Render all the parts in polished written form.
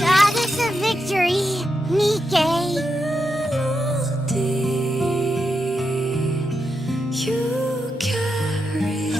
Goddess of victory, Nikke. You carry.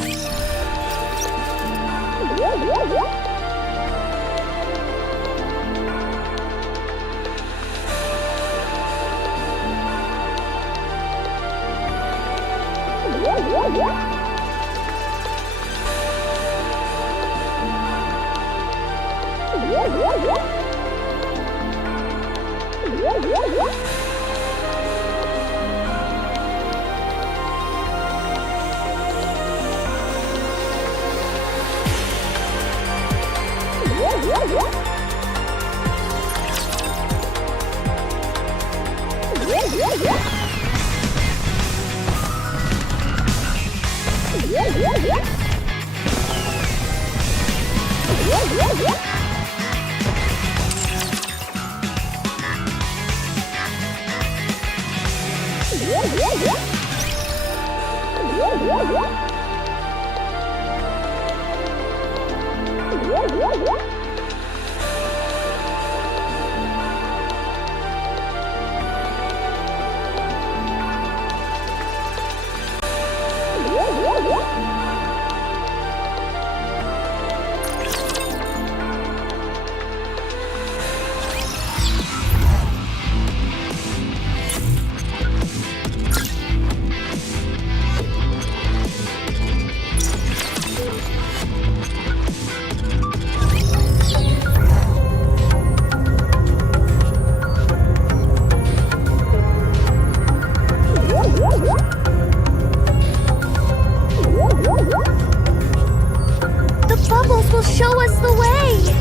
The bubbles will show us the way.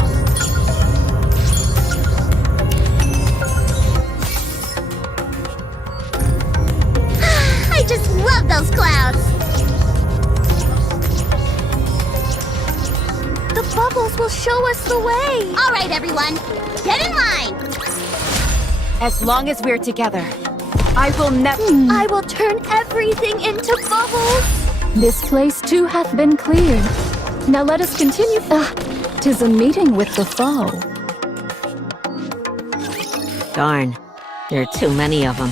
I just love those clouds. The bubbles will show us the way. All right, everyone, get in line. As long as we're together, I will never. I will turn everything into bubbles. This place too hath been cleared. Now let us continue. 'Tis a meeting with the foe. Darn, there are too many of them.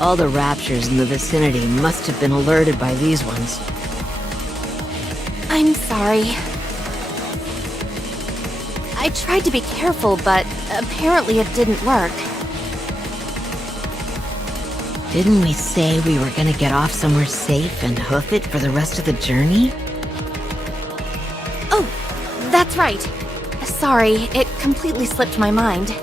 All the raptures in the vicinity must have been alerted by these ones. I'm sorry. I tried to be careful, but apparently it didn't work. Didn't we say we were gonna get off somewhere safe and hoof it for the rest of the journey? Oh, that's right. Sorry, it completely slipped my mind.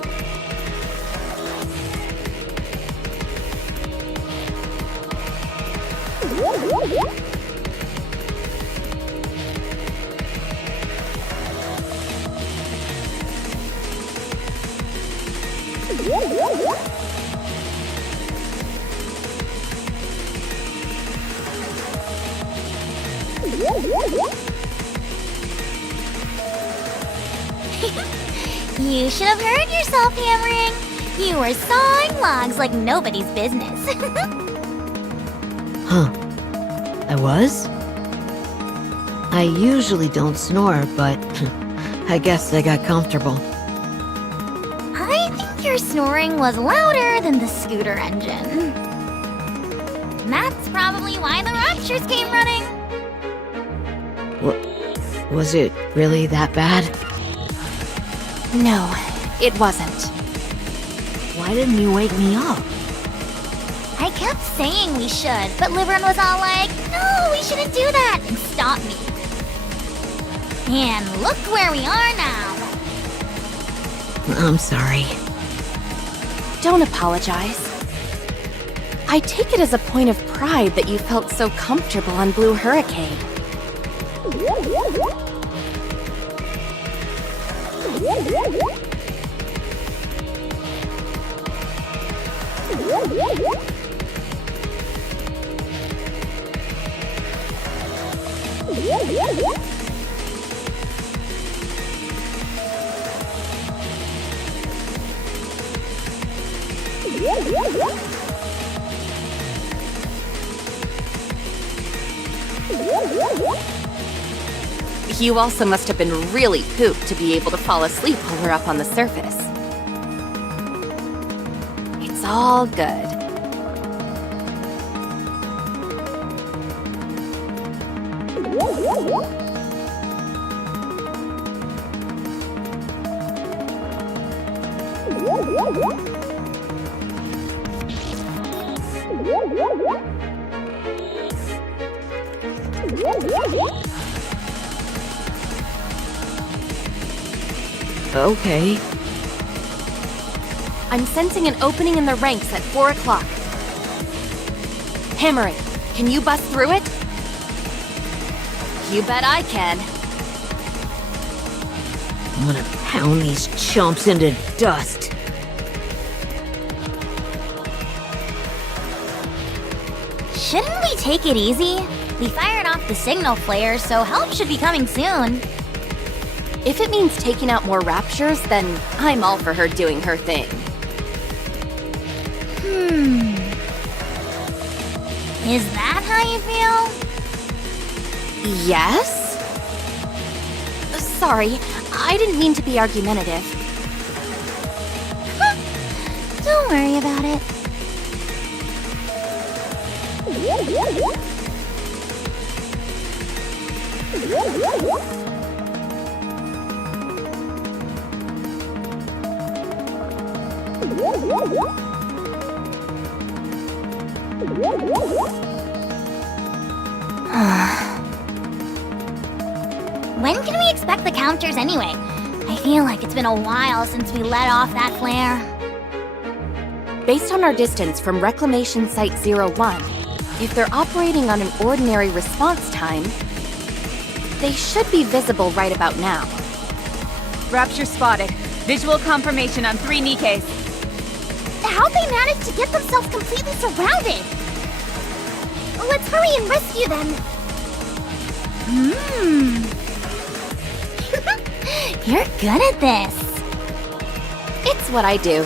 You should have heard yourself hammering. You were sawing logs like nobody's business. Huh. I was? I usually don't snore, but I guess I got comfortable. I think your snoring was louder than the scooter engine. That's probably why the raptures came running. Was it really that bad? No, it wasn't. Why didn't you wake me up? I kept saying we should, but Liverin was all like, no, we shouldn't do that, and stopped me. And look where we are now. I'm sorry. Don't apologize. I take it as a point of pride that you felt so comfortable on Blue Hurricane. You also must have been really pooped to be able to fall asleep while we're up on the surface. It's all good. Okay. I'm sensing an opening in the ranks at 4 o'clock. Hammering, can you bust through it? You bet I can. I'm gonna pound these chumps into dust. Shouldn't we take it easy? We fired off the signal flare, so help should be coming soon. If it means taking out more raptures, then I'm all for her doing her thing. Is that how you feel? Yes? Sorry, I didn't mean to be argumentative. Don't worry about it. When can we expect the counters anyway? I feel like it's been a while since we let off that flare. Based on our distance from Reclamation Site 01, if they're operating on an ordinary response time, they should be visible right about now. Rapture spotted. Visual confirmation on 3 Nikkes. How'd they manage to get themselves completely surrounded? Let's hurry and rescue them. You're good at this. It's what I do.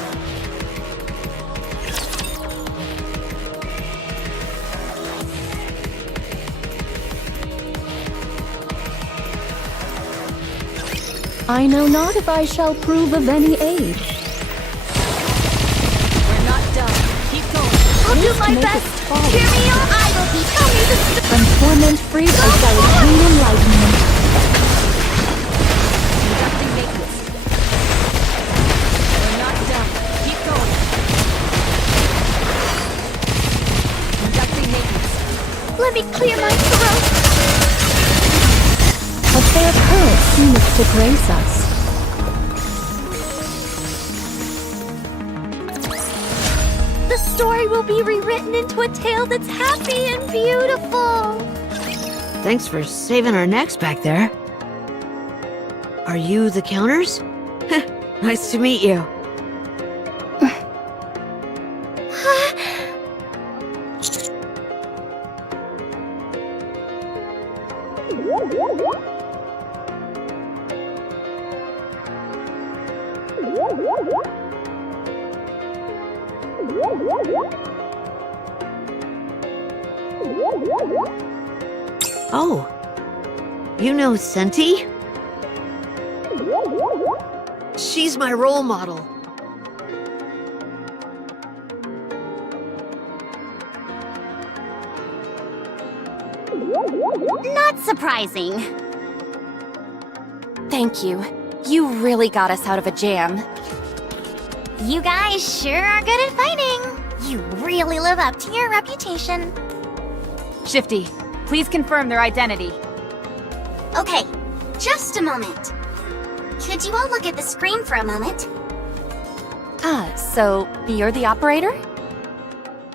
I know not if I shall prove of any aid. We're not done. Keep going. I'll do my make best. it follow. Hear me or I will be. Tell me the I'm torment-free as thou attain enlightenment. Conducting maintenance. We're not done. Keep going. Conducting maintenance. Let me clear my throat. A fair current seemeth to grace us. The story will be rewritten into a tale that's happy and beautiful. Thanks for saving our necks back there. Are you the counters? Nice to meet you. Oh, you know Senti? She's my role model. Not surprising. Thank you. You really got us out of a jam. You guys sure are good at fighting. You really live up to your reputation. Shifty, please confirm their identity. Okay, just a moment. Could you all look at the screen for a moment? Ah, so you're the operator?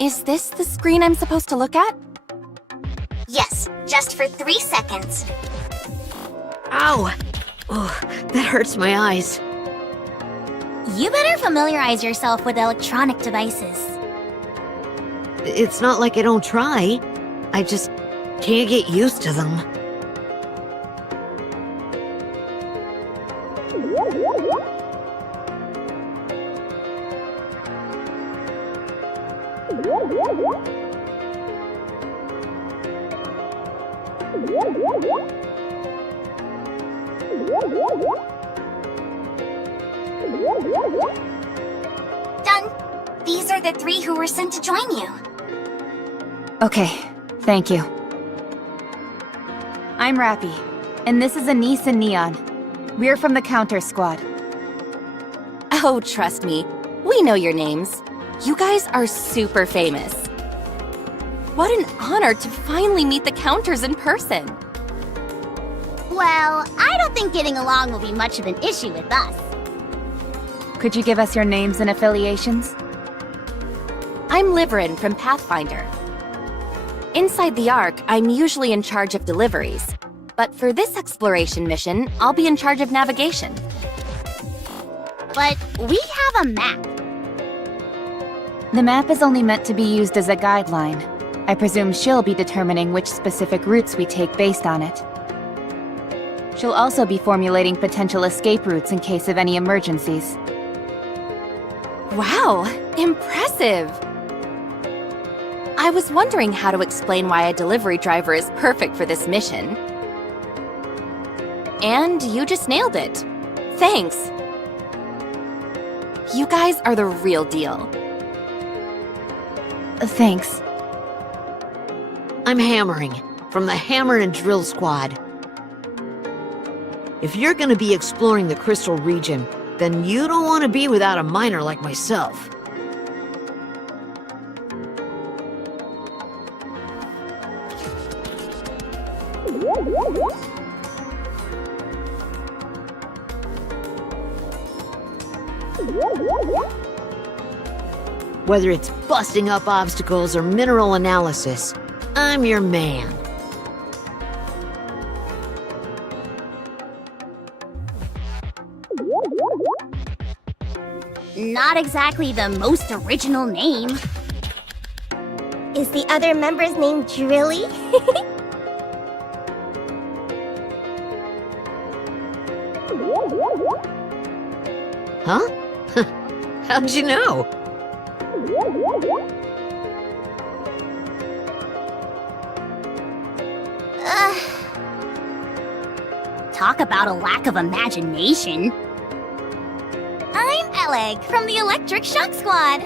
Is this the screen I'm supposed to look at? Yes, just for 3 seconds. Ow! Oh, that hurts my eyes. You better familiarize yourself with electronic devices. It's not like I don't try. I just can't get used to them. Done. These are the 3 who were sent to join you. Okay, thank you. I'm Rapi, and this is Anise and Neon. We're from the Counter Squad. Oh, trust me, we know your names. You guys are super famous. What an honor to finally meet the Counters in person. Well, I don't think getting along will be much of an issue with us. Could you give us your names and affiliations? I'm Liverin from Pathfinder. Inside the Ark, I'm usually in charge of deliveries. But for this exploration mission, I'll be in charge of navigation. But we have a map. The map is only meant to be used as a guideline. I presume she'll be determining which specific routes we take based on it. She'll also be formulating potential escape routes in case of any emergencies. Wow, impressive! I was wondering how to explain why a delivery driver is perfect for this mission. And you just nailed it. Thanks. You guys are the real deal. Thanks. I'm Hammering, from the Hammer and Drill Squad. If you're gonna be exploring the Crystal region, then you don't want to be without a miner like myself. Whether it's busting up obstacles or mineral analysis, I'm your man. Not exactly the most original name. Is the other member's name Drilly? Huh? How'd you know? Talk about a lack of imagination. I'm Eleg from the Electric Shock Squad.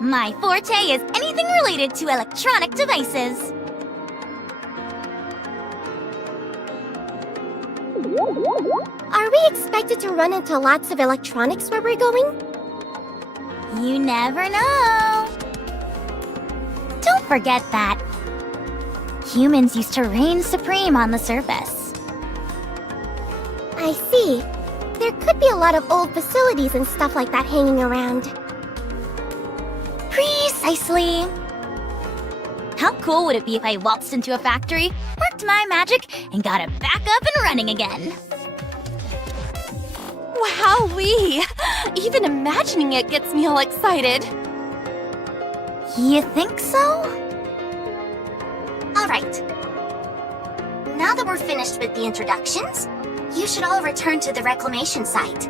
My forte is anything related to electronic devices. Are we expected to run into lots of electronics where we're going? You never know. Don't forget that humans used to reign supreme on the surface. I see. There could be a lot of old facilities and stuff like that hanging around. Precisely. How cool would it be if I waltzed into a factory, worked my magic, and got it back up and running again? Wowee! Even imagining it gets me all excited. You think so? All right. Now that we're finished with the introductions, you should all return to the reclamation site.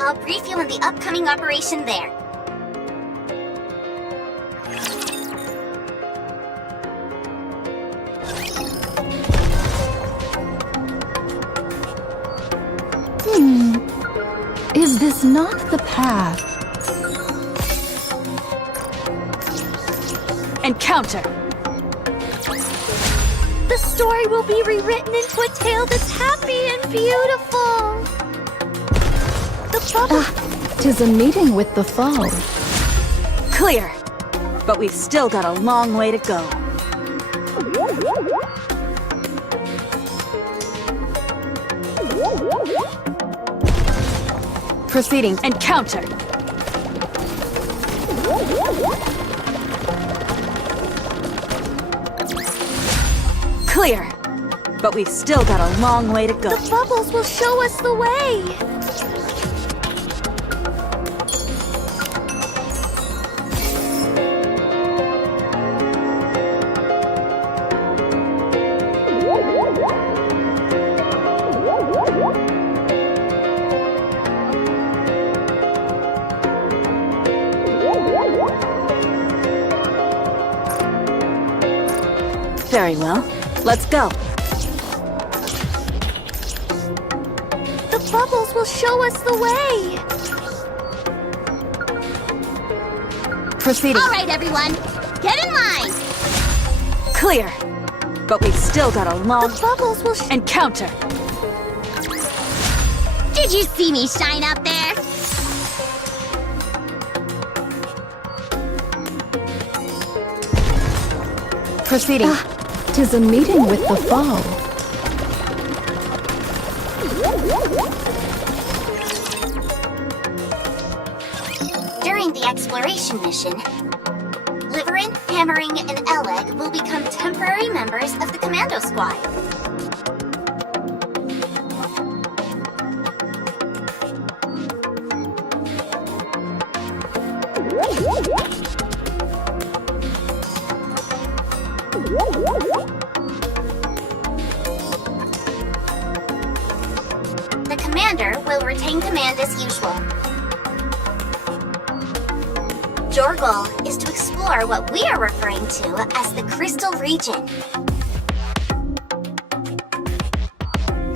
I'll brief you on the upcoming operation there. Is this not the path? Encounter! The story will be rewritten into a tale that's happy and beautiful. The bubble. 'Tis a meeting with the foe. Clear! But we've still got a long way to go. Proceeding. Encounter! Clear! but we've still got a long way to go. The bubbles will show us the way! Very well. Let's go. The bubbles will show us the way! Proceeding. All right, everyone. Get in line. Clear. But we've still got a long... The bubbles will And counter. Did you see me shine up there? Proceeding. 'Tis a meeting with the fall. During the exploration mission, Liverin, Hammering, and Eleg will become temporary members of the Commando Squad. The commander will retain command as usual. Your goal is to explore what we are referring to as the Crystal Region.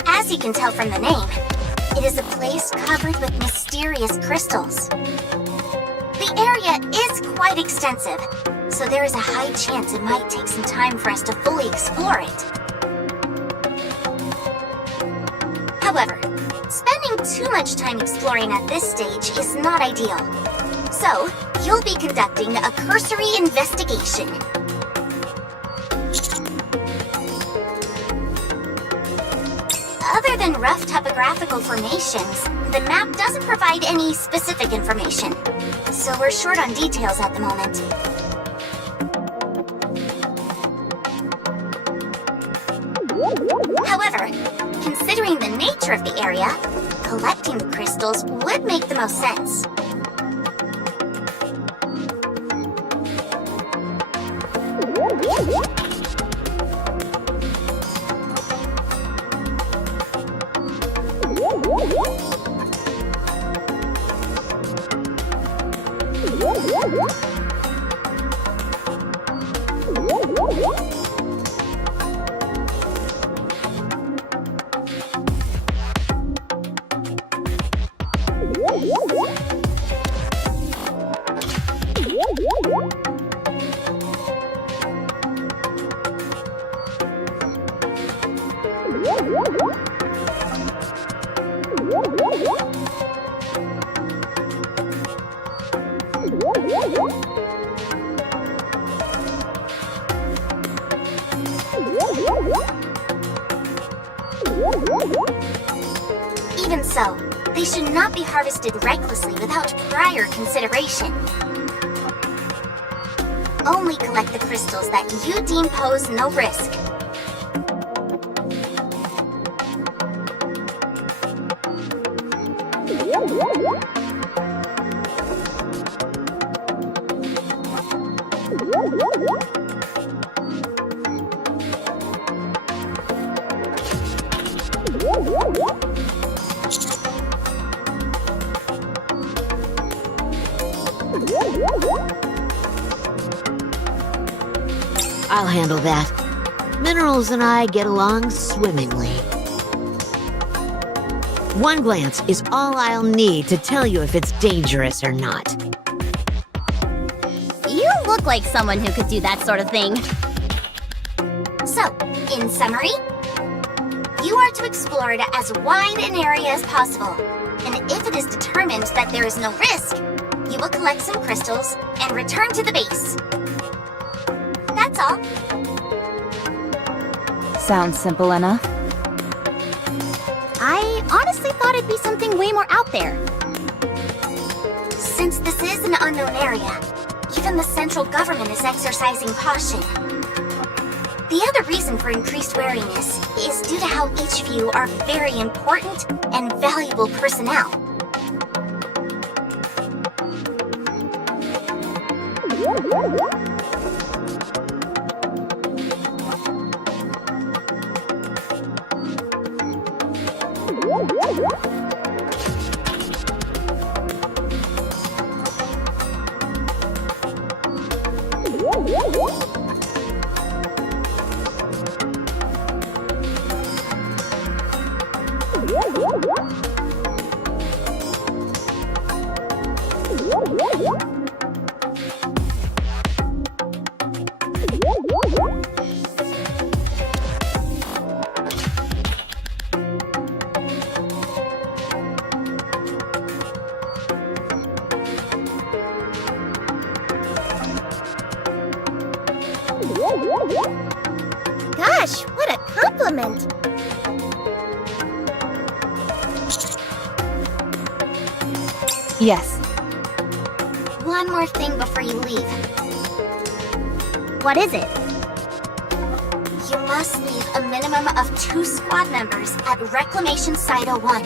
As you can tell from the name, it is a place covered with mysterious crystals. The area is quite extensive, so there is a high chance it might take some time for us to fully explore it. However, spending too much time exploring at this stage is not ideal. So, you'll be conducting a cursory investigation. Other than rough topographical formations, the map doesn't provide any specific information, so we're short on details at the moment. However, considering the nature of the area, collecting the crystals would make the most sense. Even so, they should not be harvested recklessly without prior consideration. Only collect the crystals that you deem pose no risk. I'll handle that. Minerals and I get along swimmingly. One glance is all I'll need to tell you if it's dangerous or not. You look like someone who could do that sort of thing. So, in summary, you are to explore it as wide an area as possible. And if it is determined that there is no risk, you will collect some crystals and return to the base. That's all. Sounds simple enough. I honestly thought it'd be something way more out there. Since this is an unknown area, even the central government is exercising caution. The other reason for increased wariness is due to how each of you are very important and valuable personnel. Gosh, what a compliment! Yes. One more thing before you leave. What is it? You must leave a minimum of 2 squad members at Reclamation Site 01.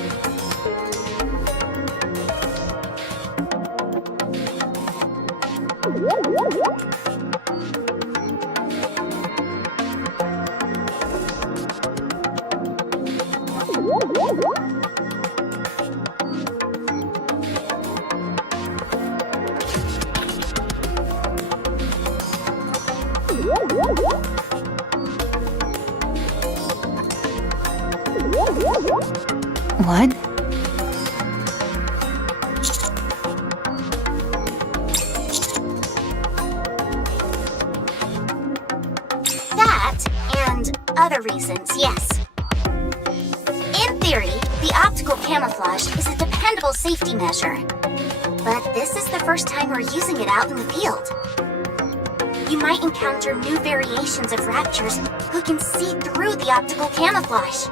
What? That, and other reasons, yes. In theory, the optical camouflage is a dependable safety measure. But this is the first time we're using it out in the field. You might encounter new variations of raptors who can see through the optical camouflage.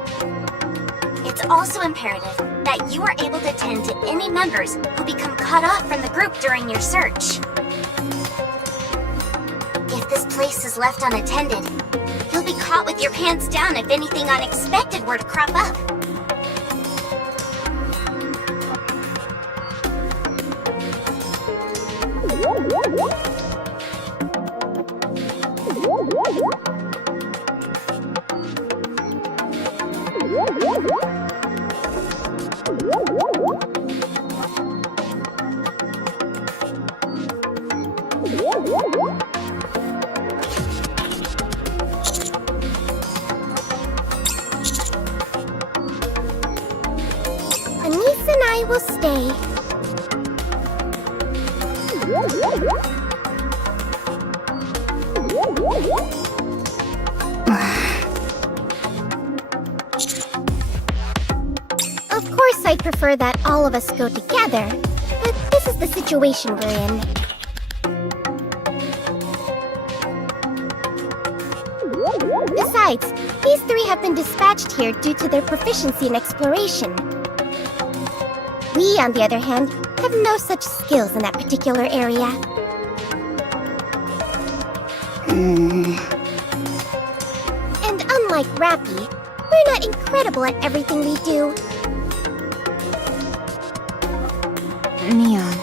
It's also imperative that you are able to tend to any members who become cut off from the group during your search. If this place is left unattended, you'll be caught with your pants down if anything unexpected were to crop up. Anise and I will stay. Of course, I'd prefer that all of us go together, but this is the situation we're in. Besides, these 3 have been dispatched here due to their proficiency in exploration. We, on the other hand, have no such skills in that particular area. And unlike Rapi, we're not incredible at everything we do. Neon.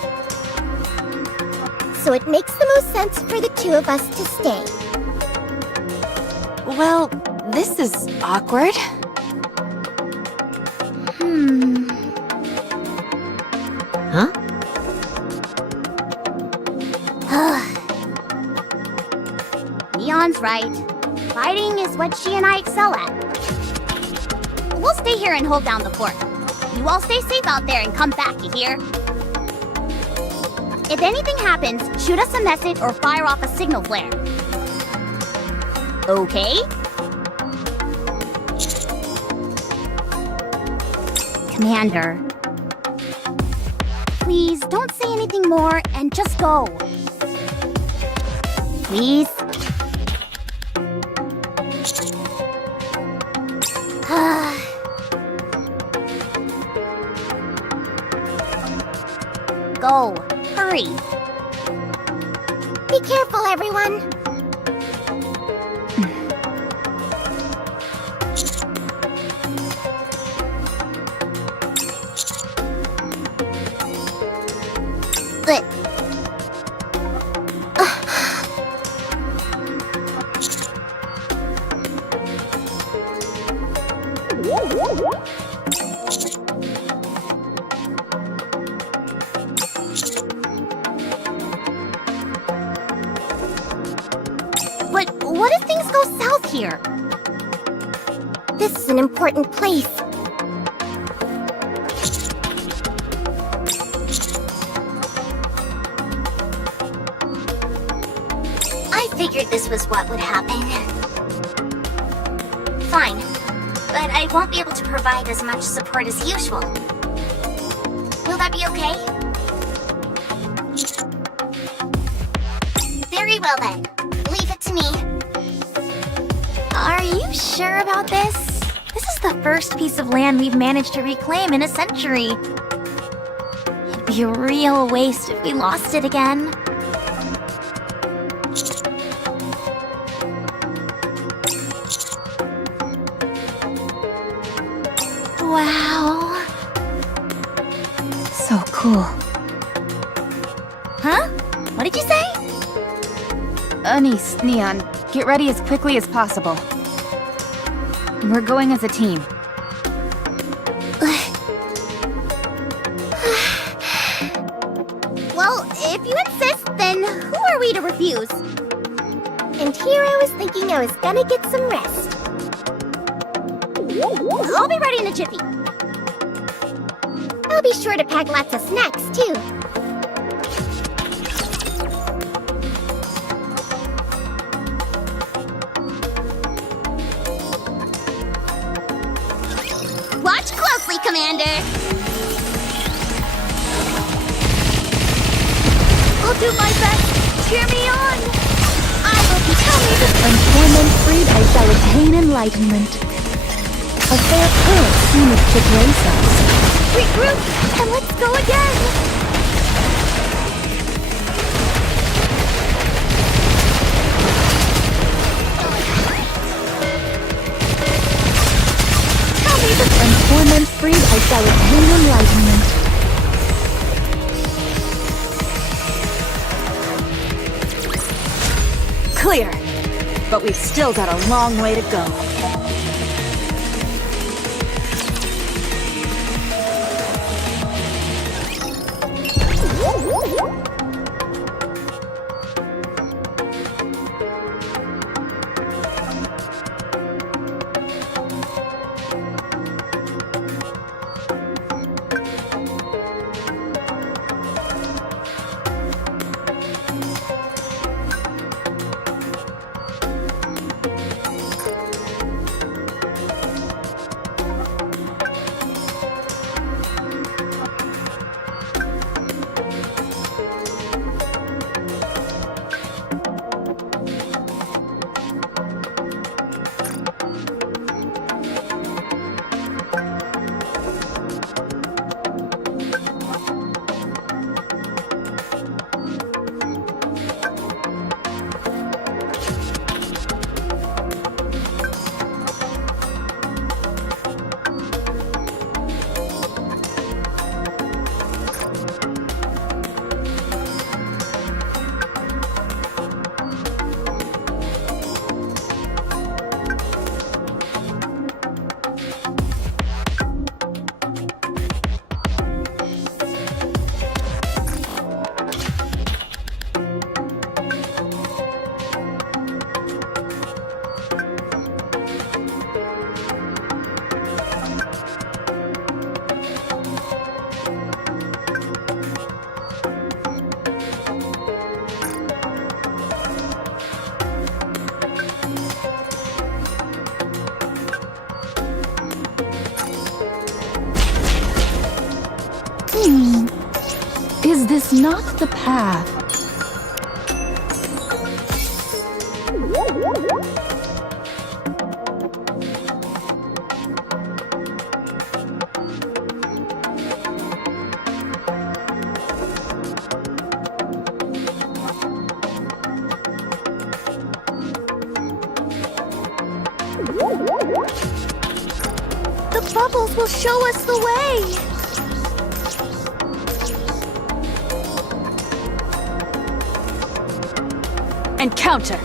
So it makes the most sense for the 2 of us to stay. Well, this is awkward. Huh? Neon's right. Fighting is what she and I excel at. We'll stay here and hold down the fort. You all stay safe out there and come back, you hear? If anything happens, shoot us a message or fire off a signal flare. Okay? Commander. Please, don't say anything more and just go. Please? Go. Hurry. Be careful, everyone. But what if things go south here? This is an important place. I figured this was what would happen. Fine, but I won't be able to provide as much support as usual. Will that be okay? Very well then. Leave it to me. Are you sure about this? This is the first piece of land we've managed to reclaim in a century. It'd be a real waste if we lost it again. Wow. So cool. Huh? What did you say? Anise, Neon, get ready as quickly as possible. We're going as a team. Well, if you insist, then who are we to refuse? And here I was thinking I was gonna get some rest. I'll be ready in a jiffy. I'll be sure to pack lots of snacks, too. Watch closely, Commander! I'll do my best. Cheer me on. I will be coming. When torment freed, I shall attain enlightenment. A fair current seemeth to grace us. Regroup and let's go again. Tell me that when torment freed, I shall attain enlightenment. Clear. But we've still got a long way to go. Is this not the path? The bubbles will show us the way. Encounter!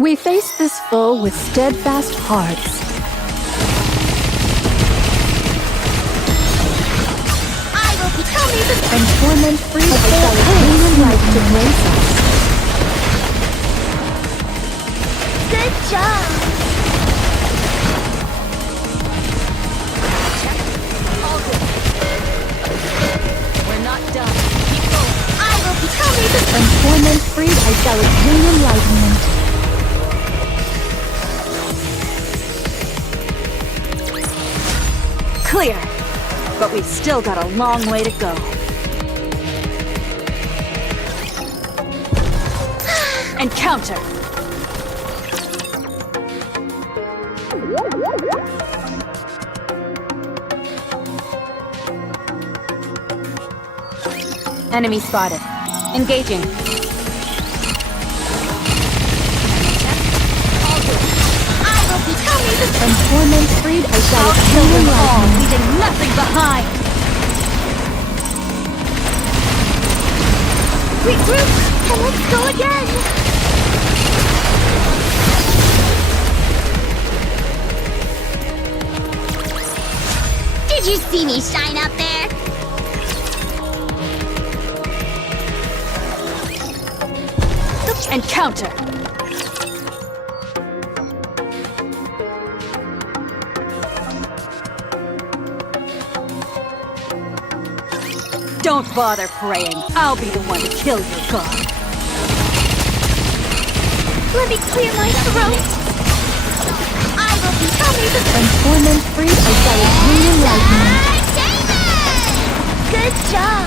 We face this foe with steadfast hearts. I will tell me the And torment-free, I shall attain in life to grace us. good job. We're not done. Keep going. I will tell me the And torment-free, I shall attain enlightenment. Clear. But we've still got a long way to go. Encounter. Enemy spotted. Engaging. I will tell me the And torment-free, I shall I'll kill attain them all, enlightenment. leaving nothing behind. regroup and let's go again. Did you see me shine up there? Encounter. Don't bother praying. I'll be the one to kill your god. Let me clear my throat. I will tell me the And torment-free, I shall attain enlightenment. David! Good job.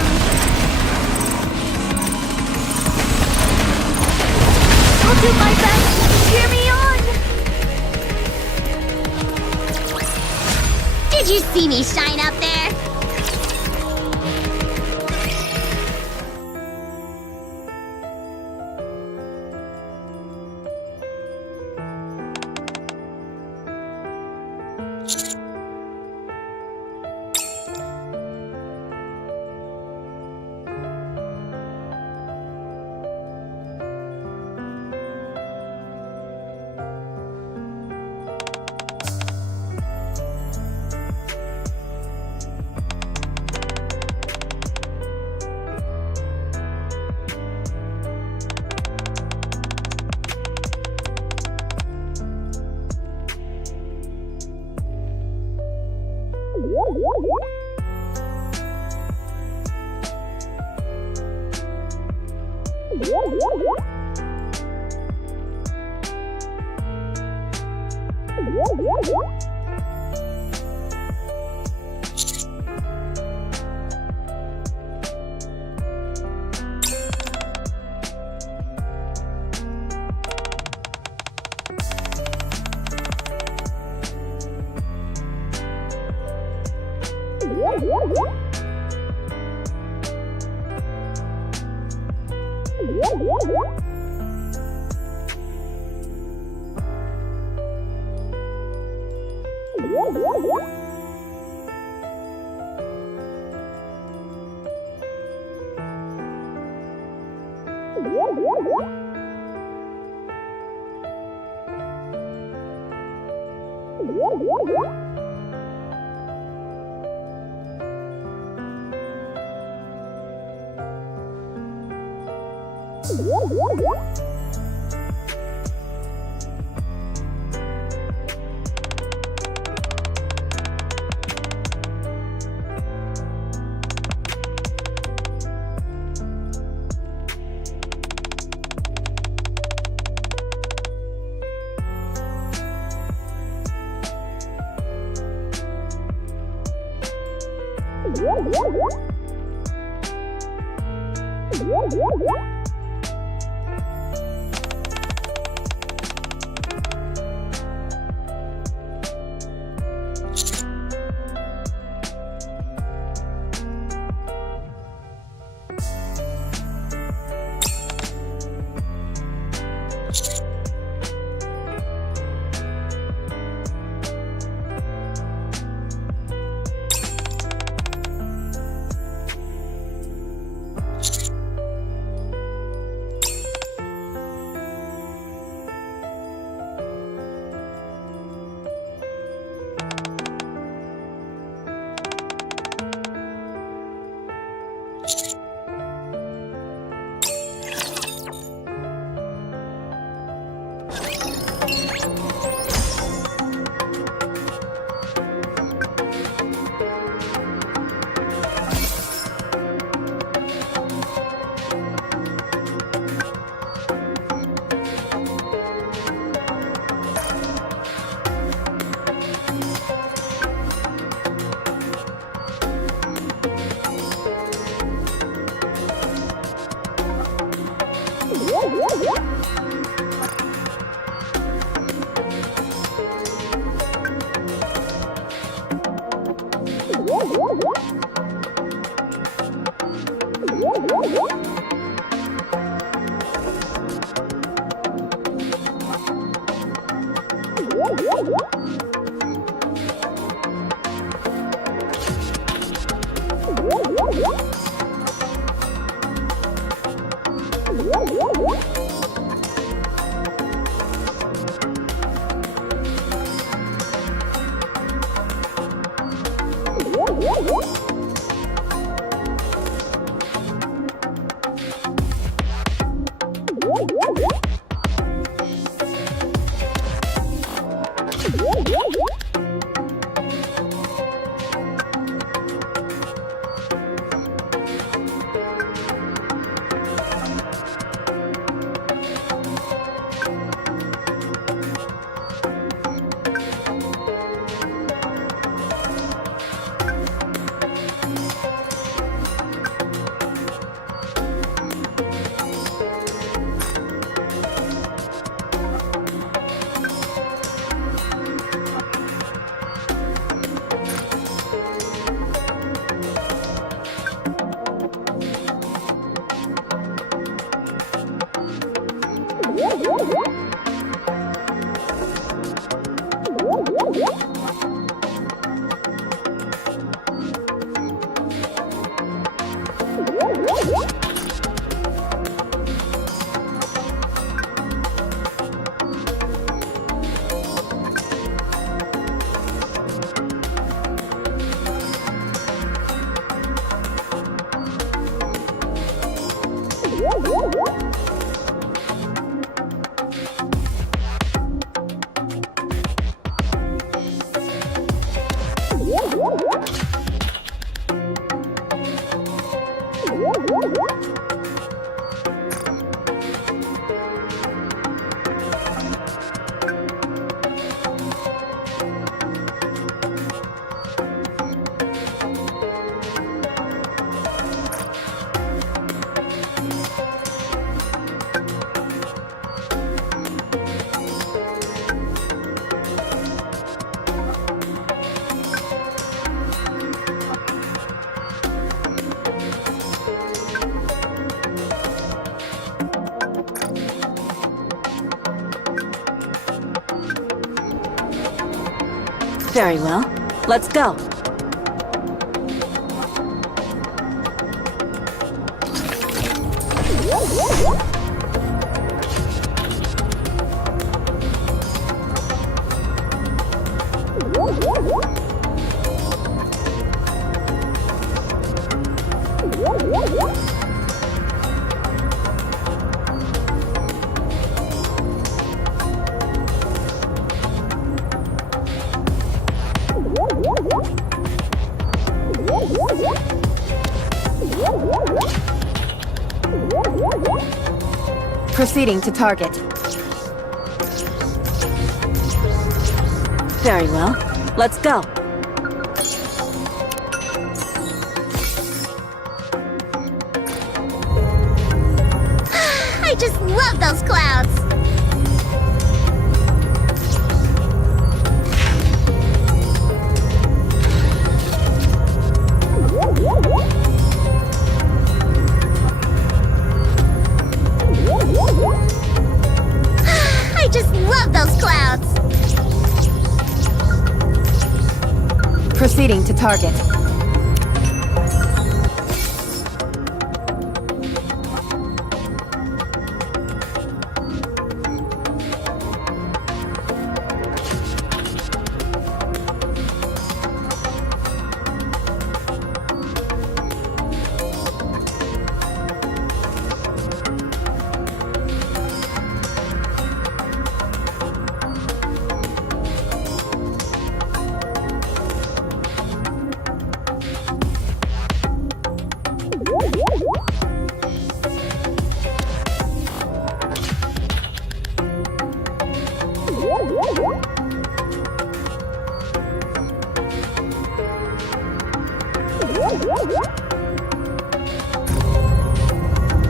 I'll do my best. Cheer me on. Did you see me shine up there? Very well. Let's go. Proceeding to target. Very well. Let's go. I just love those clouds! I just love those clouds! Proceeding to target.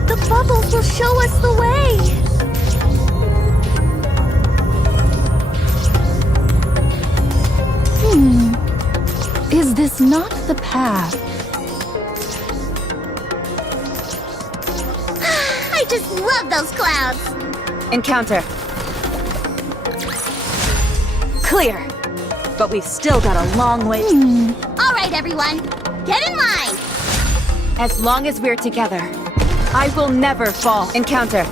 The bubbles will show us the way! Is this not the path? I just love those clouds! Encounter. Clear. But we've still got a long way. Alright, everyone, get in line! As long as we're together, I will never fall. Encounter.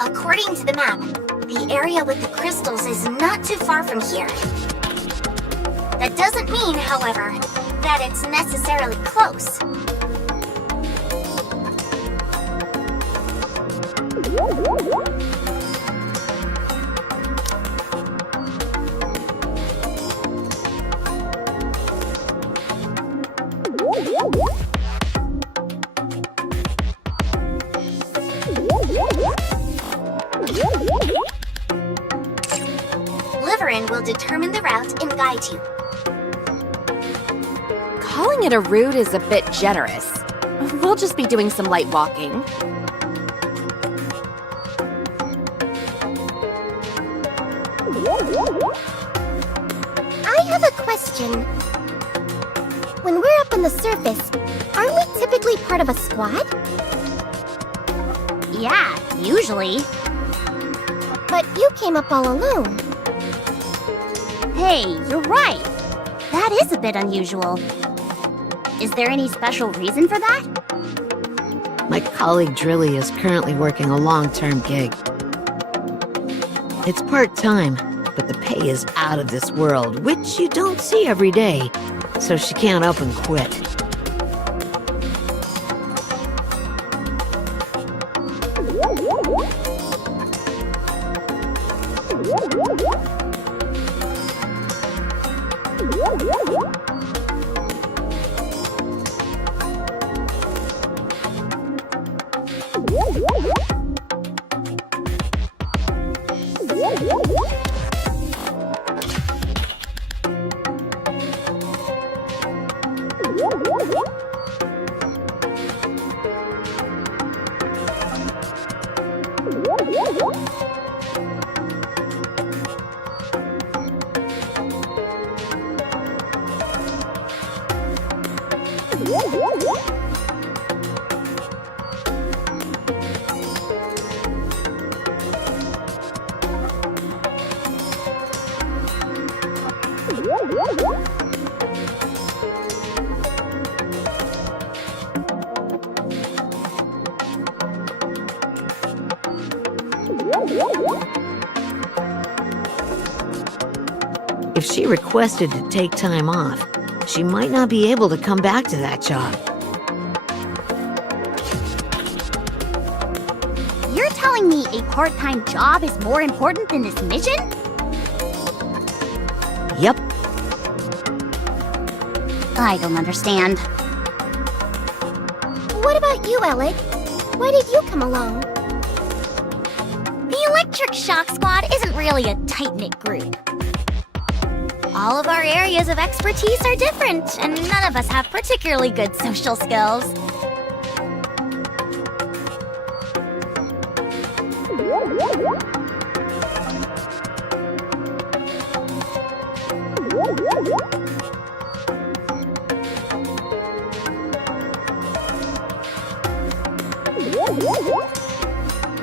According to the map, the area with the crystals is not too far from here. That doesn't mean, however, that it's necessarily close. Liverin will determine the route and guide you. Calling it a route is a bit generous. We'll just be doing some light walking. I have a question. When we're up on the surface, aren't we typically part of a squad? Yeah, usually. But you came up all alone. Hey, you're right. That is a bit unusual. Is there any special reason for that? My colleague Drilly is currently working a long-term gig. It's part-time, but the pay is out of this world, which you don't see every day, so she can't up and quit. If she requested to take time off, she might not be able to come back to that job. You're telling me a part-time job is more important than this mission? Yep. I don't understand. What about you, Alec? Why did you come along? The Electric Shock Squad isn't really a tight-knit group. All of our areas of expertise are different, and none of us have particularly good social skills.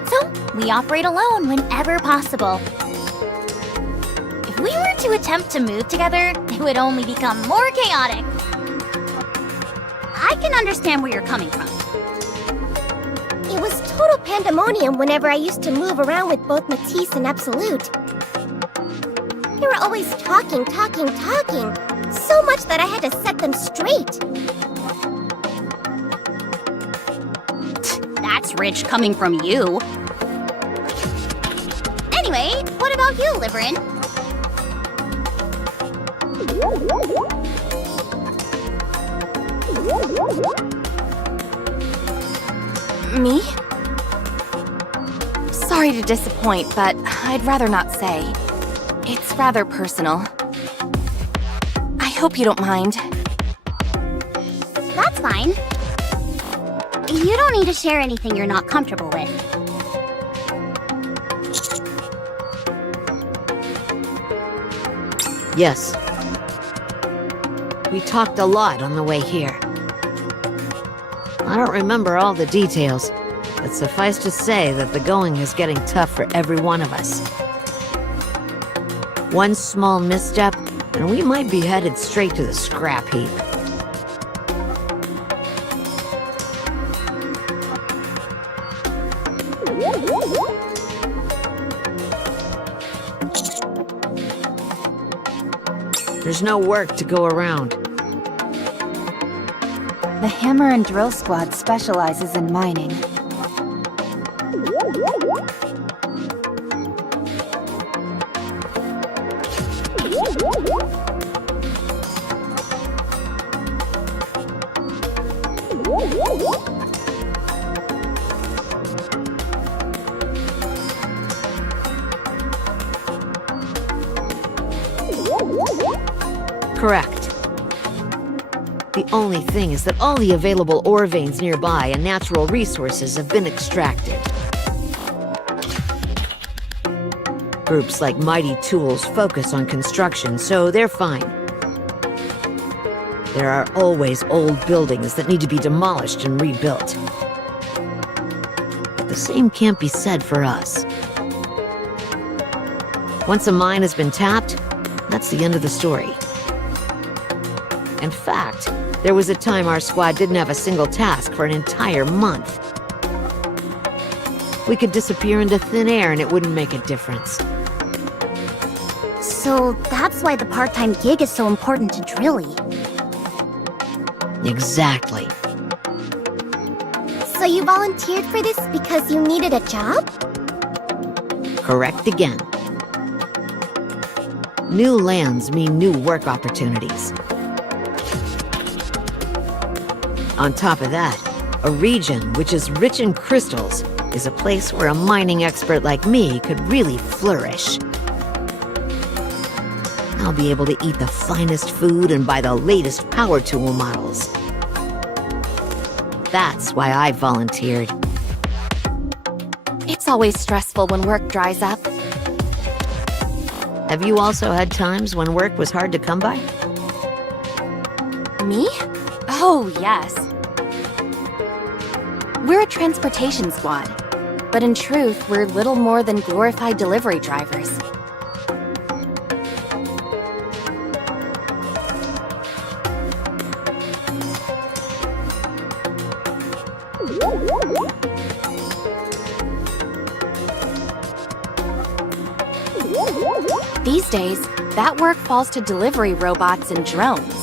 So, we operate alone whenever possible. If we were to attempt to move together, it would only become more chaotic. I can understand where you're coming from. It was total pandemonium whenever I used to move around with both Matisse and Absolute. They were always talking. So much that I had to set them straight. That's rich coming from you. Anyway, what about you, Liverin? Me? Sorry to disappoint, but I'd rather not say. It's rather personal. I hope you don't mind. That's fine. You don't need to share anything you're not comfortable with. Yes. We talked a lot on the way here. I don't remember all the details, but suffice to say that the going is getting tough for every one of us. One small misstep, and we might be headed straight to the scrap heap. There's no work to go around. The Hammer and Drill Squad specializes in mining. Correct. The only thing is that all the available ore veins nearby and natural resources have been extracted. Groups like Mighty Tools focus on construction, so they're fine. There are always old buildings that need to be demolished and rebuilt. But the same can't be said for us. Once a mine has been tapped, that's the end of the story. In fact, there was a time our squad didn't have a single task for an entire month. We could disappear into thin air and it wouldn't make a difference. So that's why the part-time gig is so important to Drilly. Exactly. So you volunteered for this because you needed a job? Correct again. New lands mean new work opportunities. On top of that, a region which is rich in crystals is a place where a mining expert like me could really flourish. I'll be able to eat the finest food and buy the latest power tool models. That's why I volunteered. It's always stressful when work dries up. Have you also had times when work was hard to come by? Me? Oh, yes. We're a transportation squad, but in truth, we're little more than glorified delivery drivers. These days, that work falls to delivery robots and drones.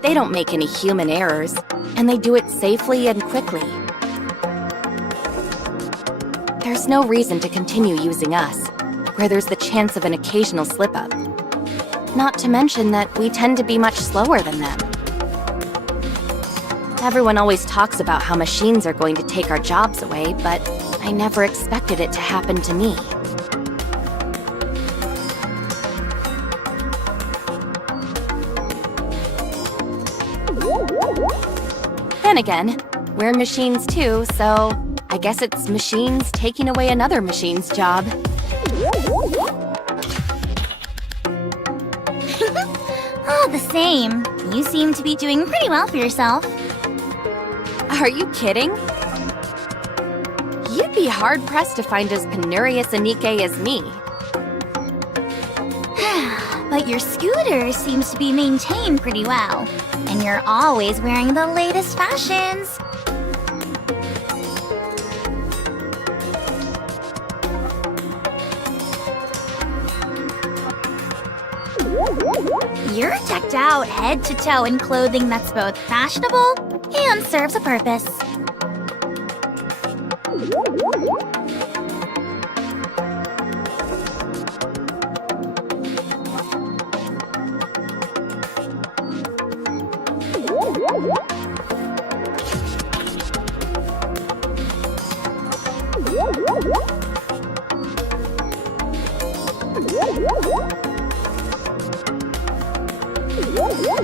They don't make any human errors, and they do it safely and quickly. There's no reason to continue using us, where there's the chance of an occasional slip-up. Not to mention that we tend to be much slower than them. Everyone always talks about how machines are going to take our jobs away, but I never expected it to happen to me. Then again, we're machines too, so I guess it's machines taking away another machine's job. All the same, you seem to be doing pretty well for yourself. Are you kidding? You'd be hard-pressed to find as penurious a Nikke as me. But your scooter seems to be maintained pretty well. And you're always wearing the latest fashions. You're decked out head to toe in clothing that's both fashionable and serves a purpose.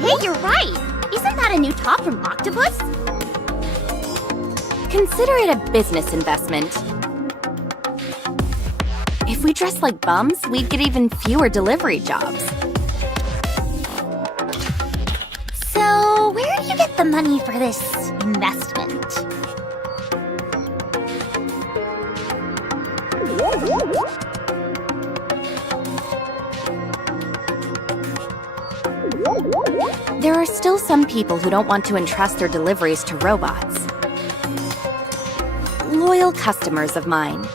Hey, you're right! Isn't that a new top from Octopus? Consider it a business investment. If we dress like bums, we'd get even fewer delivery jobs. So, where do you get the money for this investment? There are still some people who don't want to entrust their deliveries to robots. Loyal customers of mine.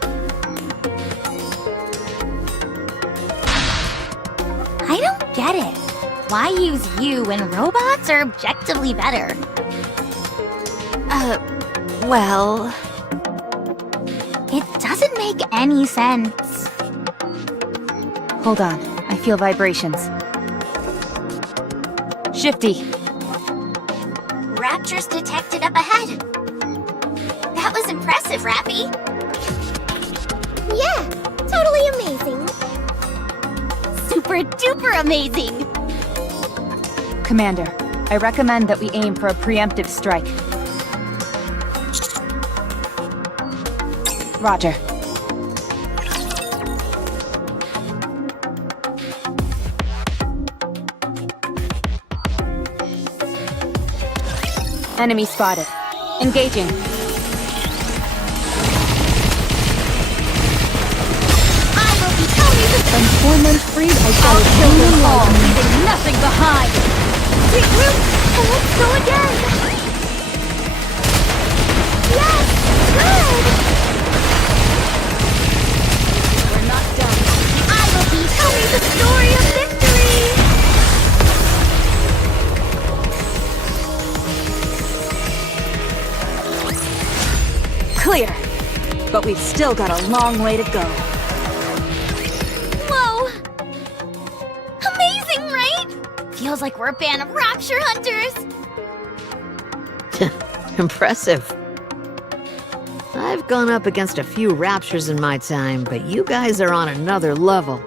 I don't get it. Why use you when robots are objectively better? Well... It doesn't make any sense. Hold on, I feel vibrations. Shifty. Raptors detected up ahead. That was impressive, Rapi. Yeah, totally amazing. Super duper amazing. Commander, I recommend that we aim for a preemptive strike. Roger. Enemy spotted. Engaging. I will be telling you From torment freed, I shall kill them all, enlighten. leaving nothing behind. Regroup, and let's go again. Yes, good. We're not done. I will be telling the story of victory. Clear. But we've still got a long way to go. Whoa! Amazing, right? Feels like we're a band of rapture hunters. Impressive. I've gone up against a few raptures in my time, but you guys are on another level.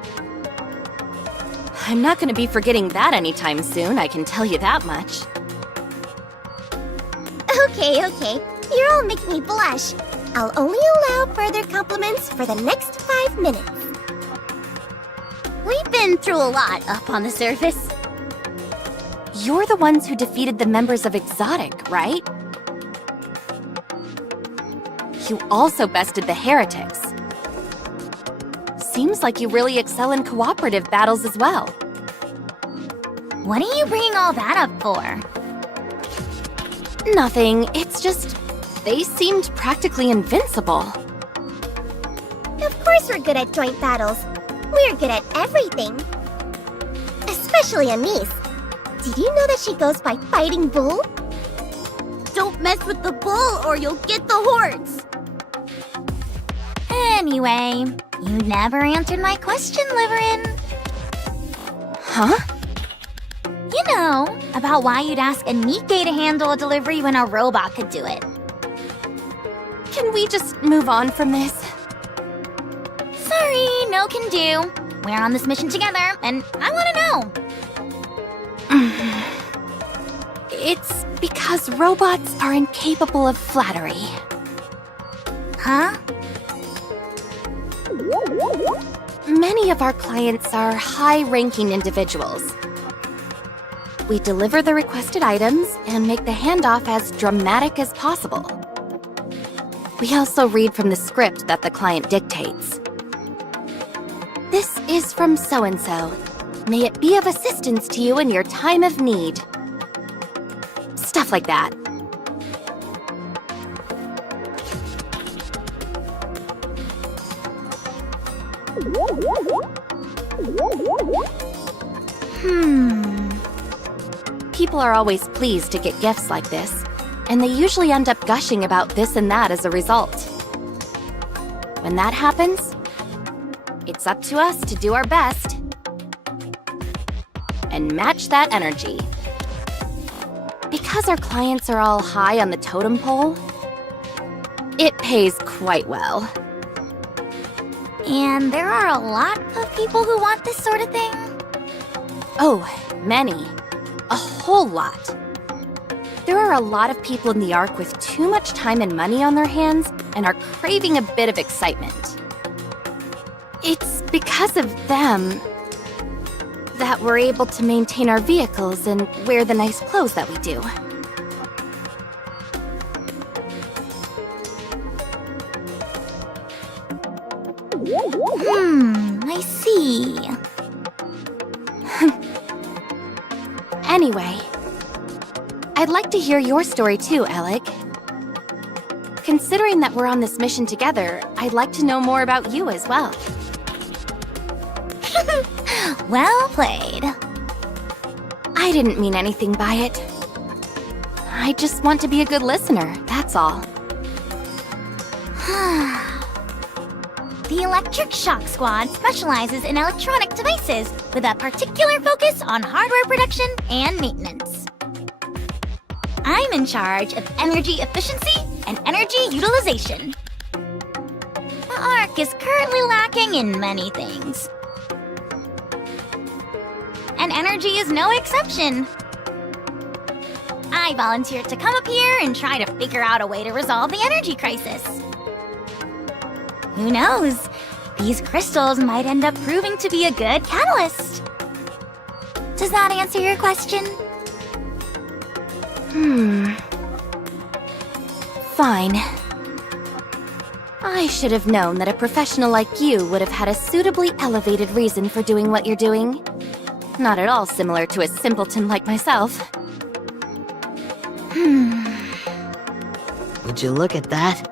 I'm not going to be forgetting that anytime soon, I can tell you that much. Okay. You're all making me blush. I'll only allow further compliments for the next 5 minutes. We've been through a lot up on the surface. You're the ones who defeated the members of Exotic, right? You also bested the heretics. Seems like you really excel in cooperative battles as well. What are you bringing all that up for? Nothing, it's just... they seemed practically invincible. we're good at joint battles. We're good at everything. Especially Anise. Did you know that she goes by Fighting Bull? Don't mess with the bull or you'll get the hordes! Anyway, you never answered my question, Liverin. Huh? You know, about why you'd ask a Nikke to handle a delivery when a robot could do it. Can we just move on from this? Sorry, no can do. We're on this mission together, and I want to know. It's because robots are incapable of flattery. Huh? Many of our clients are high-ranking individuals. We deliver the requested items and make the handoff as dramatic as possible. We also read from the script that the client dictates. This is from so-and-so. May it be of assistance to you in your time of need. Stuff like that. People are always pleased to get gifts like this, and they usually end up gushing about this and that as a result. When that happens, it's up to us to do our best and match that energy. Because our clients are all high on the totem pole, it pays quite well. And there are a lot of people who want this sort of thing? Oh, many. A whole lot. There are a lot of people in the Ark with too much time and money on their hands and are craving a bit of excitement. It's because of them that we're able to maintain our vehicles and wear the nice clothes that we do. I see. Anyway, I'd like to hear your story too, Alec. Considering that we're on this mission together, I'd like to know more about you as well. Well played. I didn't mean anything by it. I just want to be a good listener, that's all. The Electric Shock Squad specializes in electronic devices with a particular focus on hardware production and maintenance. I'm in charge of energy efficiency and energy utilization. The Ark is currently lacking in many things. And energy is no exception. I volunteered to come up here and try to figure out a way to resolve the energy crisis. Who knows? These crystals might end up proving to be a good catalyst. Does that answer your question? Fine. I should have known that a professional like you would have had a suitably elevated reason for doing what you're doing. Not at all similar to a simpleton like myself. Would you look at that?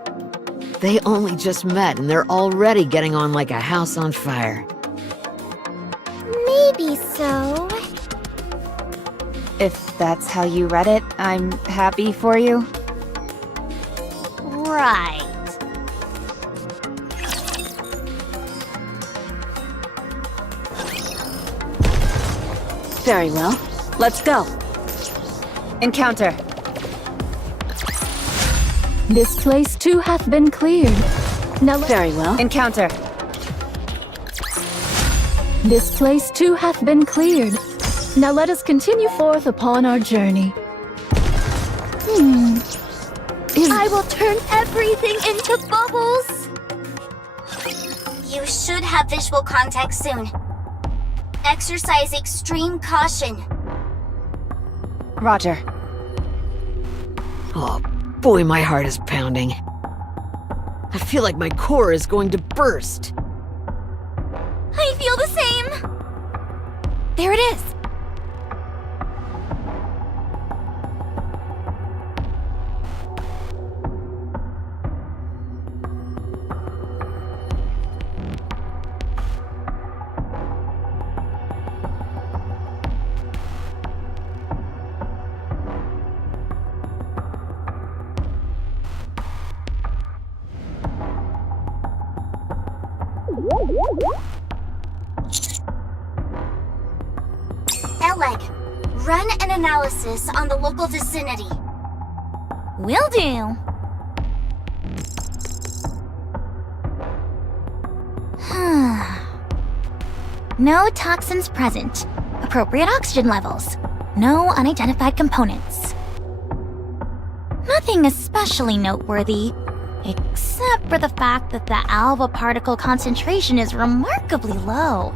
They only just met and they're already getting on like a house on fire. Maybe so. If that's how you read it, I'm happy for you. Right. Very well. Let's go. Encounter. This place too hath been cleared. Now Very well. Encounter. this place too hath been cleared. Now let us continue forth upon our journey. I will turn everything into bubbles. You should have visual contact soon. Exercise extreme caution. Roger. Oh, boy, my heart is pounding. I feel like my core is going to burst. I feel the same. There it is! Eleg, run an analysis on the local vicinity. Will do. No toxins present. Appropriate oxygen levels. No unidentified components. Nothing especially noteworthy, except for the fact that the alpha particle concentration is remarkably low.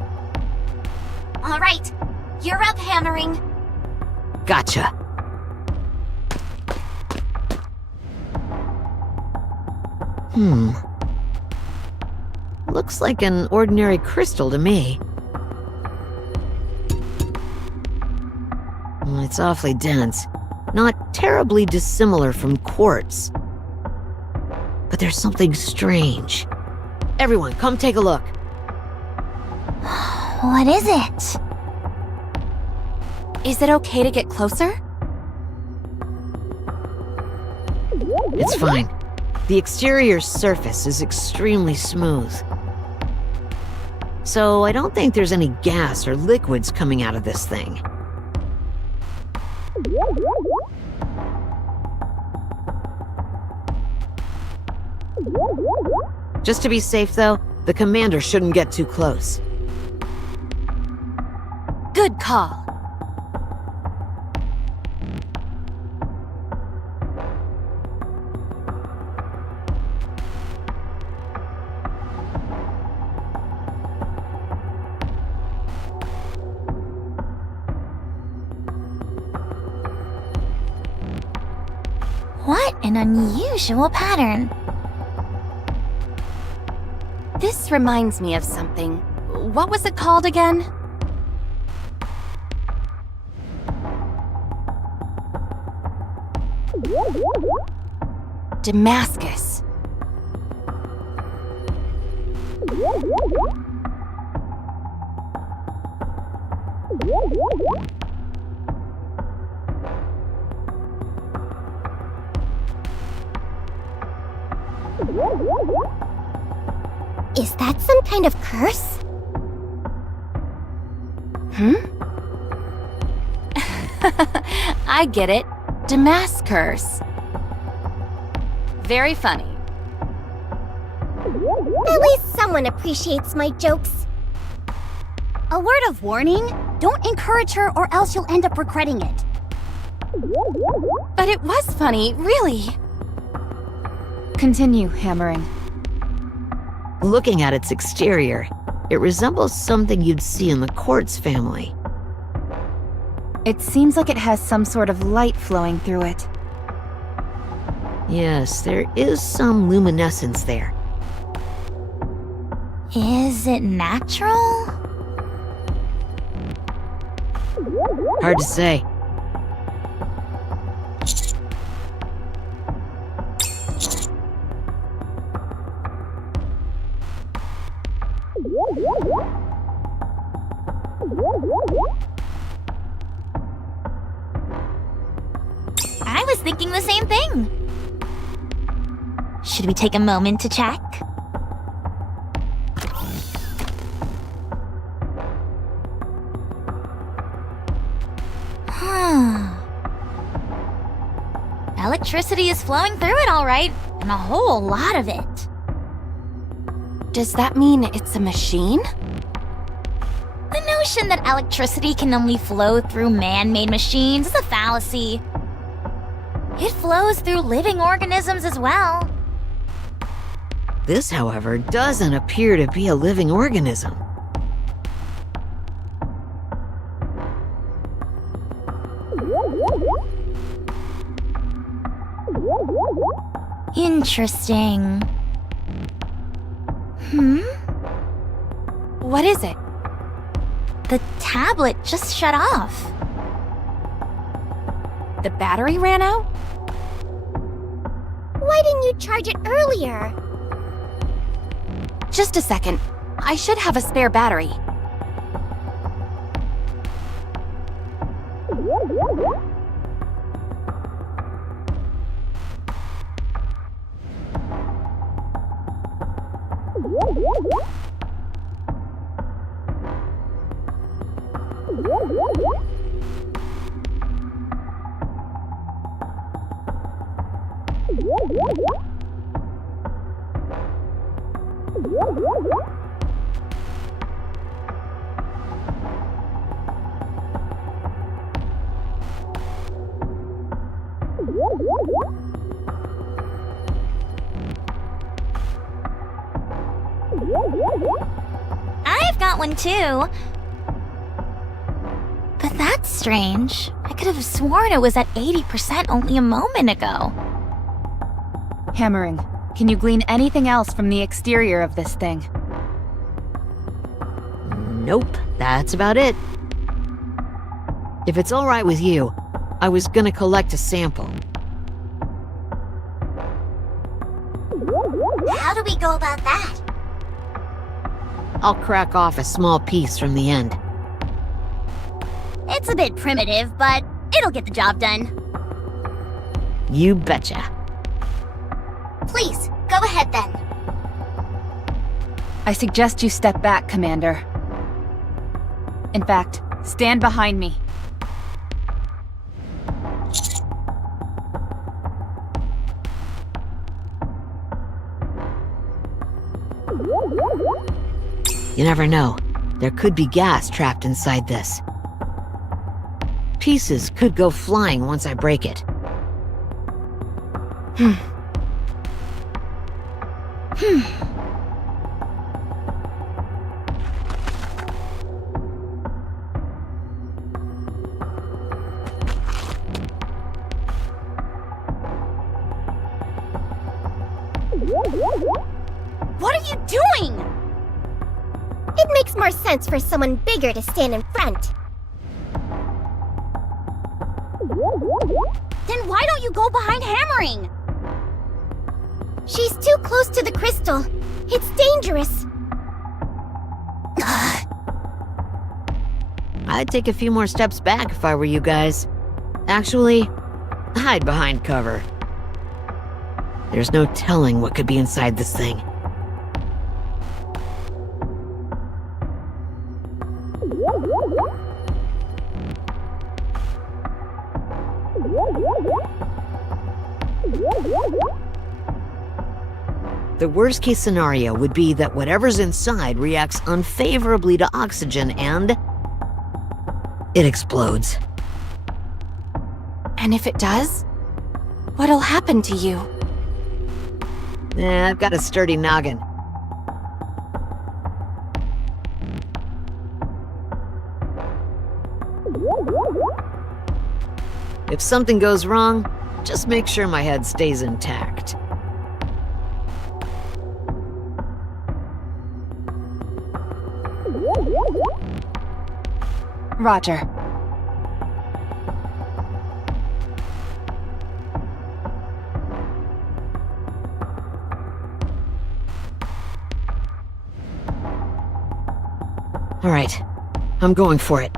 All right, you're up, Hammering. Gotcha. Looks like an ordinary crystal to me. It's awfully dense. Not terribly dissimilar from quartz. But there's something strange. Everyone, come take a look. What is it? Is it okay to get closer? It's fine. The exterior surface is extremely smooth. So I don't think there's any gas or liquids coming out of this thing. Just to be safe, though, the commander shouldn't get too close. Good call. What an unusual pattern. This reminds me of something. What was it called again? Damascus. Is that some kind of curse? I get it. Damascus. Very funny. At least someone appreciates my jokes. A word of warning, don't encourage her or else you'll end up regretting it. But it was funny, really. Continue, Hammering. Looking at its exterior, it resembles something you'd see in the quartz family. It seems like it has some sort of light flowing through it. Yes, there is some luminescence there. Is it natural? Hard to say. I was thinking the same thing. Should we take a moment to check? Electricity is flowing through it all right, and a whole lot of it. Does that mean it's a machine? The notion that electricity can only flow through man-made machines is a fallacy. It flows through living organisms as well. This, however, doesn't appear to be a living organism. Interesting. What is it? The tablet just shut off. The battery ran out? Why didn't you charge it earlier? Just a second. I should have a spare battery. I've got one too. But that's strange. I could have sworn it was at 80% only a moment ago. Hammering. Can you glean anything else from the exterior of this thing? Nope, that's about it. If it's all right with you, I was gonna collect a sample. How do we go about that? I'll crack off a small piece from the end. It's a bit primitive, but it'll get the job done. You betcha. Please, go ahead then. I suggest you step back, Commander. In fact, stand behind me. You never know. There could be gas trapped inside this. Pieces could go flying once I break it. What are you doing? It makes more sense for someone bigger to stand in front. Then why don't you go behind Hammering? She's too close to the crystal. It's dangerous. I'd take a few more steps back if I were you guys. Actually, hide behind cover. There's no telling what could be inside this thing. The worst-case scenario would be that whatever's inside reacts unfavorably to oxygen and it explodes. And if it does, what'll happen to you? I've got a sturdy noggin. If something goes wrong, just make sure my head stays intact. Roger. All right, I'm going for it.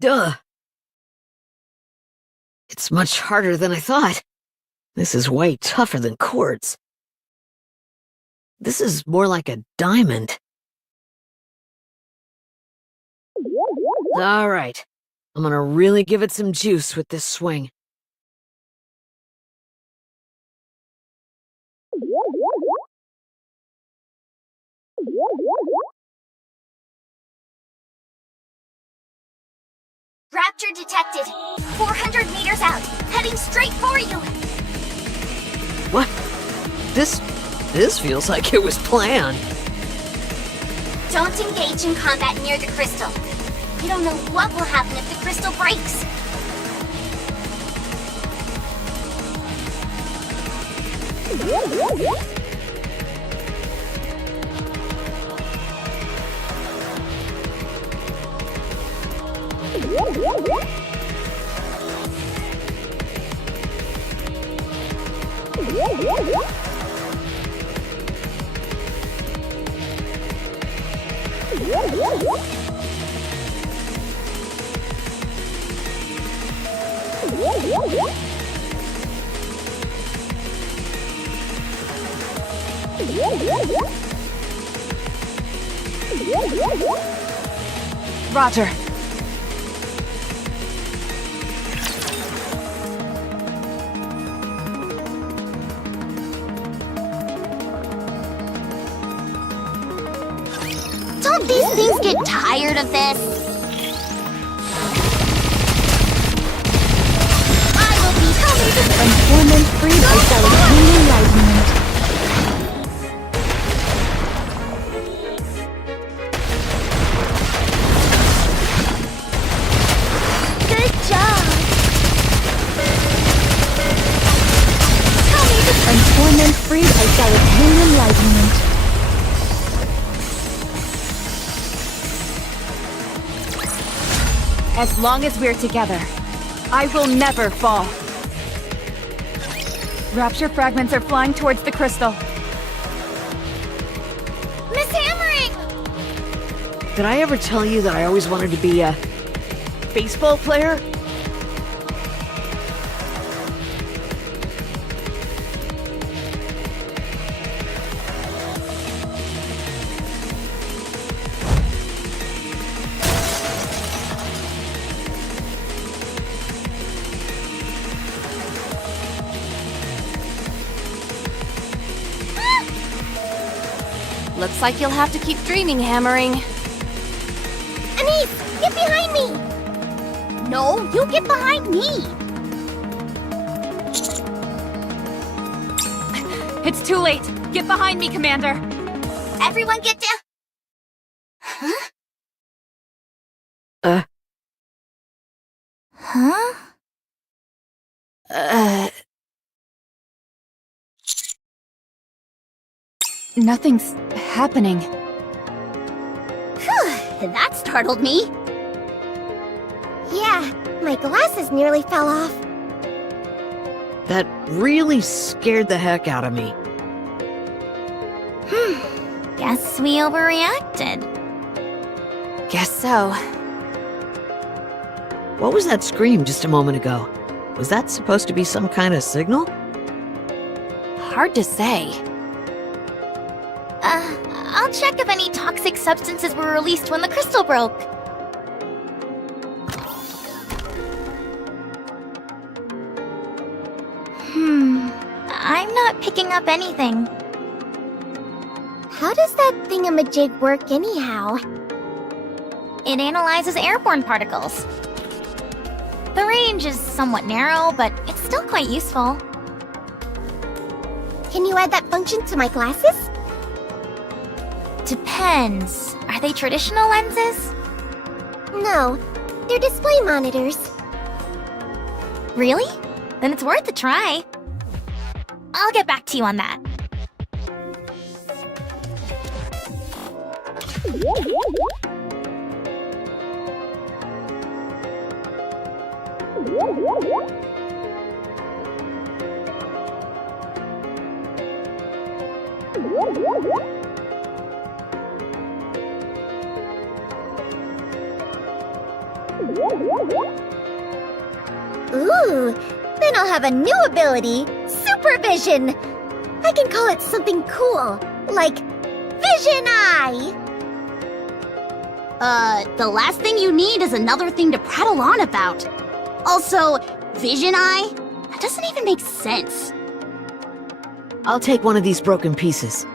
Duh. It's much harder than I thought. This is way tougher than quartz. This is more like a diamond. All right, I'm gonna really give it some juice with this swing. Raptor detected. 400 meters out, heading straight for you. What? This feels like it was planned. Don't engage in combat near the crystal. You don't know what will happen if the crystal breaks. Roger. Don't these things get tired of this? I will be coming to Transformant freed by Celestine enlightenment. Good job. Tell me to Transformant freed by Celestine enlightenment. As long as we're together, I will never fall. Rapture fragments are flying towards the crystal. Miss Hammering! Did I ever tell you that I always wanted to be a baseball player? Looks like you'll have to keep dreaming, Hammering. Anise, get behind me! No, you get behind me! It's too late. Get behind me, Commander. Everyone get down. Huh? Nothing's happening. That startled me. Yeah, my glasses nearly fell off. That really scared the heck out of me. Guess we overreacted. Guess so. What was that scream just a moment ago? Was that supposed to be some kind of signal? Hard to say. I'll check if any toxic substances were released when the crystal broke. I'm not picking up anything. How does that thingamajig work anyhow? It analyzes airborne particles. The range is somewhat narrow, but it's still quite useful. Can you add that function to my glasses? Depends. Are they traditional lenses? No, they're display monitors. Really? Then it's worth a try. I'll get back to you on that. Ooh, then I'll have a new ability, Supervision! I can call it something cool, like Vision Eye! The last thing you need is another thing to prattle on about. Also, Vision Eye? That doesn't even make sense. I'll take one of these broken pieces.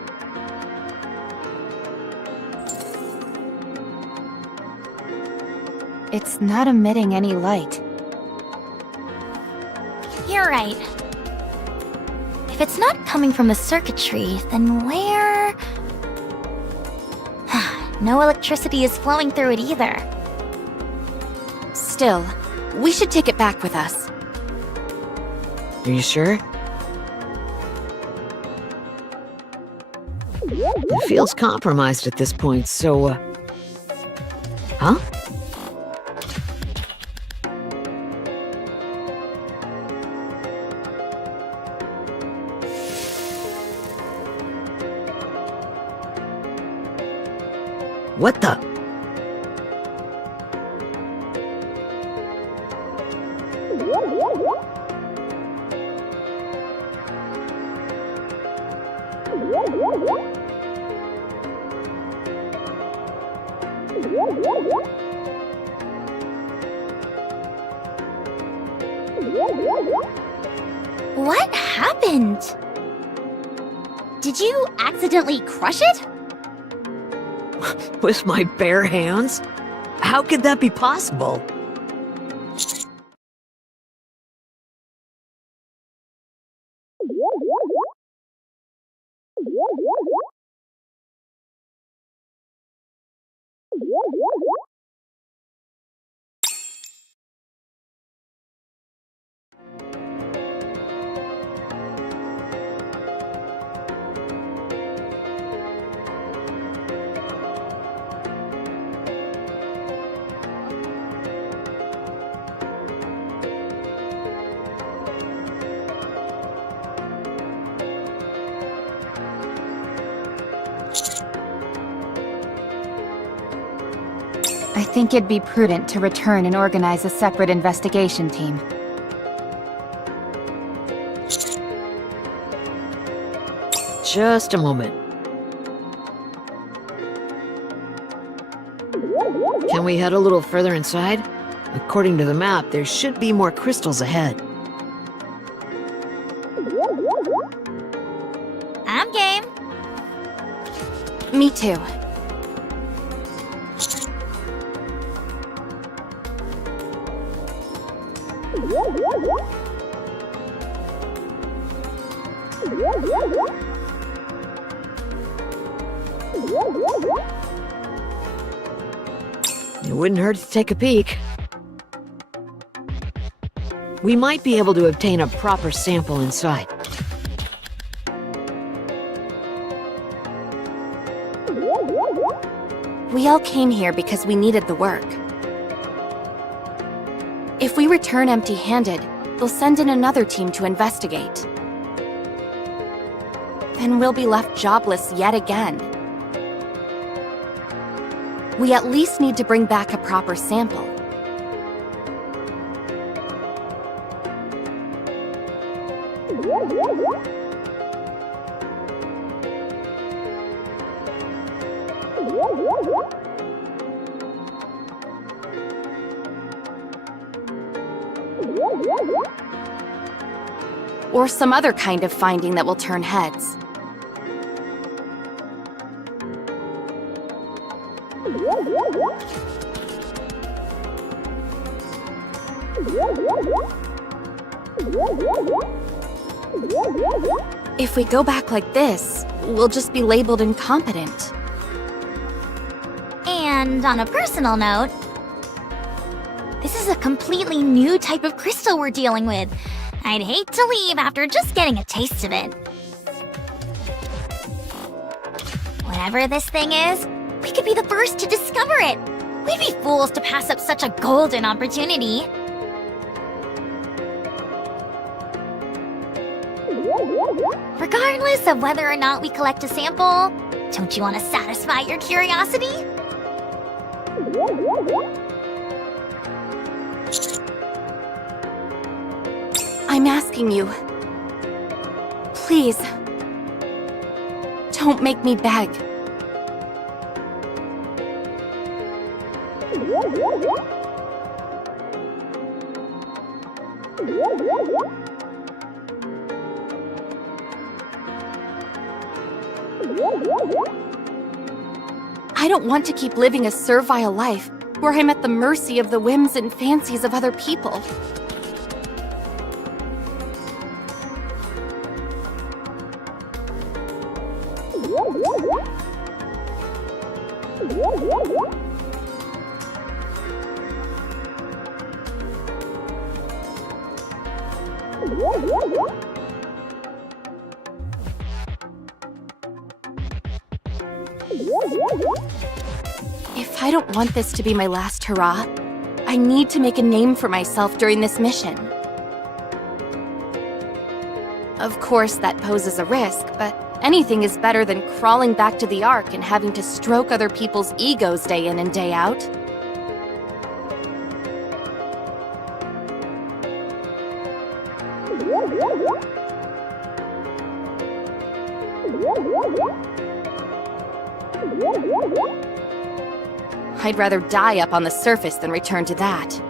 It's not emitting any light. You're right. If it's not coming from the circuitry, then where? No electricity is flowing through it either. Still, we should take it back with us. Are you sure? It feels compromised at this point, so, Huh? What the? What happened? Did you accidentally crush it? With my bare hands? How could that be possible? I think it'd be prudent to return and organize a separate investigation team. Just a moment. Can we head a little further inside? According to the map, there should be more crystals ahead. I'm game. Me too. It wouldn't hurt to take a peek. We might be able to obtain a proper sample inside. We all came here because we needed the work. If we return empty-handed, they'll send in another team to investigate. Then we'll be left jobless yet again. We at least need to bring back a proper sample. Or some other kind of finding that will turn heads. If we go back like this, we'll just be labeled incompetent. And on a personal note, this is a completely new type of crystal we're dealing with. I'd hate to leave after just getting a taste of it. Whatever this thing is, we could be the first to discover it. We'd be fools to pass up such a golden opportunity. Regardless of whether or not we collect a sample, don't you want to satisfy your curiosity? I'm asking you. Please. Don't make me beg. I don't want to keep living a servile life where I'm at the mercy of the whims and fancies of other people. If I don't want this to be my last hurrah, I need to make a name for myself during this mission. Of course, that poses a risk, but anything is better than crawling back to the Ark and having to stroke other people's egos day in and day out. I'd rather die up on the surface than return to that.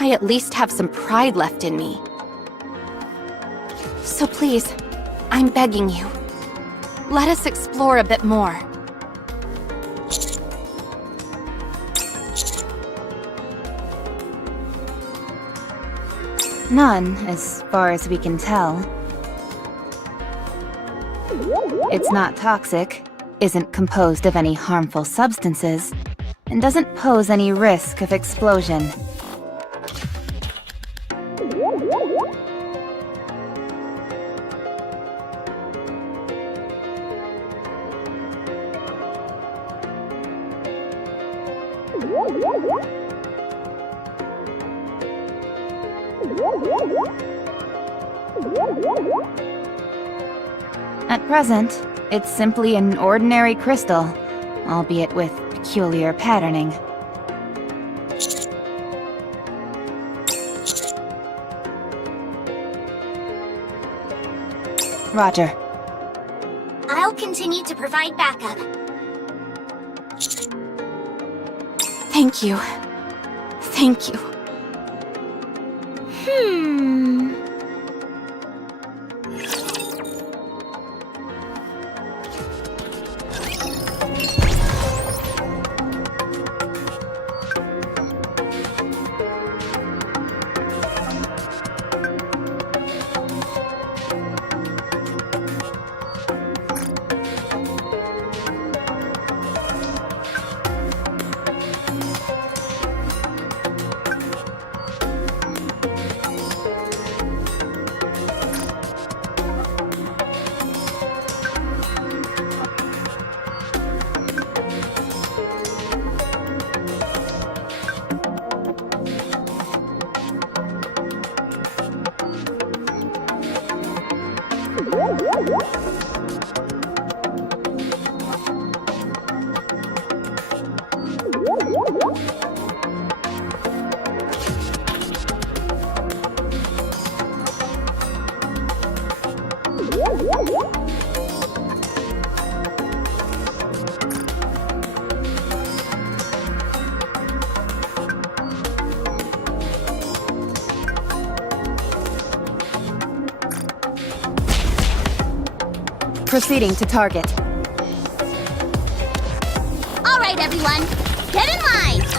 I at least have some pride left in me. So please, I'm begging you. Let us explore a bit more. None, as far as we can tell. It's not toxic, isn't composed of any harmful substances, and doesn't pose any risk of explosion. At present, it's simply an ordinary crystal, albeit with peculiar patterning. Roger. I'll continue to provide backup. Thank you. Thank you. Proceeding to target. All right, everyone, get in line!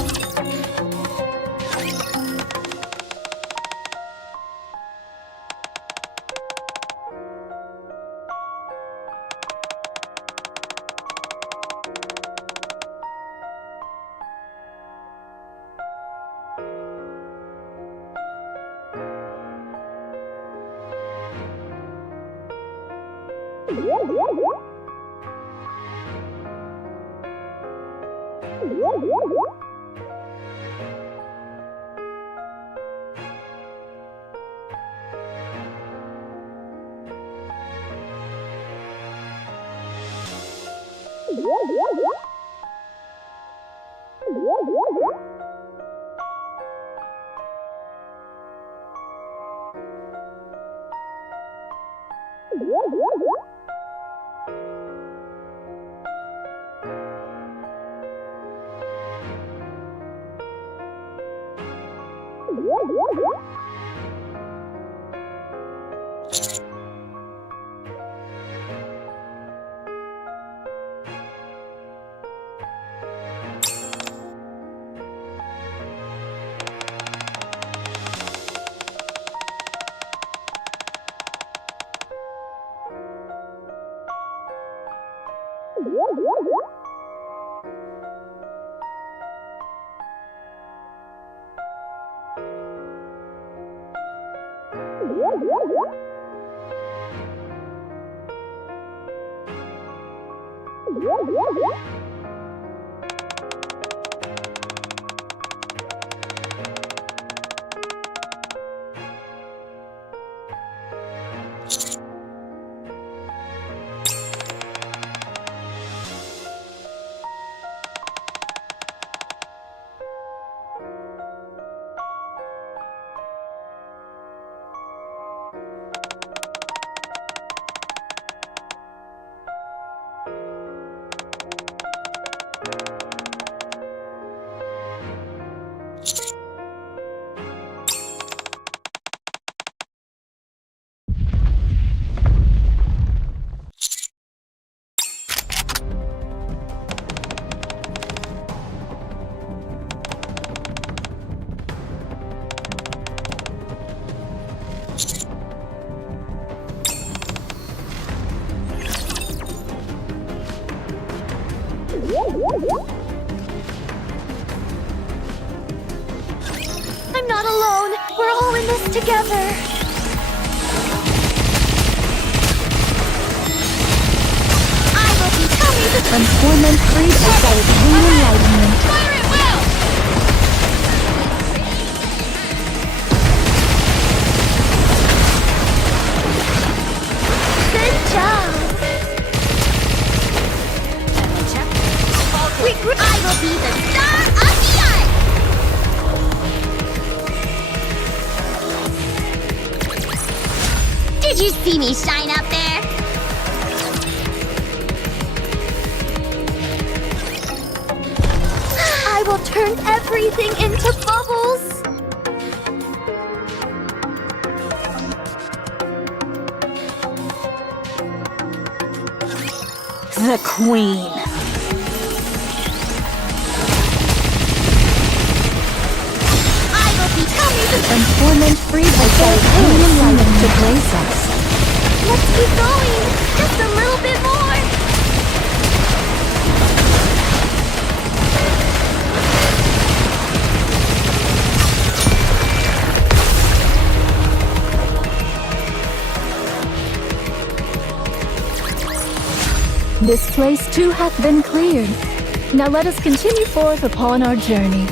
I'm not alone. We're all in this together. I will become you. Transformment freed by Arcane Enlightenment. Fire at will! Good job. I will be the star of the art! Did you see me shine up there? I will turn everything into bubbles. The Queen. I will become you. Transformant freed by Arcane Enlightenment to brace us. Let's keep going. Just a little bit more. This place too hath been cleared. Now let us continue forth upon our journey.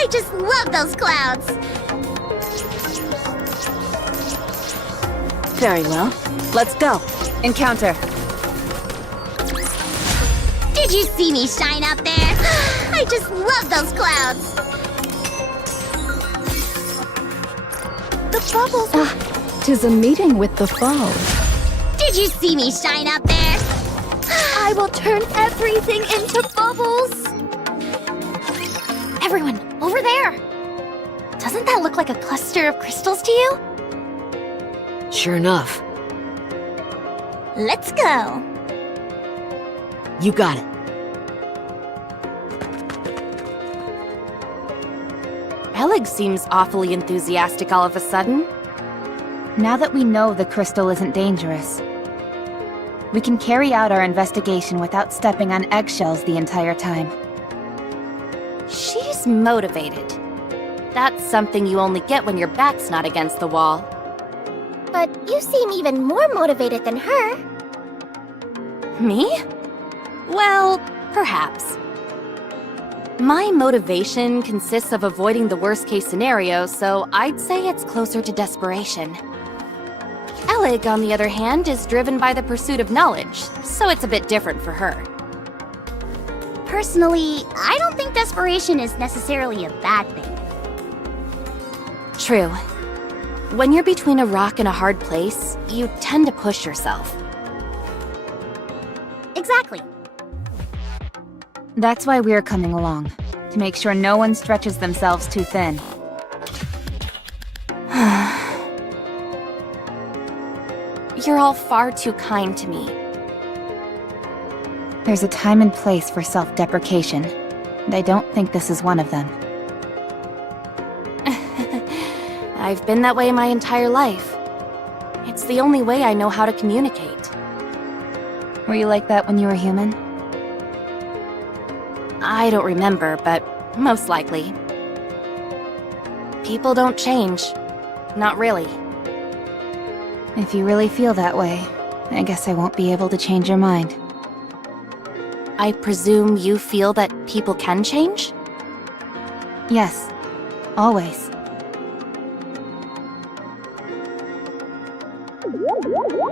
I just love those clouds! Very well. Let's go. Encounter. Did you see me shine up there? I just love those clouds! The bubbles. Ah, 'tis a meeting with the fall. Did you see me shine up there? I will turn everything into bubbles. Everyone, over there. Doesn't that look like a cluster of crystals to you? Sure enough. Let's go. You got it. Elig seems awfully enthusiastic all of a sudden. Now that we know the crystal isn't dangerous, we can carry out our investigation without stepping on eggshells the entire time. She's motivated. That's something you only get when your back's not against the wall. But you seem even more motivated than her. Me? Well, perhaps. My motivation consists of avoiding the worst-case scenario, so I'd say it's closer to desperation. Elig, on the other hand, is driven by the pursuit of knowledge, so it's a bit different for her. Personally, I don't think desperation is necessarily a bad thing. True. When you're between a rock and a hard place, you tend to push yourself. Exactly. That's why we're coming along, to make sure no one stretches themselves too thin. You're all far too kind to me. There's a time and place for self-deprecation, and I don't think this is one of them. I've been that way my entire life. It's the only way I know how to communicate. Were you like that when you were human? I don't remember, but most likely. People don't change. Not really. If you really feel that way, I guess I won't be able to change your mind. I presume you feel that people can change? Yes, always.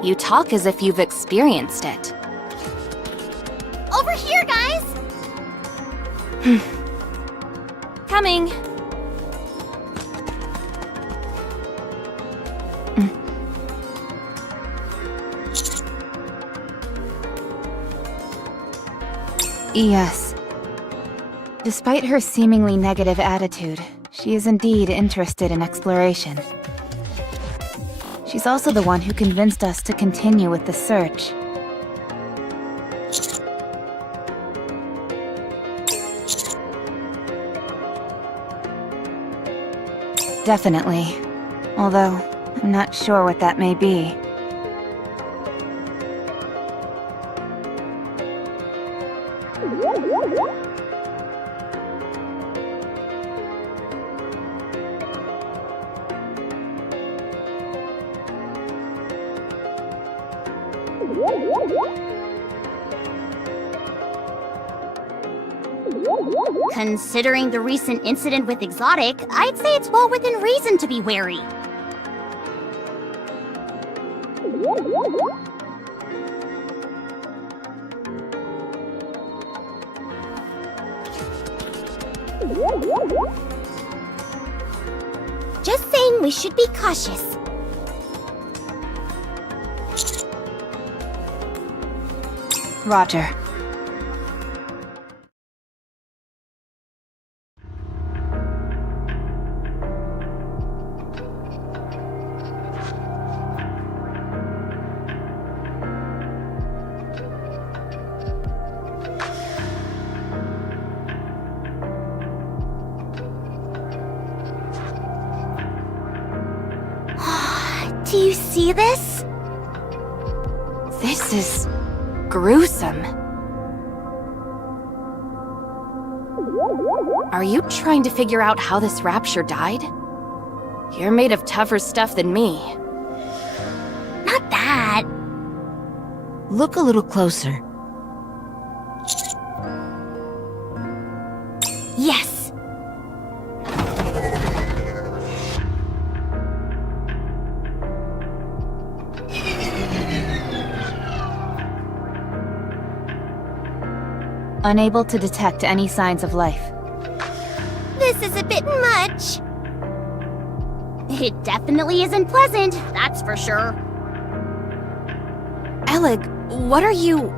You talk as if you've experienced it. Over here, guys. Coming. Yes. Despite her seemingly negative attitude, she is indeed interested in exploration. She's also the one who convinced us to continue with the search. Definitely. Although, I'm not sure what that may be. Considering the recent incident with Exotic, I'd say it's well within reason to be wary. Just saying we should be cautious. Roger. Do you see this? This is gruesome. Are you trying to figure out how this rapture died? You're made of tougher stuff than me. Not that. Look a little closer. Yes. Unable to detect any signs of life. This is a bit much. It definitely isn't pleasant, that's for sure. Elig, what are you...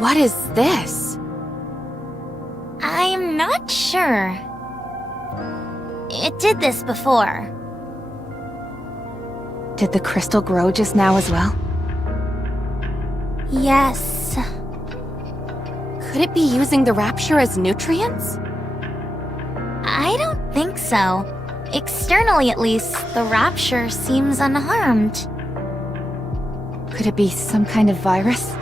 What is this? I'm not sure. It did this before. Did the crystal grow just now as well? Yes. Could it be using the rapture as nutrients? I don't think so. Externally, at least, the rapture seems unharmed. Could it be some kind of virus?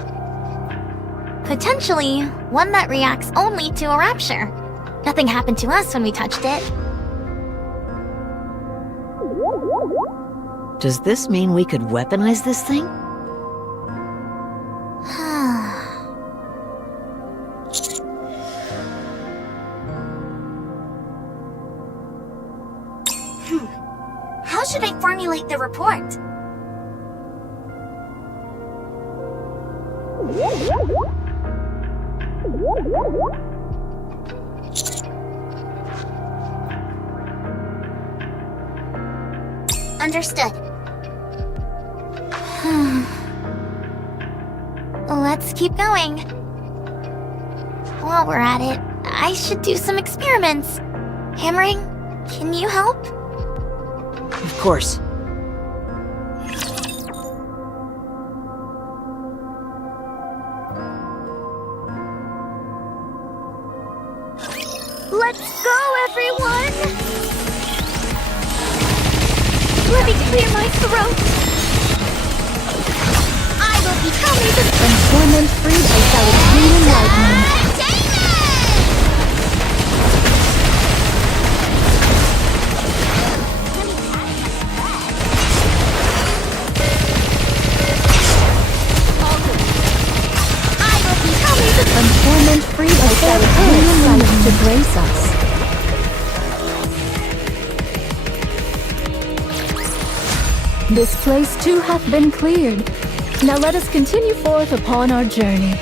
Potentially, one that reacts only to a rapture. Nothing happened to us when we touched it. Does this mean we could weaponize this thing? How should I formulate the report? Understood. Let's keep going. While we're at it, I should do some experiments. Hammering, can you help? Of course. Let's go, everyone! Let me clear my throat! I will become the... From torment freed, I shall obtain enlightenment. From torment freed, I shall obtain enlightenment to grace us. This place too hath been cleared. Now let us continue forth upon our journey.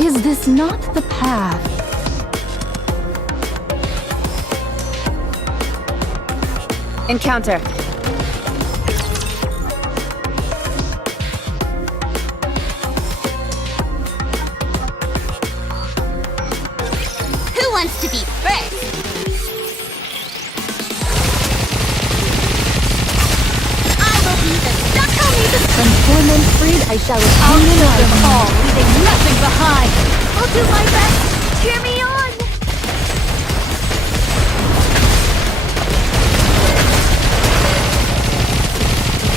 Is this not the path? Encounter. Who wants to be first? From torment freed, I shall obtain enlightenment. all, leaving nothing behind! I'll do my best! Cheer me on!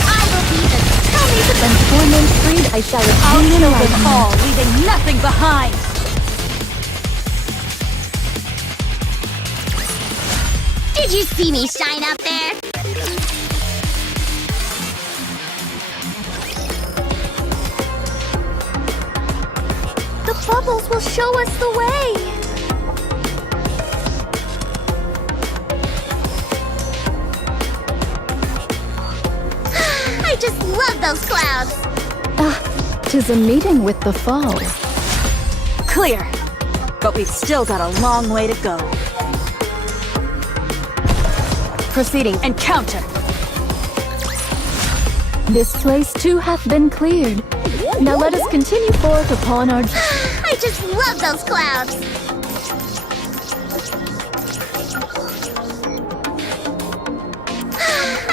I will be the... Tell me the... From torment freed, I shall obtain enlightenment. all, leaving nothing behind! Did you see me shine up there? The bubbles will show us the way! I just love those clouds! Ah, 'tis a meeting with the fall. Clear. But we've still got a long way to go. Proceeding. Encounter. This place too hath been cleared. Now let us continue forth upon our... I just love those clouds!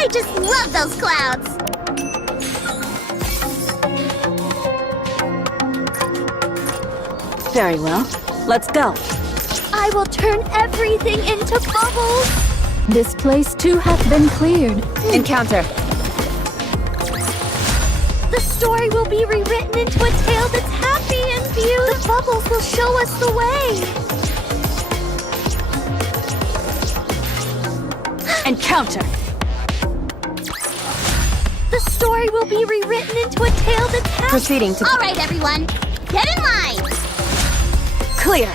I just love those clouds! Very well. Let's go. I will turn everything into bubbles! This place too hath been cleared. Encounter. The story will be rewritten into a tale that's happy and beautiful. The bubbles will show us the way. Encounter. The story will be rewritten into a tale that's happy. Proceeding to Alright, everyone, get in line! Clear.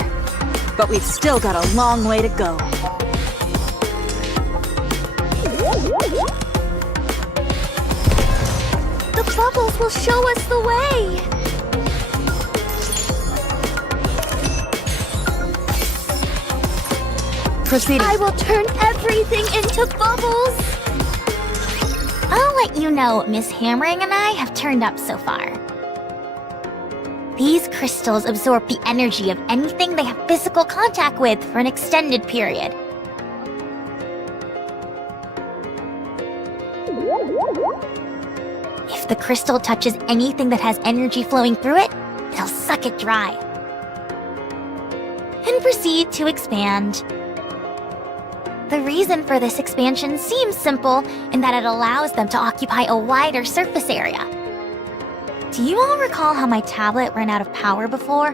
But we've still got a long way to go. The bubbles will show us the way. proceeding. I will turn everything into bubbles. I'll let you know what Miss Hammering and I have turned up so far. These crystals absorb the energy of anything they have physical contact with for an extended period. If the crystal touches anything that has energy flowing through it, it'll suck it dry and proceed to expand. The reason for this expansion seems simple in that it allows them to occupy a wider surface area. Do you all recall how my tablet ran out of power before?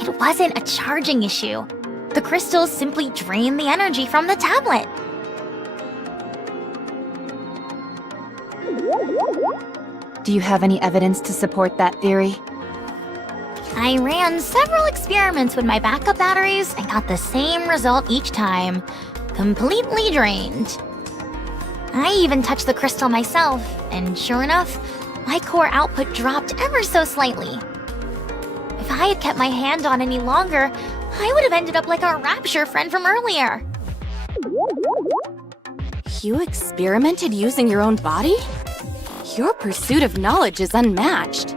It wasn't a charging issue. The crystals simply drained the energy from the tablet. Do you have any evidence to support that theory? I ran several experiments with my backup batteries and got the same result each time. Completely drained. I even touched the crystal myself, and sure enough, my core output dropped ever so slightly. If I had kept my hand on any longer, I would have ended up like our Rapture friend from earlier. You experimented using your own body? Your pursuit of knowledge is unmatched.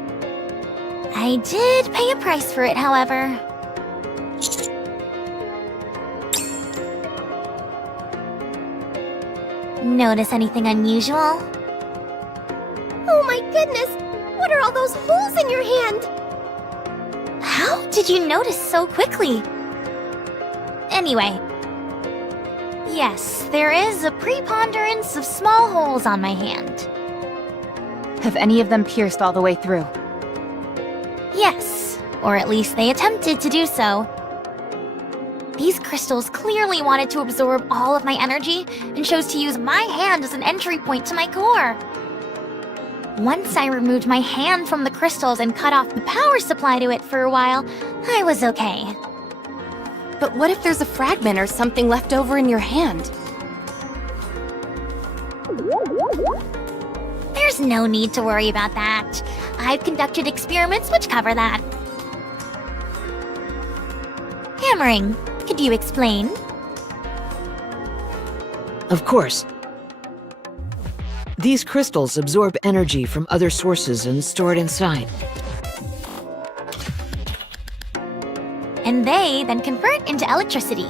I did pay a price for it, however. Notice anything unusual? Oh my goodness! What are all those holes in your hand? How did you notice so quickly? Anyway, yes, there is a preponderance of small holes on my hand. Have any of them pierced all the way through? Yes, or at least they attempted to do so. These crystals clearly wanted to absorb all of my energy and chose to use my hand as an entry point to my core. Once I removed my hand from the crystals and cut off the power supply to it for a while, I was okay. But what if there's a fragment or something left over in your hand? There's no need to worry about that. I've conducted experiments which cover that. Hammering, could you explain? Of course. These crystals absorb energy from other sources and store it inside. And they then convert into electricity.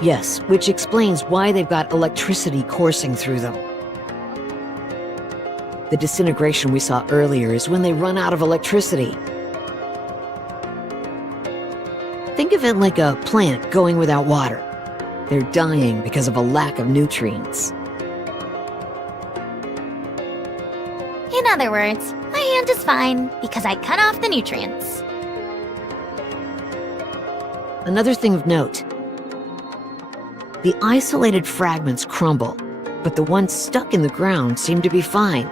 Yes, which explains why they've got electricity coursing through them. The disintegration we saw earlier is when they run out of electricity. Think of it like a plant going without water. They're dying because of a lack of nutrients. In other words, my hand is fine because I cut off the nutrients. Another thing of note. The isolated fragments crumble, but the ones stuck in the ground seem to be fine.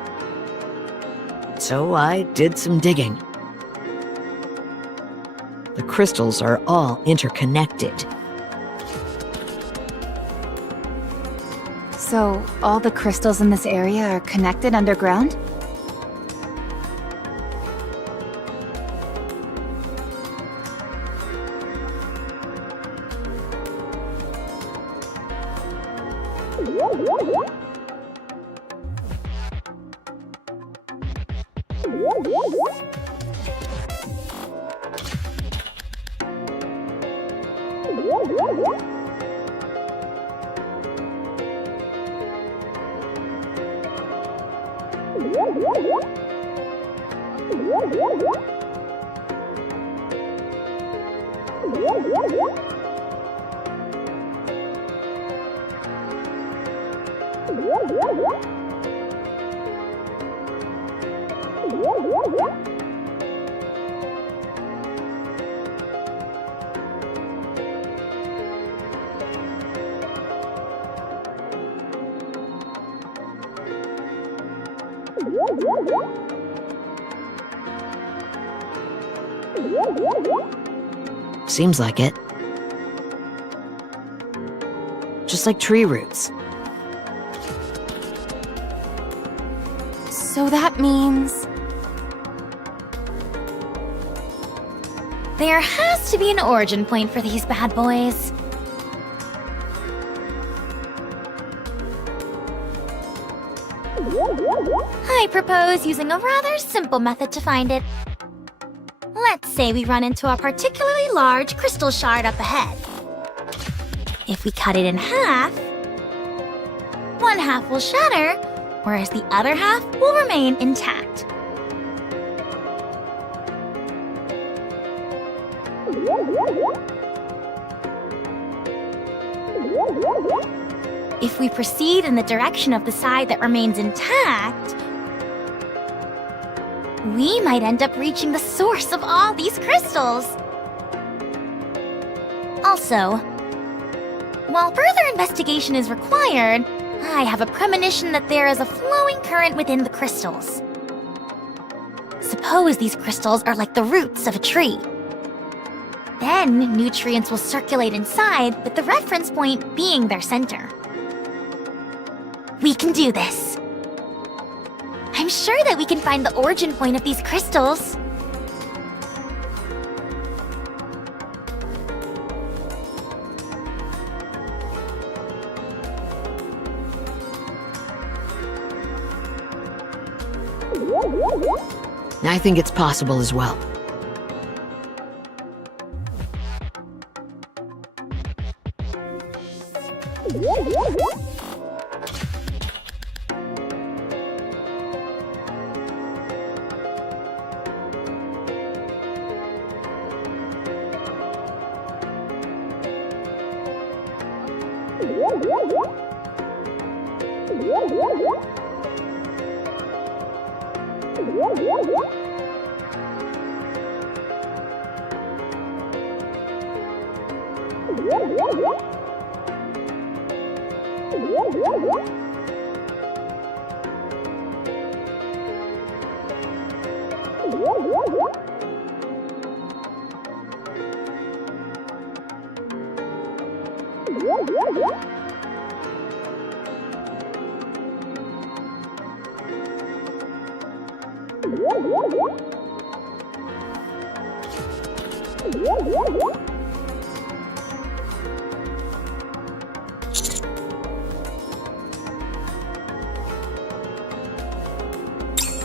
So I did some digging. The crystals are all interconnected. So, all the crystals in this area are connected underground? Seems like it. Just like tree roots. So that means... There has to be an origin point for these bad boys. I propose using a rather simple method to find it. Let's say we run into a particularly large crystal shard up ahead. If we cut it in half, one half will shatter, whereas the other half will remain intact. If we proceed in the direction of the side that remains intact, we might end up reaching the source of all these crystals. Also, while further investigation is required, I have a premonition that there is a flowing current within the crystals. Suppose these crystals are like the roots of a tree. Then nutrients will circulate inside, with the reference point being their center. We can do this. I'm sure that we can find the origin point of these crystals. I think it's possible as well.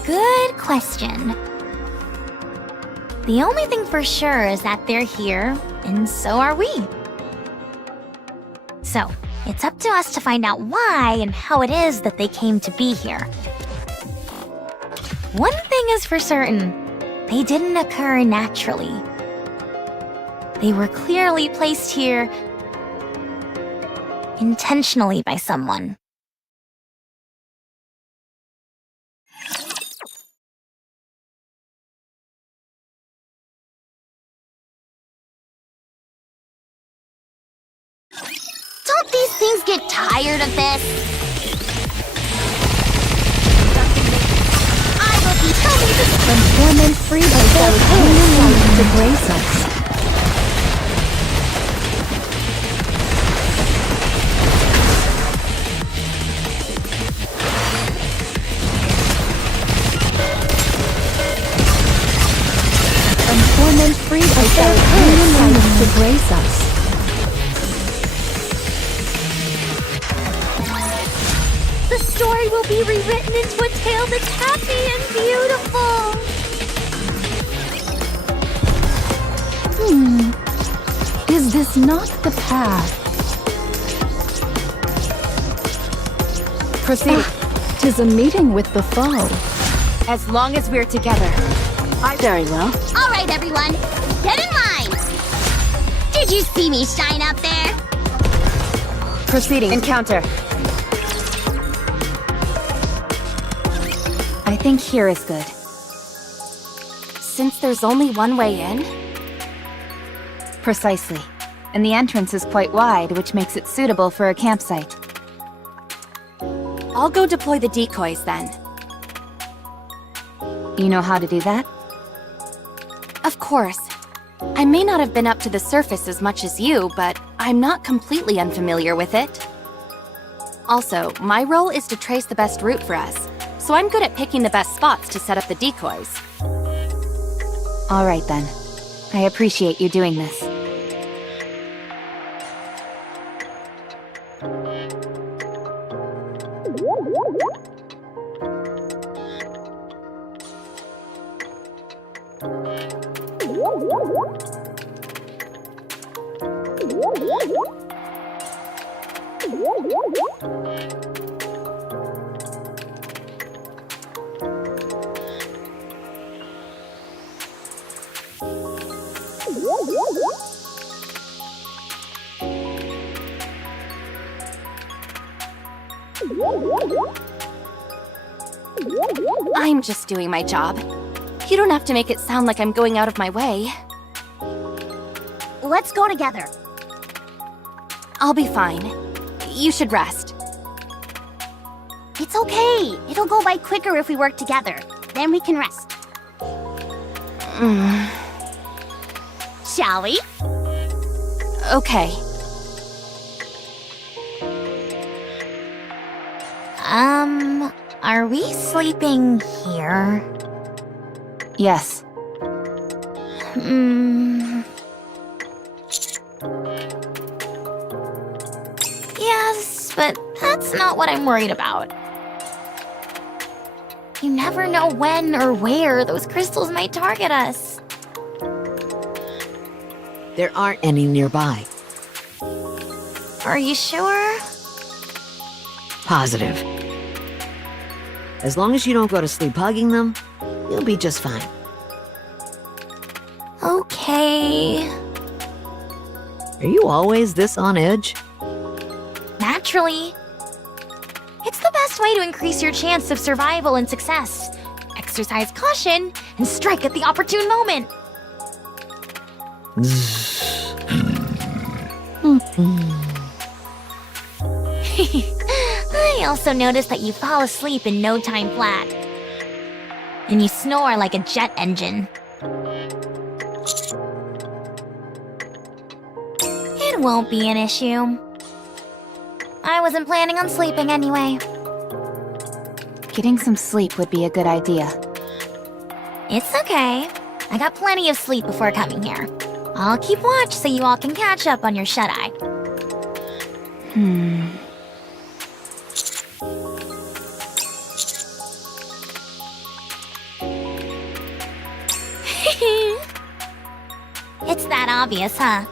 Good question. The only thing for sure is that they're here, and so are we. So, it's up to us to find out why and how it is that they came to be here. One thing is for certain, they didn't occur naturally. They were clearly placed here intentionally by someone. Don't these things get tired of this? I will be telling this Transforming free by Akumi light to grace us. Transforming free by Akumi light to grace us. The story will be rewritten into a tale that's happy and beautiful. Is this not the path? Proceed. 'Tis a meeting with the foe. As long as we're together. Very well. All right, everyone, get in line. Did you see me shine up there? Proceeding. Encounter. I think here is good. Since there's only one way in? Precisely. And the entrance is quite wide, which makes it suitable for a campsite. I'll go deploy the decoys then. You know how to do that? Of course. I may not have been up to the surface as much as you, but I'm not completely unfamiliar with it. Also, my role is to trace the best route for us, so I'm good at picking the best spots to set up the decoys. All right then. I appreciate you doing this. I'm just doing my job. You don't have to make it sound like I'm going out of my way. Let's go together. I'll be fine. You should rest. It's okay. It'll go by quicker if we work together. Then we can rest. Shall we? Okay. Are we sleeping here? Yes. Yes, but that's not what I'm worried about. You never know when or where those crystals might target us. There aren't any nearby. Are you sure? Positive. As long as you don't go to sleep hugging them, you'll be just fine. Okay. Are you always this on edge? Naturally. It's the best way to increase your chance of survival and success. Exercise caution and strike at the opportune moment. I also noticed that you fall asleep in no time flat. And you snore like a jet engine. It won't be an issue. I wasn't planning on sleeping anyway. Getting some sleep would be a good idea. It's okay. I got plenty of sleep before coming here. I'll keep watch so you all can catch up on your shut-eye. It's that obvious, huh?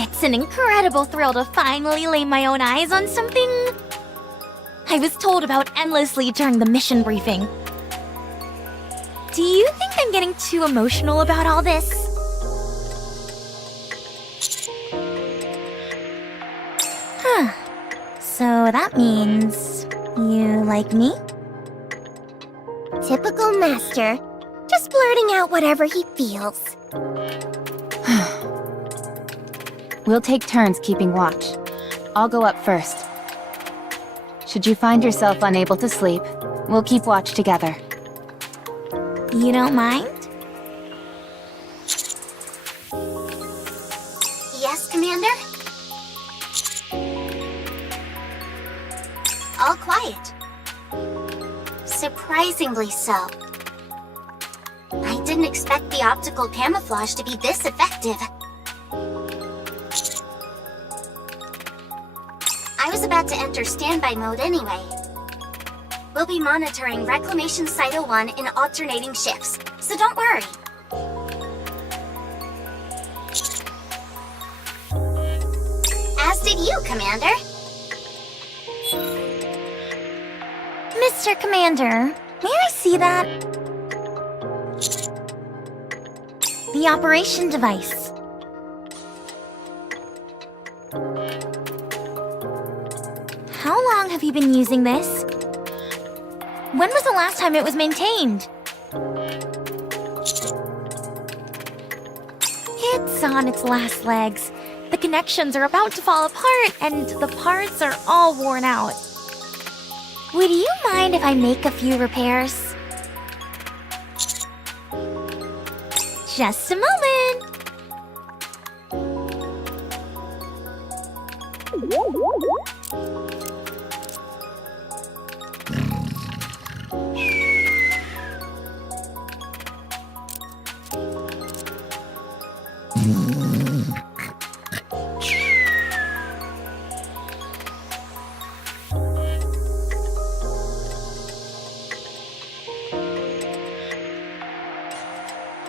It's an incredible thrill to finally lay my own eyes on something I was told about endlessly during the mission briefing. Do you think I'm getting too emotional about all this? Huh. So that means you like me? Typical master. Just blurting out whatever he feels. We'll take turns keeping watch. I'll go up first. Should you find yourself unable to sleep, we'll keep watch together. You don't mind? Yes, Commander? All quiet. Surprisingly so. I didn't expect the optical camouflage to be this effective. I was about to enter standby mode anyway. We'll be monitoring Reclamation Site 01 in alternating shifts, so don't worry. As did you, Commander. Mr. Commander, may I see that? The operation device. How long have you been using this? When was the last time it was maintained? It's on its last legs. The connections are about to fall apart, and the parts are all worn out. Would you mind if I make a few repairs? Just a moment.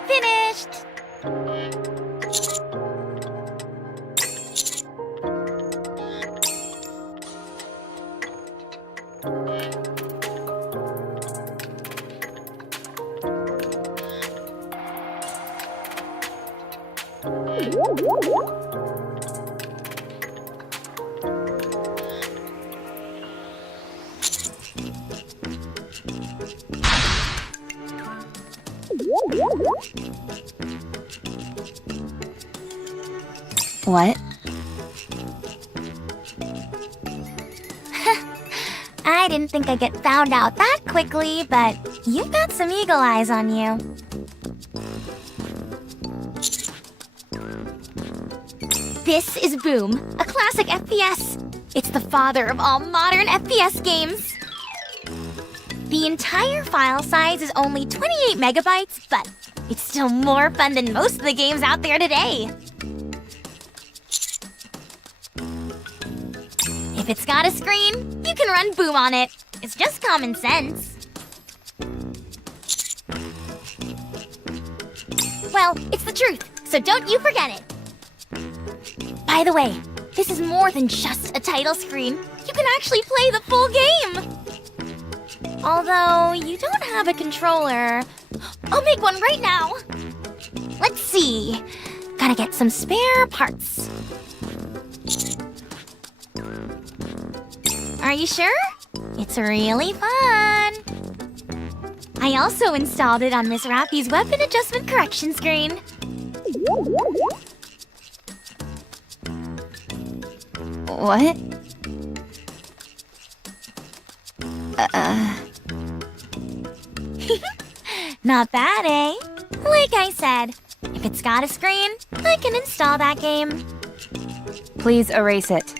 Finished. What? I didn't think I'd get found out that quickly, but you've got some eagle eyes on you. This is Boom, a classic FPS. It's the father of all modern FPS games. The entire file size is only 28 megabytes, but it's still more fun than most of the games out there today. If it's got a screen, you can run Boom on it. It's just common sense. Well, it's the truth, so don't you forget it. By the way, this is more than just a title screen. You can actually play the full game. Although, you don't have a controller. I'll make one right now. Let's see. Gotta get some spare parts. Are you sure? It's really fun. I also installed it on Miss Rapi's weapon adjustment correction screen. What? Not bad, eh? Like I said, if it's got a screen, I can install that game. Please erase it.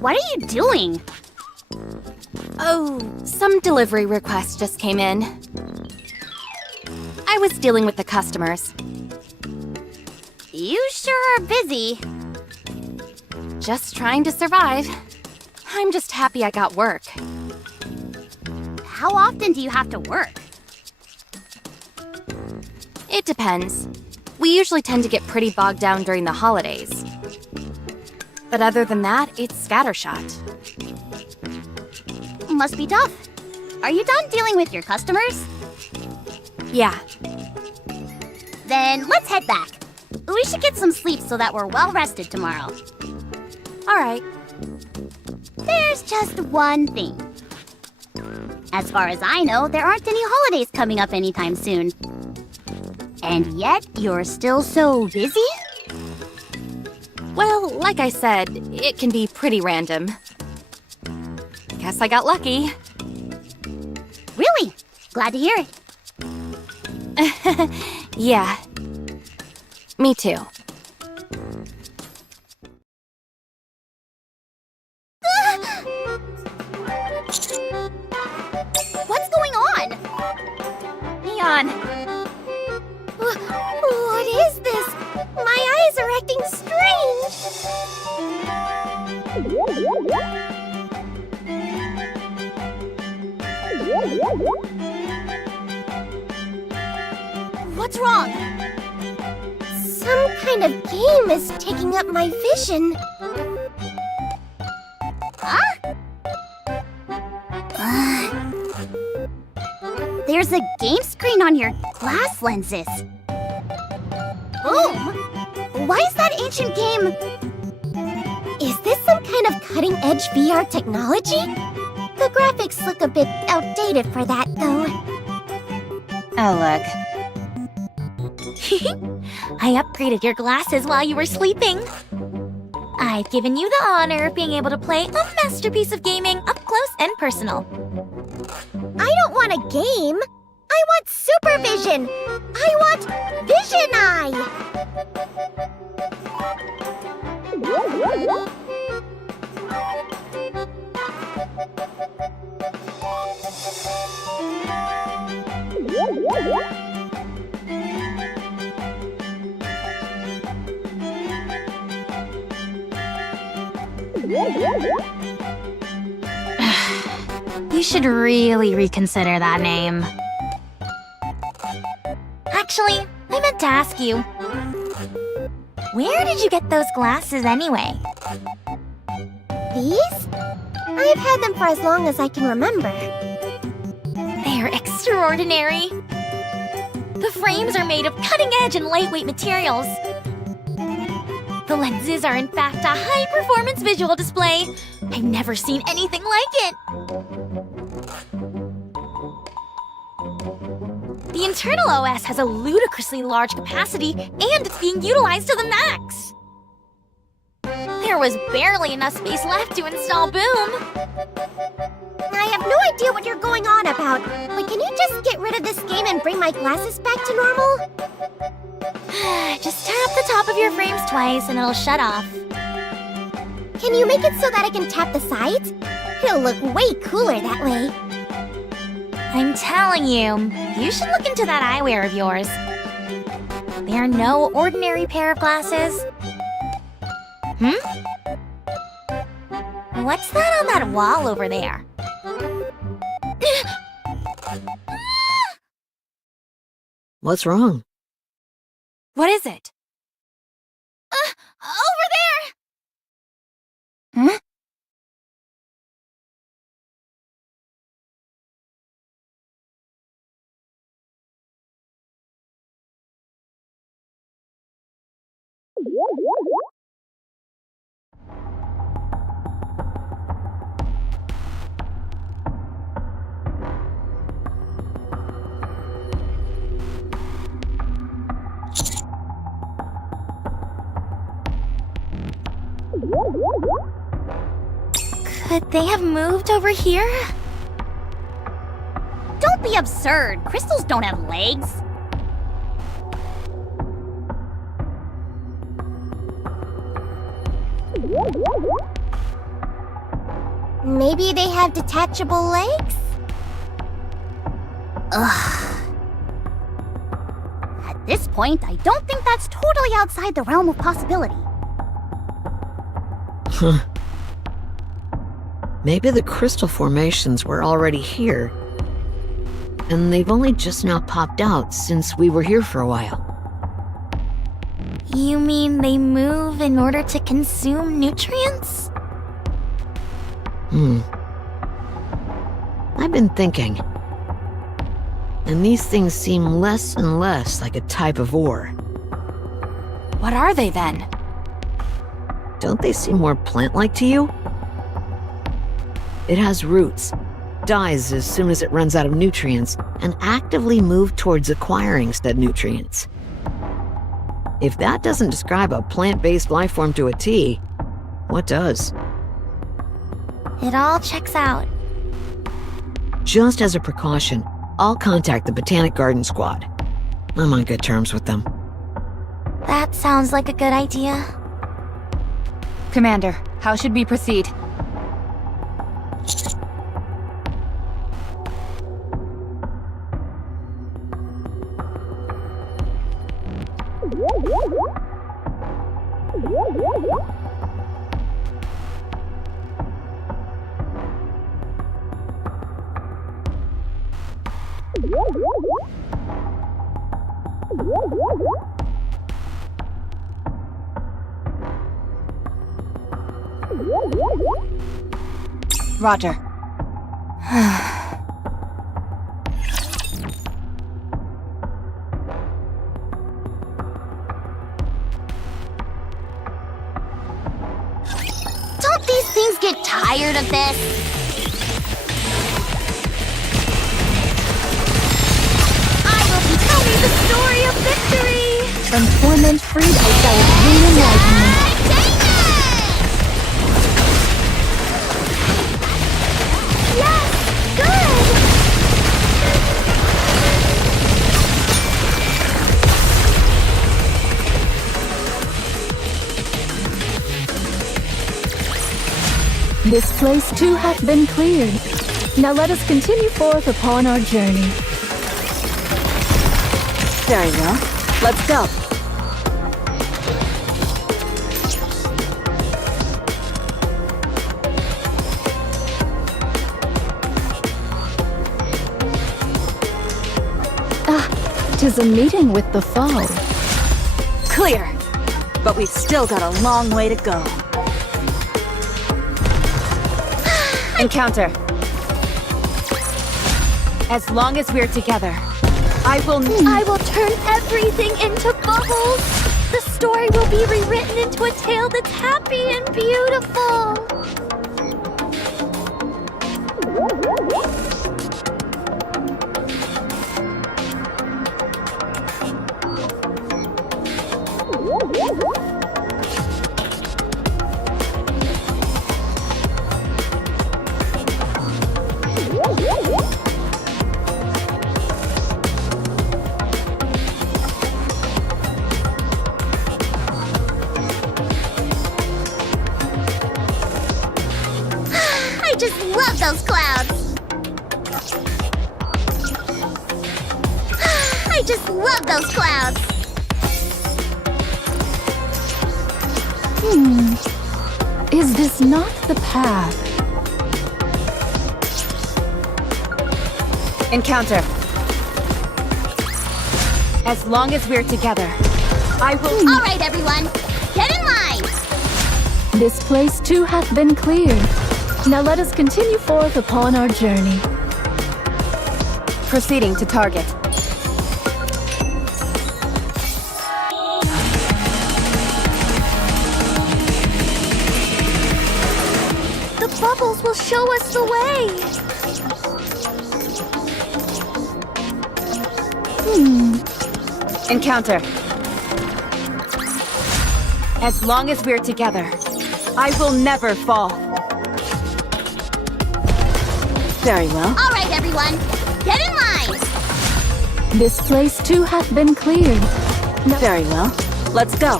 What are you doing? Oh, some delivery requests just came in. I was dealing with the customers. You sure are busy. Just trying to survive. I'm just happy I got work. How often do you have to work? It depends. We usually tend to get pretty bogged down during the holidays. But other than that, it's scattershot. Must be tough. Are you done dealing with your customers? Yeah. Then let's head back. We should get some sleep so that we're well rested tomorrow. Alright. There's just one thing. As far as I know, there aren't any holidays coming up anytime soon. And yet, you're still so busy? Well, like I said, it can be pretty random. Guess I got lucky. Really? Glad to hear it. Yeah. Me too. What's going on? Neon! What is this? My eyes are acting strange. What's wrong? Some kind of game is taking up my vision. There's a game screen on your glass lenses. Boom! Why is that ancient game? Is this some kind of cutting-edge VR technology? The graphics look a bit outdated for that, though. Oh, look. I upgraded your glasses while you were sleeping. I've given you the honor of being able to play a masterpiece of gaming up close and personal. I don't want a game. I want supervision. I want Vision Eye. You should really reconsider that name. Actually, I meant to ask you. Where did you get those glasses anyway? These? I've had them for as long as I can remember. They're extraordinary. The frames are made of cutting-edge and lightweight materials. The lenses are in fact a high-performance visual display. I've never seen anything like it. The internal OS has a ludicrously large capacity, and it's being utilized to the max. There was barely enough space left to install Boom. I have no idea what you're going on about, but can you just get rid of this game and bring my glasses back to normal? Just tap the top of your frames twice and it'll shut off. Can you make it so that I can tap the sides? It'll look way cooler that way. I'm telling you, you should look into that eyewear of yours. They're no ordinary pair of glasses. What's that on that wall over there? What's wrong? What is it? Over there! Huh? Could they have moved over here? Don't be absurd. Crystals don't have legs. Maybe they have detachable legs? At this point, I don't think that's totally outside the realm of possibility. Huh. Maybe the crystal formations were already here. And they've only just now popped out since we were here for a while. You mean they move in order to consume nutrients? I've been thinking. And these things seem less and less like a type of ore. What are they then? Don't they seem more plant-like to you? It has roots, dies as soon as it runs out of nutrients, and actively moves towards acquiring said nutrients. If that doesn't describe a plant-based life form to a T, what does? It all checks out. Just as a precaution, I'll contact the Botanic Garden Squad. I'm on good terms with them. That sounds like a good idea. Commander, how should we proceed? Roger. Don't these things get tired of this? I will be telling the story of victory! From torment freed, I shall attain enlightenment. This place too hath been cleared. Now let us continue forth upon our journey. Very well. Let's go. Tis a meeting with the foe. Clear. But we've still got a long way to go. Encounter. As long as we're together, I will turn everything into bubbles! The story will be rewritten into a tale that's happy and beautiful! I just love those clouds! I just love those clouds! Is this not the path? encounter. As long as we're together, I will— All right, everyone, get in line! This place too hath been cleared. Now let us continue forth upon our journey. Proceeding to target. The bubbles will show us the way! Encounter. As long as we're together, I will never fall. Very well. All right, everyone, get in line. This place too hath been cleared. Very well. Let's go.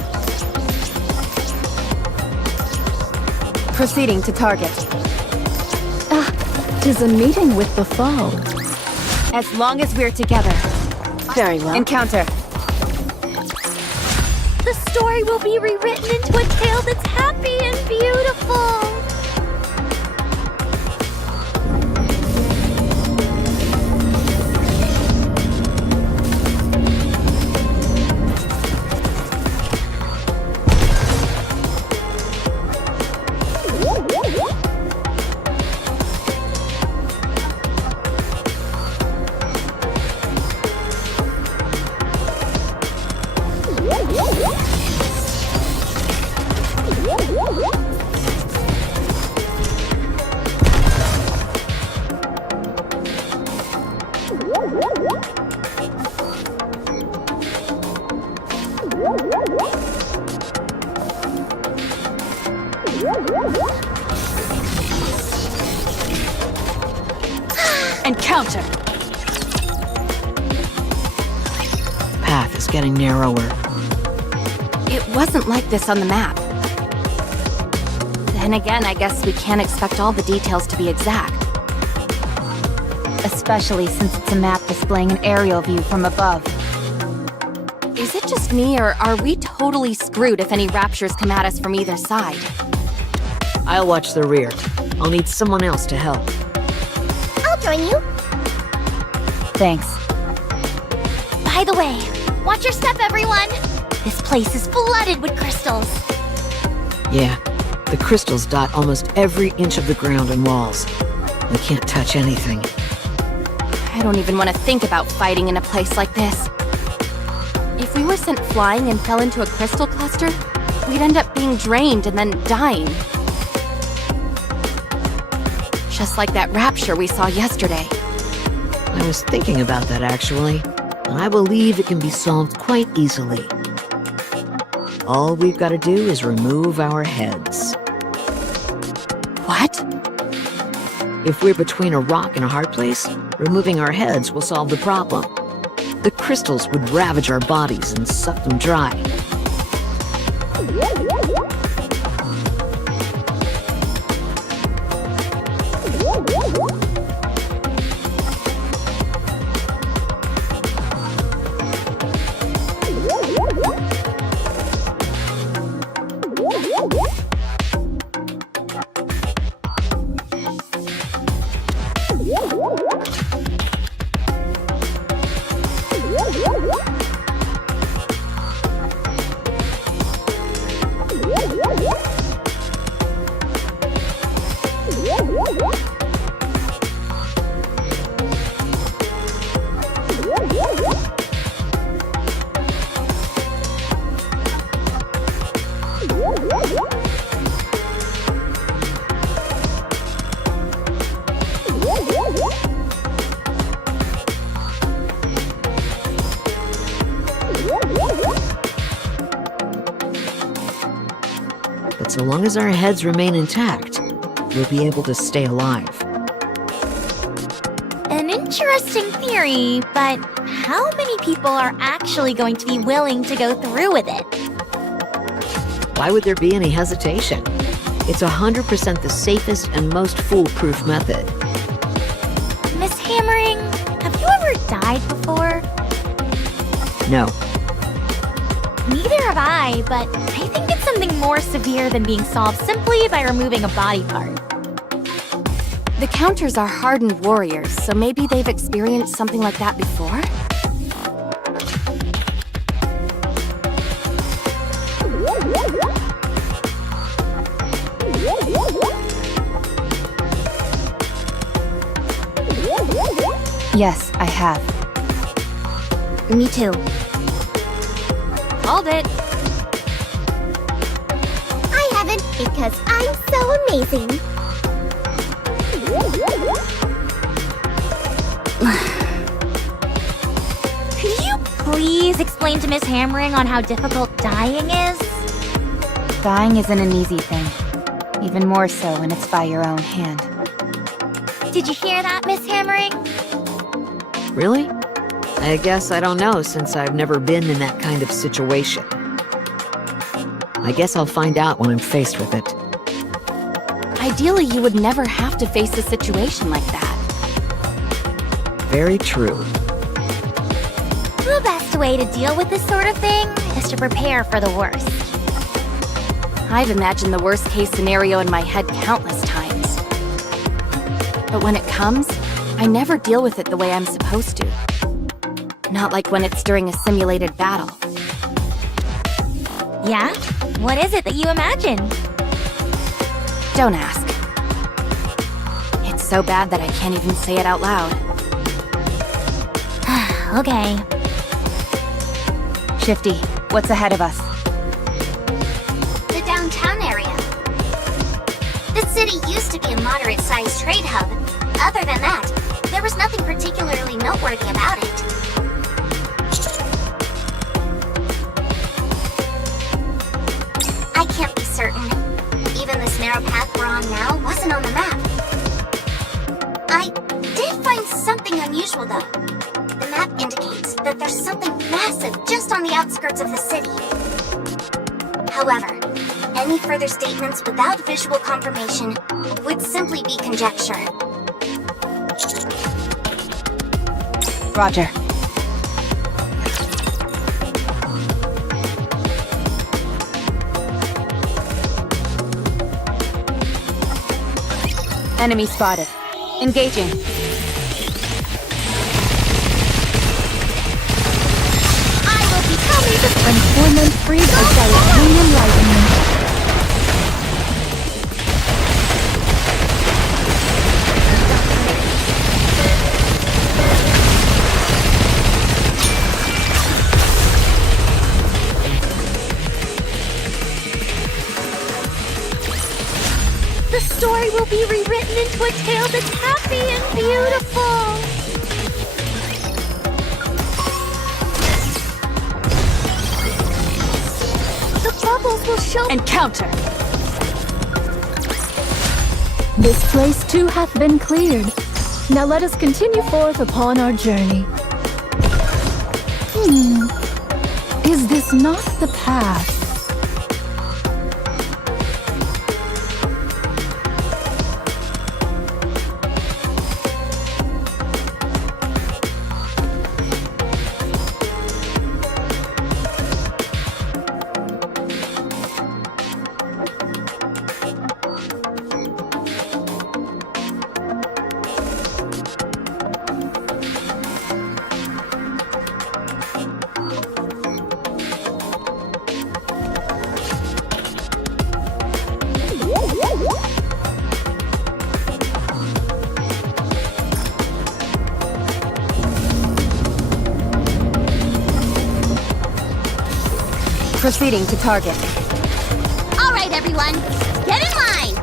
Proceeding to target. Ah, 'tis a meeting with the foe. As long as we're together. Very well. Encounter. The story will be rewritten into a tale that's happy and beautiful. Encounter. Path is getting narrower. It wasn't like this on the map. Then again, I guess we can't expect all the details to be exact. Especially since it's a map displaying an aerial view from above. Is it just me, or are we totally screwed if any raptures come at us from either side? I'll watch the rear. I'll need someone else to help. I'll join you. Thanks. By the way, watch your step, everyone. This place is flooded with crystals. Yeah, the crystals dot almost every inch of the ground and walls. We can't touch anything. I don't even want to think about fighting in a place like this. If we were sent flying and fell into a crystal cluster, we'd end up being drained and then dying. Just like that rapture we saw yesterday. I was thinking about that actually, and I believe it can be solved quite easily. All we've got to do is remove our heads. What? If we're between a rock and a hard place, removing our heads will solve the problem. The crystals would ravage our bodies and suck them dry. But so long as our heads remain intact, we'll be able to stay alive. An interesting theory, but how many people are actually going to be willing to go through with it? Why would there be any hesitation? It's 100% the safest and most foolproof method. Miss Hammering, have you ever died before? No, Neither have I, but I think it's something more severe than being solved simply by removing a body part. The Counters are hardened warriors, so maybe they've experienced something like that before? Yes, I have. Me too. Called it. I haven't because I'm so amazing. Could you please explain to Miss Hammering on how difficult dying is? Dying isn't an easy thing. Even more so when it's by your own hand. Did you hear that, Miss Hammering? Really? I guess I don't know since I've never been in that kind of situation. I guess I'll find out when I'm faced with it. Ideally, you would never have to face a situation like that. Very true. The best way to deal with this sort of thing is to prepare for the worst. I've imagined the worst case scenario in my head countless times. But when it comes, I never deal with it the way I'm supposed to. Not like when it's during a simulated battle. Yeah? What is it that you imagine? Don't ask. It's so bad that I can't even say it out loud. Okay. Shifty, what's ahead of us? The downtown area. The city used to be a moderate-sized trade hub. Other than that, there was nothing particularly noteworthy about it. I can't be certain. Even this narrow path we're on now wasn't on the map. I did find something unusual, though. The map indicates that there's something massive just on the outskirts of the city. However, any further statements without visual confirmation would simply be conjecture. Roger. Enemy spotted. Engaging. I will become a Transformment freed by Raptilion lightning. The story will be rewritten into a tale that's happy and beautiful. The bubbles will show. Encounter! This place too hath been cleared. Now let us continue forth upon our journey. Is this not the path? Proceeding to target. All right, everyone, get in line!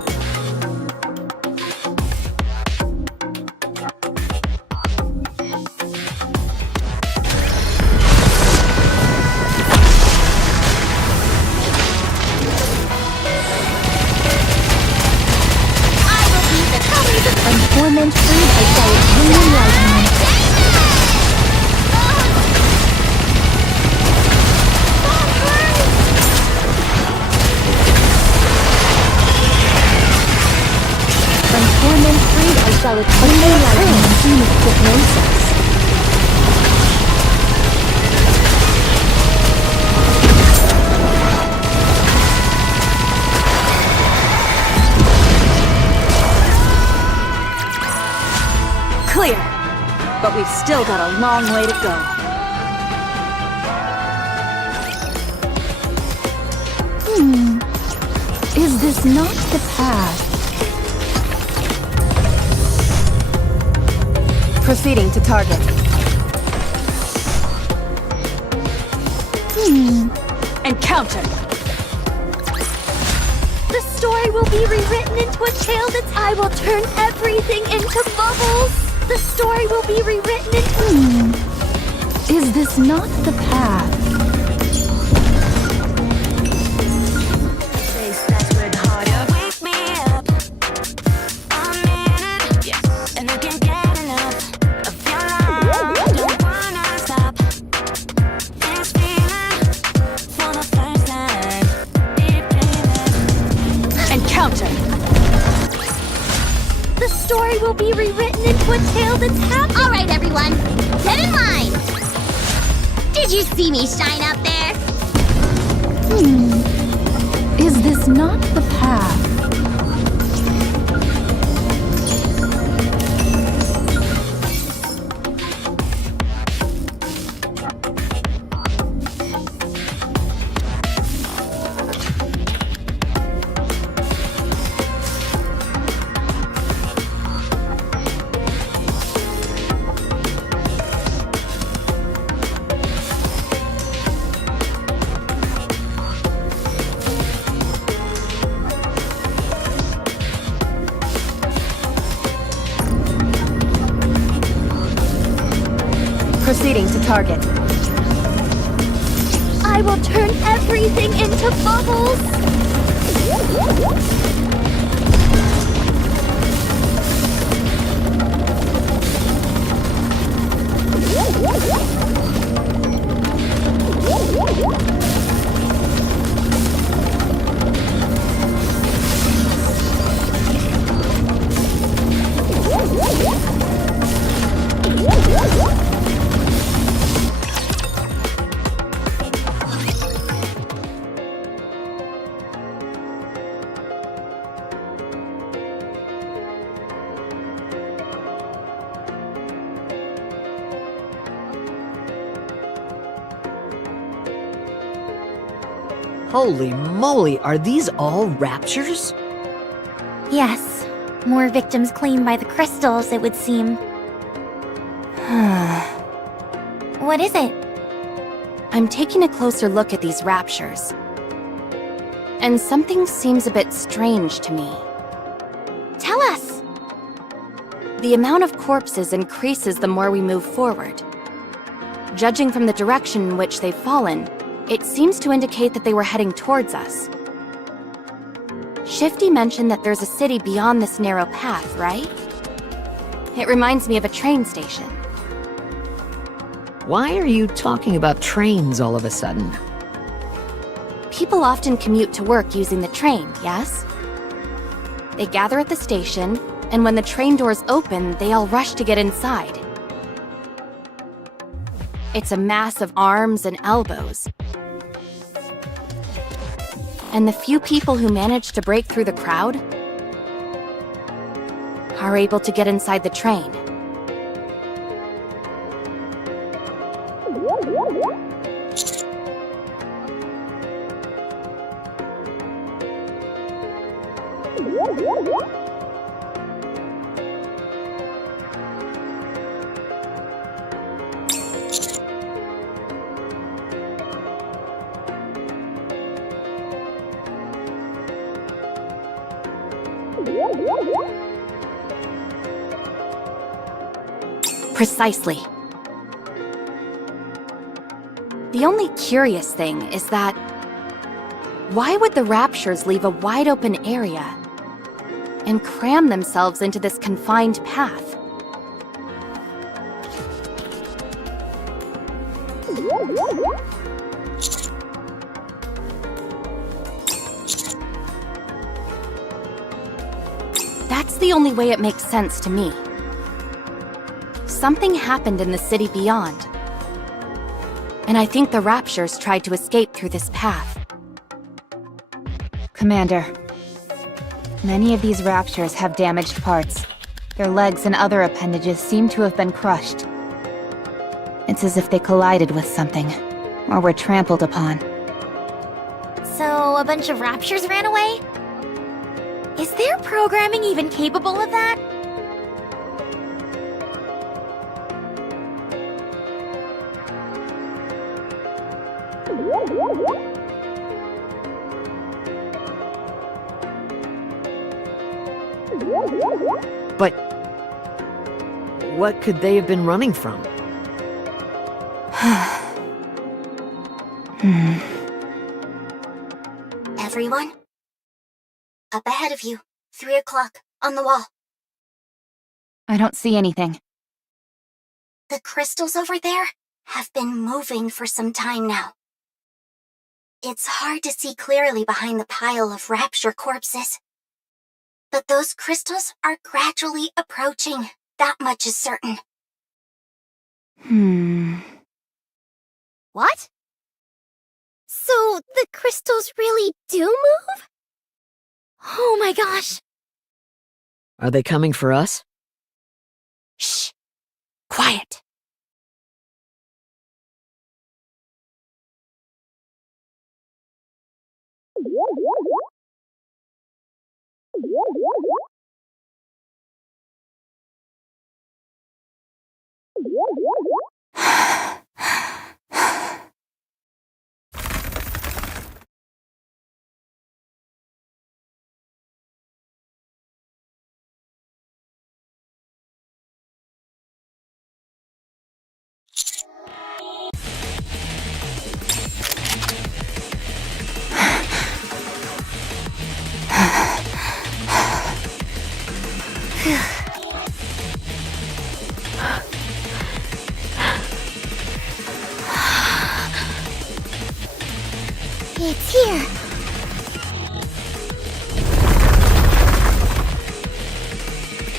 I will be the colors of Transformment freed by Raptilion lightning. Transformment freed by Raptilion lightning. Finish the process. Clear! But we've still got a long way to go. Is this not the path? Proceeding to target. Encounter! The story will be rewritten into a tale that's I will turn everything into bubbles. The story will be rewritten into. Is this not the path? Face that red heart, wake me encounter. The story will be rewritten into a tale that's happening. All right, everyone, get in line. Did you see me shine up there? Is this not the path? Proceeding to target. I will turn everything into bubbles. Holy moly, are these all raptures? Yes, more victims claimed by the crystals, it would seem. What is it? I'm taking a closer look at these raptures. And something seems a bit strange to me. Tell us! The amount of corpses increases the more we move forward. Judging from the direction in which they've fallen, it seems to indicate that they were heading towards us. Shifty mentioned that there's a city beyond this narrow path, right? It reminds me of a train station. Why are you talking about trains all of a sudden? People often commute to work using the train, yes? They gather at the station, and when the train doors open, they all rush to get inside. It's a mass of arms and elbows. And the few people who manage to break through the crowd are able to get inside the train. Precisely. The only curious thing is that why would the Raptures leave a wide open area and cram themselves into this confined path? That's the only way it makes sense to me. Something happened in the city beyond, and I think the Raptures tried to escape through this path. Commander, many of these raptures have damaged parts. Their legs and other appendages seem to have been crushed. It's as if they collided with something, or were trampled upon. So, a bunch of raptures ran away? Is their programming even capable of that? But what could they have been running from? Everyone? Up ahead of you, 3 o'clock, on the wall. I don't see anything. The crystals over there have been moving for some time now. It's hard to see clearly behind the pile of rapture corpses. But those crystals are gradually approaching. That much is certain. What? So the crystals really do move? Oh my gosh! Are they coming for us? Shh! Quiet! It's here.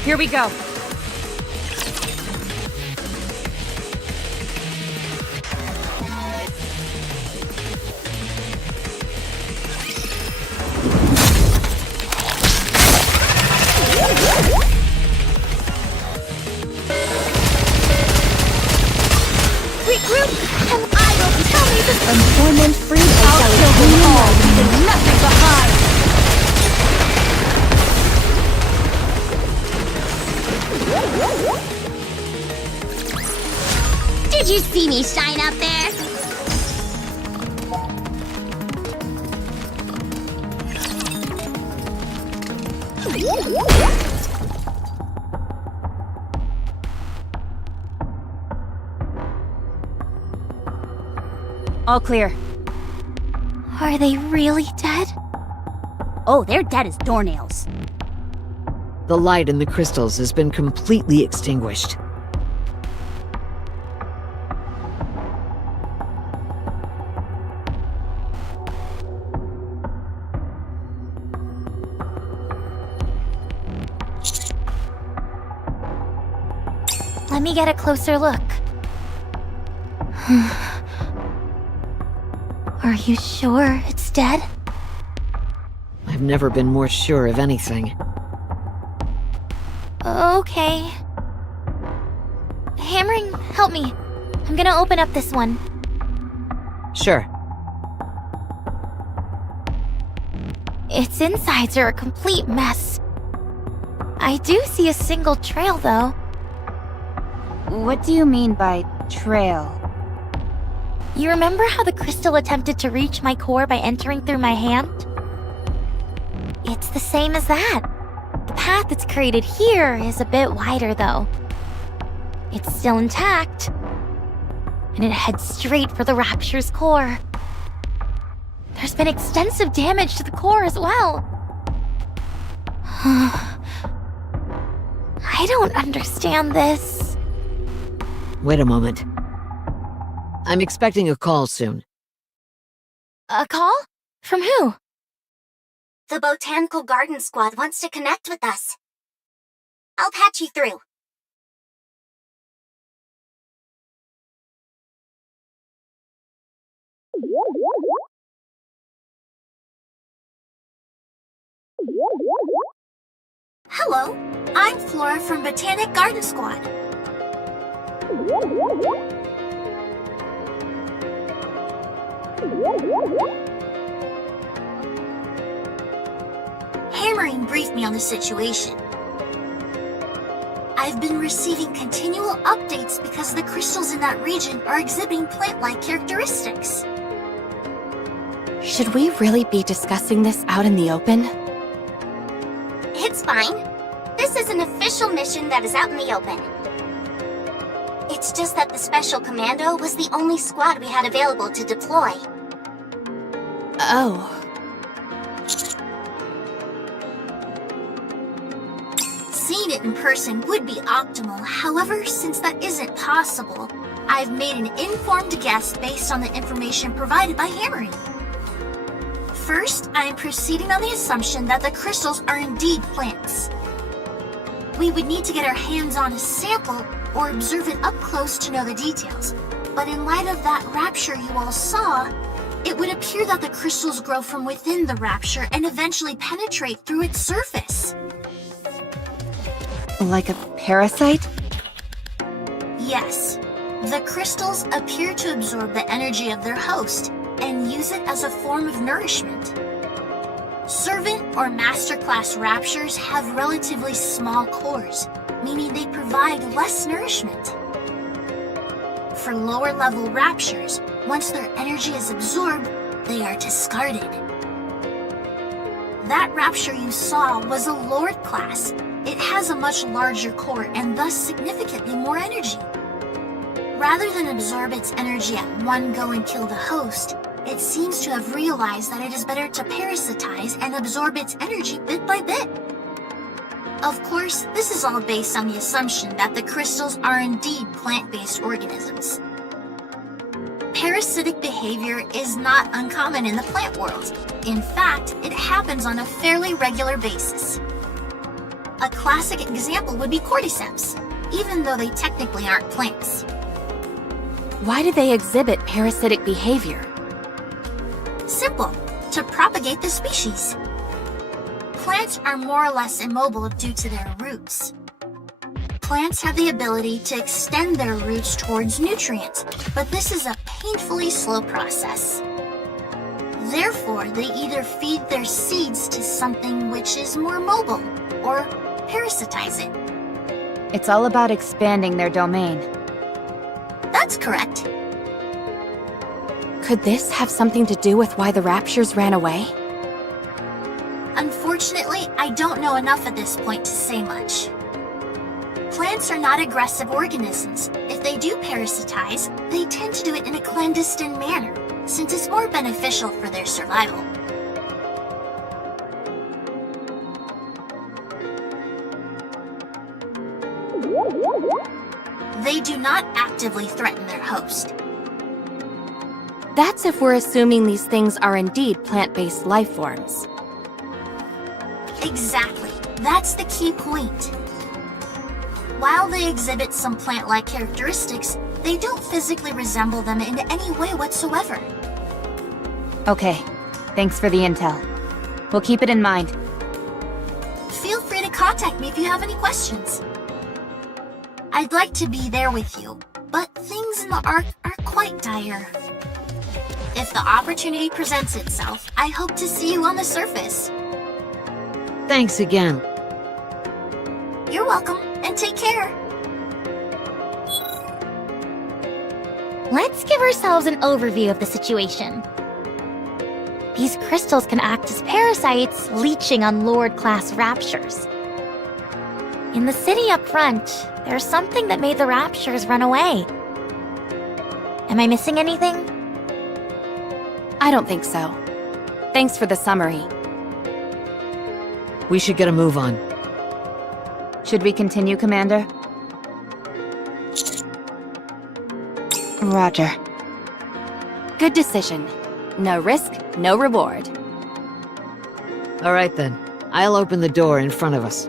Here we go. Regroup, and I will tell me the Employment free. I'll kill them all, leaving nothing behind. Did you see me shine up there? All clear. Are they really dead? Oh, they're dead as doornails. The light in the crystals has been completely extinguished. Let me get a closer look. Are you sure it's dead? I've never been more sure of anything. Okay. Hammering, help me. I'm gonna open up this one. Sure. Its insides are a complete mess. I do see a single trail, though. What do you mean by trail? You remember how the crystal attempted to reach my core by entering through my hand? It's the same as that. The path it's created here is a bit wider, though. It's still intact. And it heads straight for the Rapture's core. There's been extensive damage to the core as well. I don't understand this. Wait a moment. I'm expecting a call soon. A call? From who? The Botanical Garden Squad wants to connect with us. I'll patch you through. Hello, I'm Flora from Botanic Garden Squad. Hammering briefed me on the situation. I've been receiving continual updates because the crystals in that region are exhibiting plant-like characteristics. Should we really be discussing this out in the open? It's fine. This is an official mission that is out in the open. It's just that the Special Commando was the only squad we had available to deploy. Oh. Seeing it in person would be optimal. However, since that isn't possible, I've made an informed guess based on the information provided by Hammering. First, I am proceeding on the assumption that the crystals are indeed plants. We would need to get our hands on a sample or observe it up close to know the details. But in light of that rapture you all saw, it would appear that the crystals grow from within the rapture and eventually penetrate through its surface. Like a parasite? Yes, the crystals appear to absorb the energy of their host and use it as a form of nourishment. Servant or master class raptures have relatively small cores, meaning they provide less nourishment. For lower level raptures, once their energy is absorbed, they are discarded. That rapture you saw was a Lord class. It has a much larger core and thus significantly more energy. Rather than absorb its energy at one go and kill the host, it seems to have realized that it is better to parasitize and absorb its energy bit by bit. Of course, this is all based on the assumption that the crystals are indeed plant-based organisms. Parasitic behavior is not uncommon in the plant world. In fact, it happens on a fairly regular basis. A classic example would be cordyceps, even though they technically aren't plants. Why do they exhibit parasitic behavior? Simple, to propagate the species. Plants are more or less immobile due to their roots. Plants have the ability to extend their roots towards nutrients, but this is a painfully slow process. Therefore, they either feed their seeds to something which is more mobile, or parasitize it. It's all about expanding their domain. That's correct. Could this have something to do with why the raptures ran away? Unfortunately, I don't know enough at this point to say much. Plants are not aggressive organisms. If they do parasitize, they tend to do it in a clandestine manner, since it's more beneficial for their survival. They do not actively threaten their host. That's if we're assuming these things are indeed plant-based life forms. Exactly. That's the key point. While they exhibit some plant-like characteristics, they don't physically resemble them in any way whatsoever. Okay, thanks for the intel. We'll keep it in mind. Feel free to contact me if you have any questions. I'd like to be there with you, but things in the Ark are quite dire. If the opportunity presents itself, I hope to see you on the surface. Thanks again. You're welcome, and take care. Let's give ourselves an overview of the situation. These crystals can act as parasites, leeching on Lord-class raptures. In the city up front, there's something that made the raptures run away. Am I missing anything? I don't think so. Thanks for the summary. We should get a move on. Should we continue, Commander? Roger. Good decision. No risk, no reward. All right then. I'll open the door in front of us.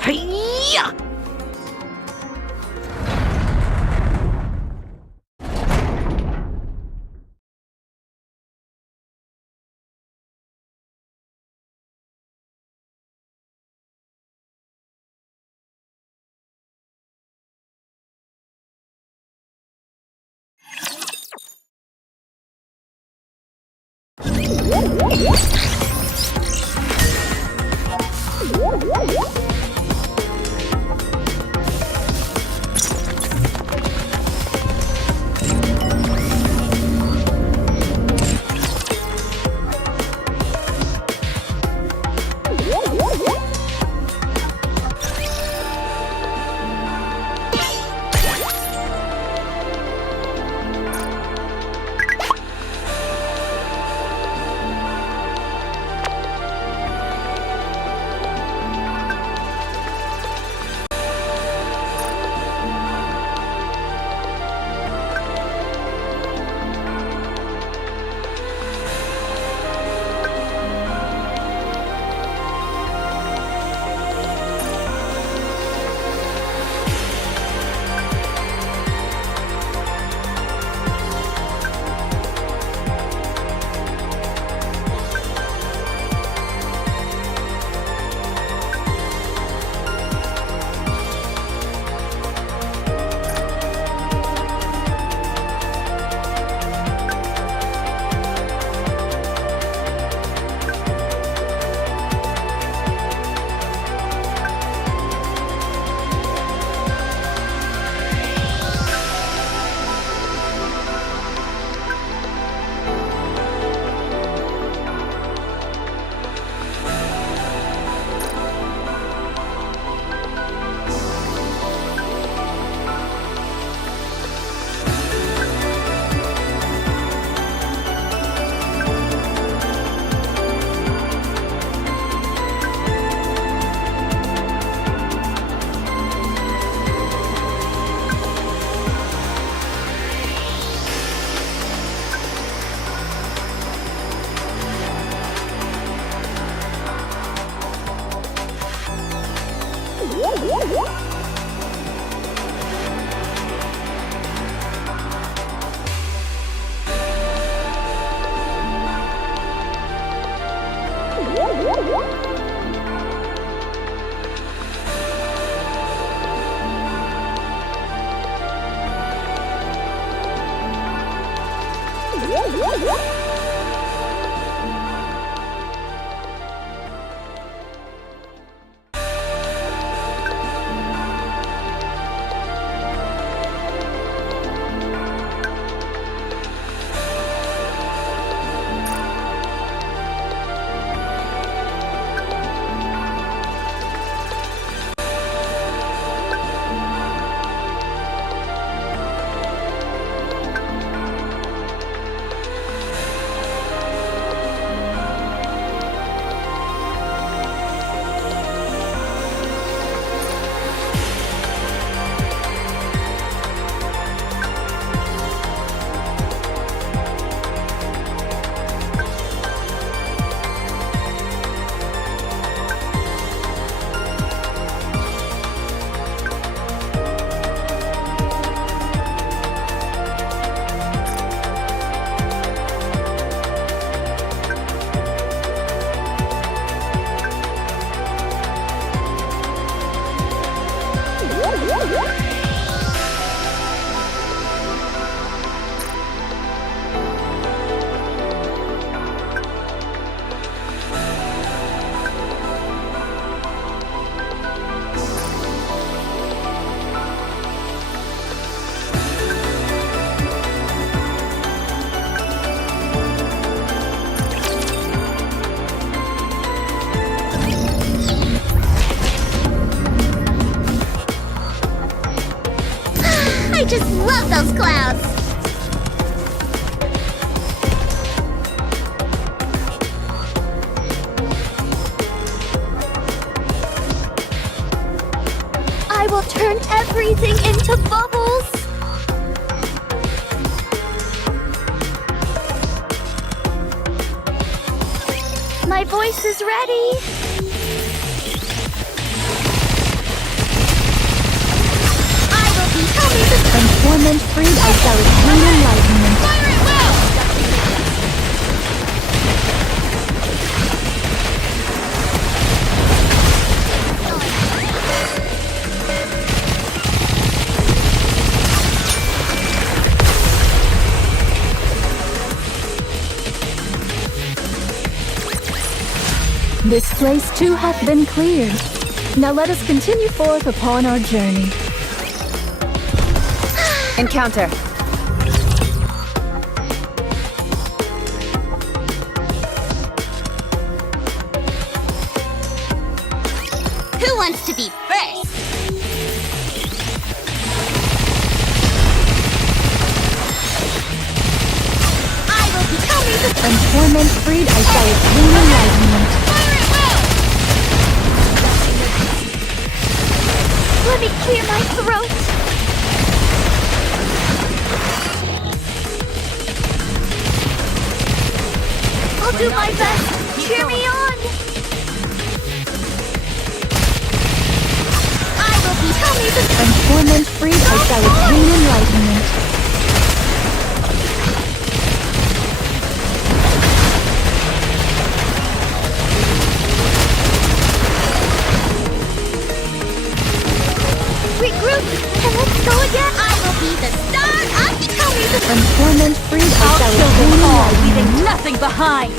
Hi-ya! turn everything into bubbles. My voice is ready. I will become the Transformant freed, I shall attain enlightenment. Fire it well! This place too hath been cleared. Now let us continue forth upon our journey. Encounter. Who wants to be first? I will become the Transformant freed, I shall attain enlightenment. Fire it well! Let me clear my throat. I'll do my best. Cheer me on. I will become the Transformant freed, I shall attain enlightenment. regroup and let's go again. I will be the star of becoming the Transformant freed, I I'll shall kill attain them all, enlightenment. leaving nothing behind.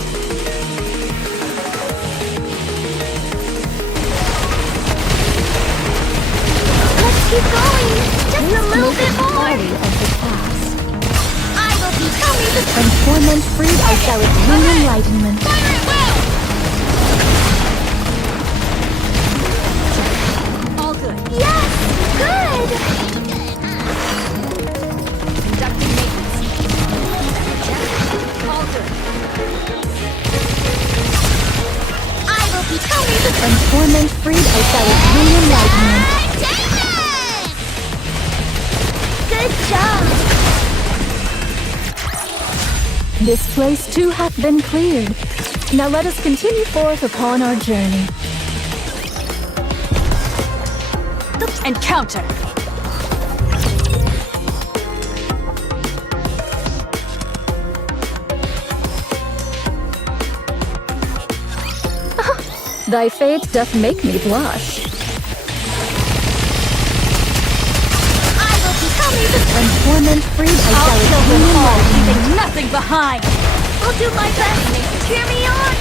Let's keep going. Just a little bit more. Party of the past. I will become the Transformant freed, I shall attain enlightenment. fire it well. All good. Yes, good. Conducting maintenance. All good. I will become the Transformant freed, I shall attain enlightenment. Good job. This place too hath been cleared. Now let us continue forth upon our journey. Encounter. Thy fate doth make me blush. I will become the Transformant freed, I I'll shall kill attain them all, enlightenment. leaving nothing behind. I'll do my best. Cheer me on.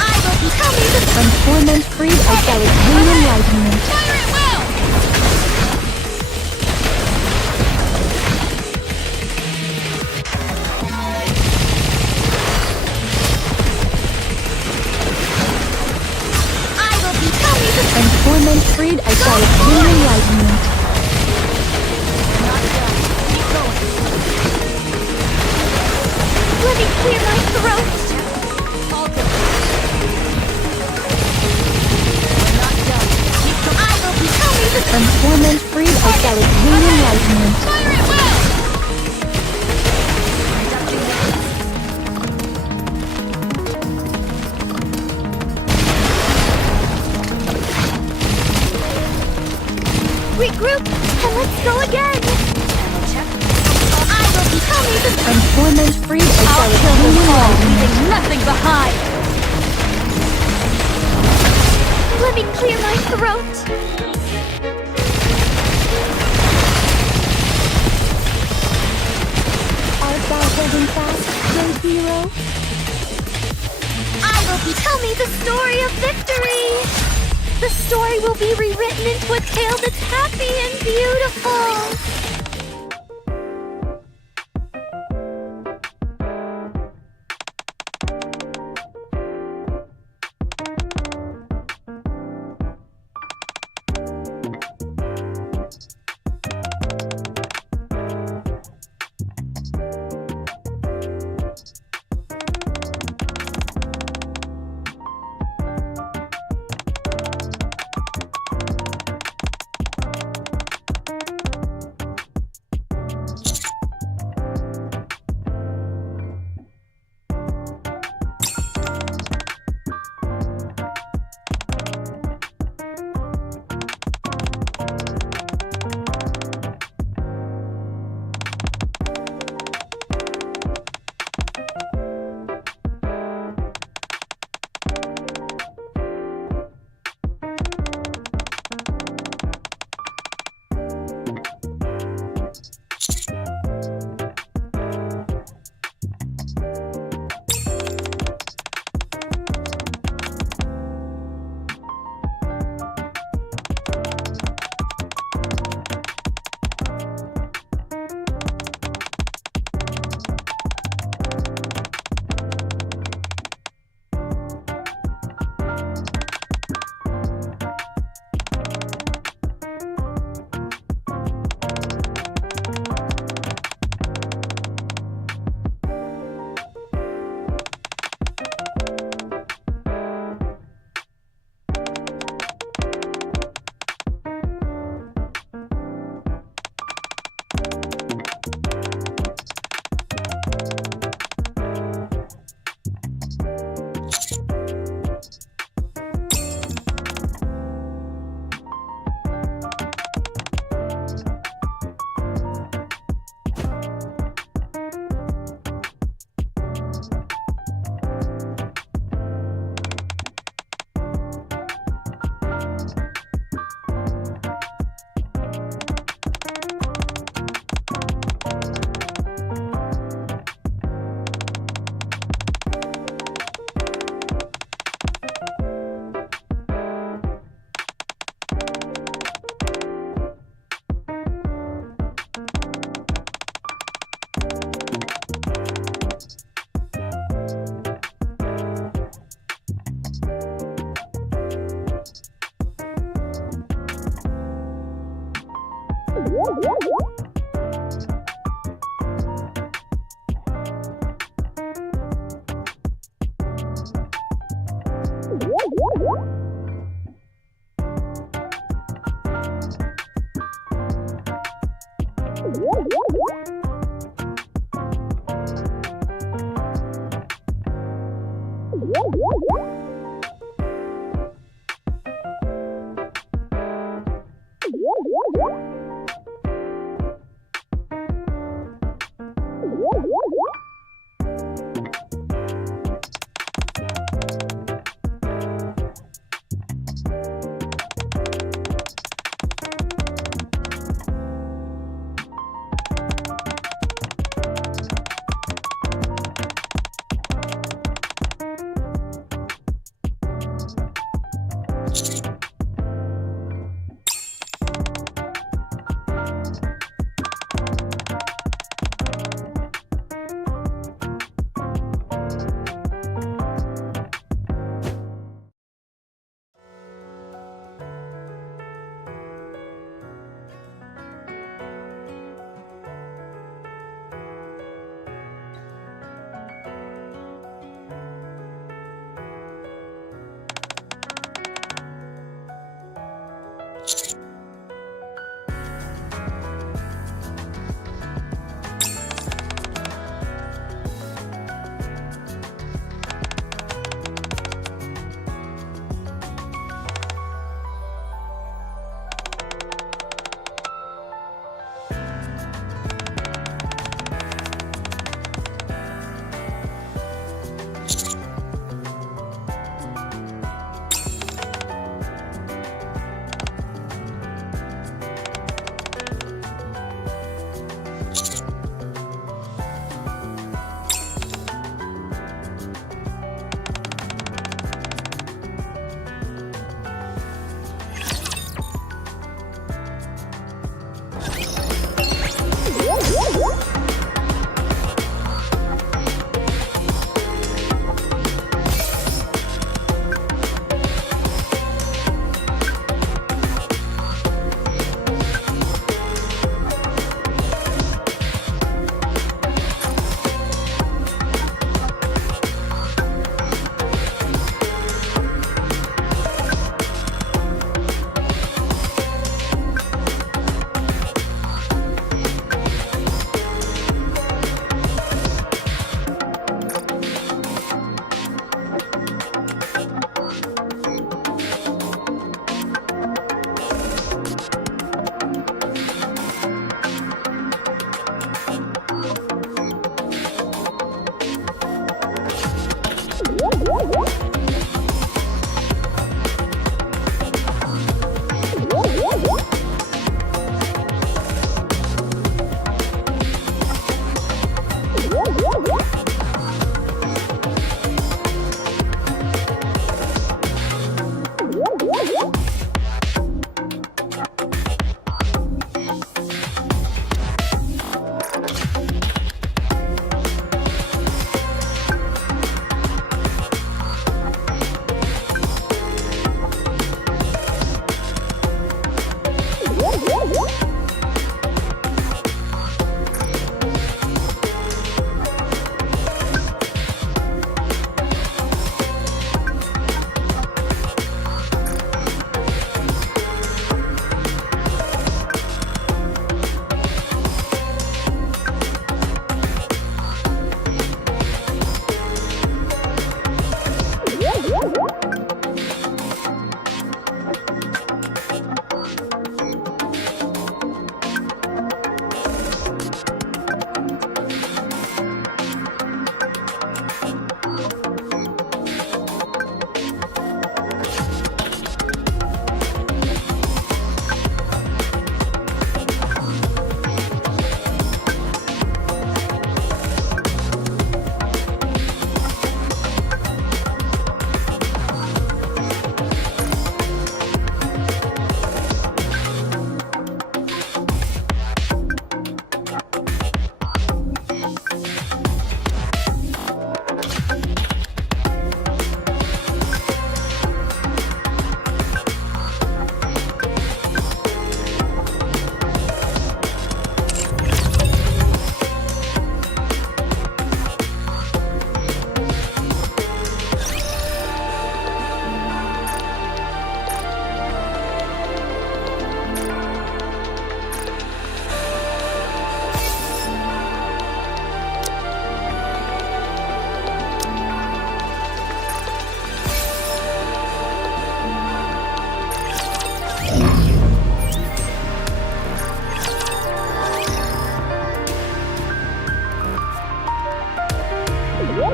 I will become the Transformant freed, I shall attain enlightenment. fire it well. I will become the Transformant freed, I shall attain enlightenment. Let me clear my throat. I will become the Transformant freed, I shall attain enlightenment. fire it well. Regroup and let's go again. I will become the Transformant freed, I shall I'll kill attain them all, enlightenment. leaving nothing behind. Let me clear my throat. Art thou holding fast, great hero? I will become the story of victory. The story will be rewritten into a tale that's happy and beautiful.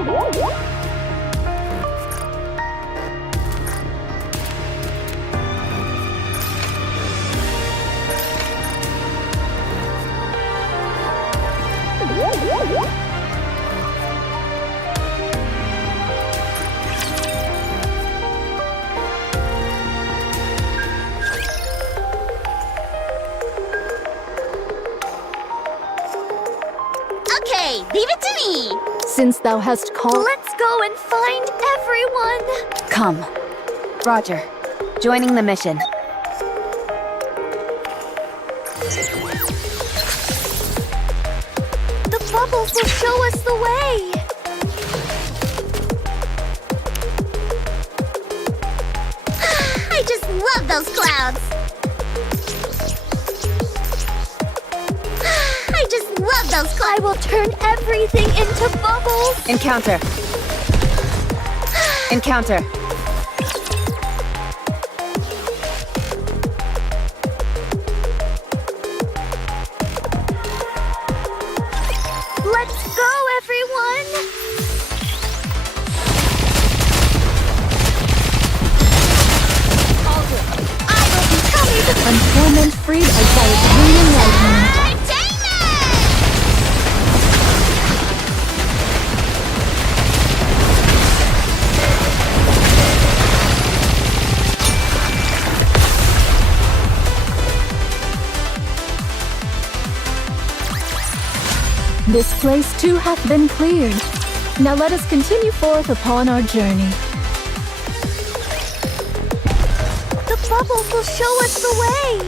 Okay, leave it to me. Since thou hast called, Let's go and find everyone! Come. Roger. Joining the mission. The bubbles will show us the way! I just love those clouds. I just love those clouds. I will turn everything into bubbles! Encounter. Encounter. Let's go, everyone! I will be coming to and torment freed as by its radiant lightning. This place too hath been cleared. Now let us continue forth upon our journey. The bubbles will show us the way!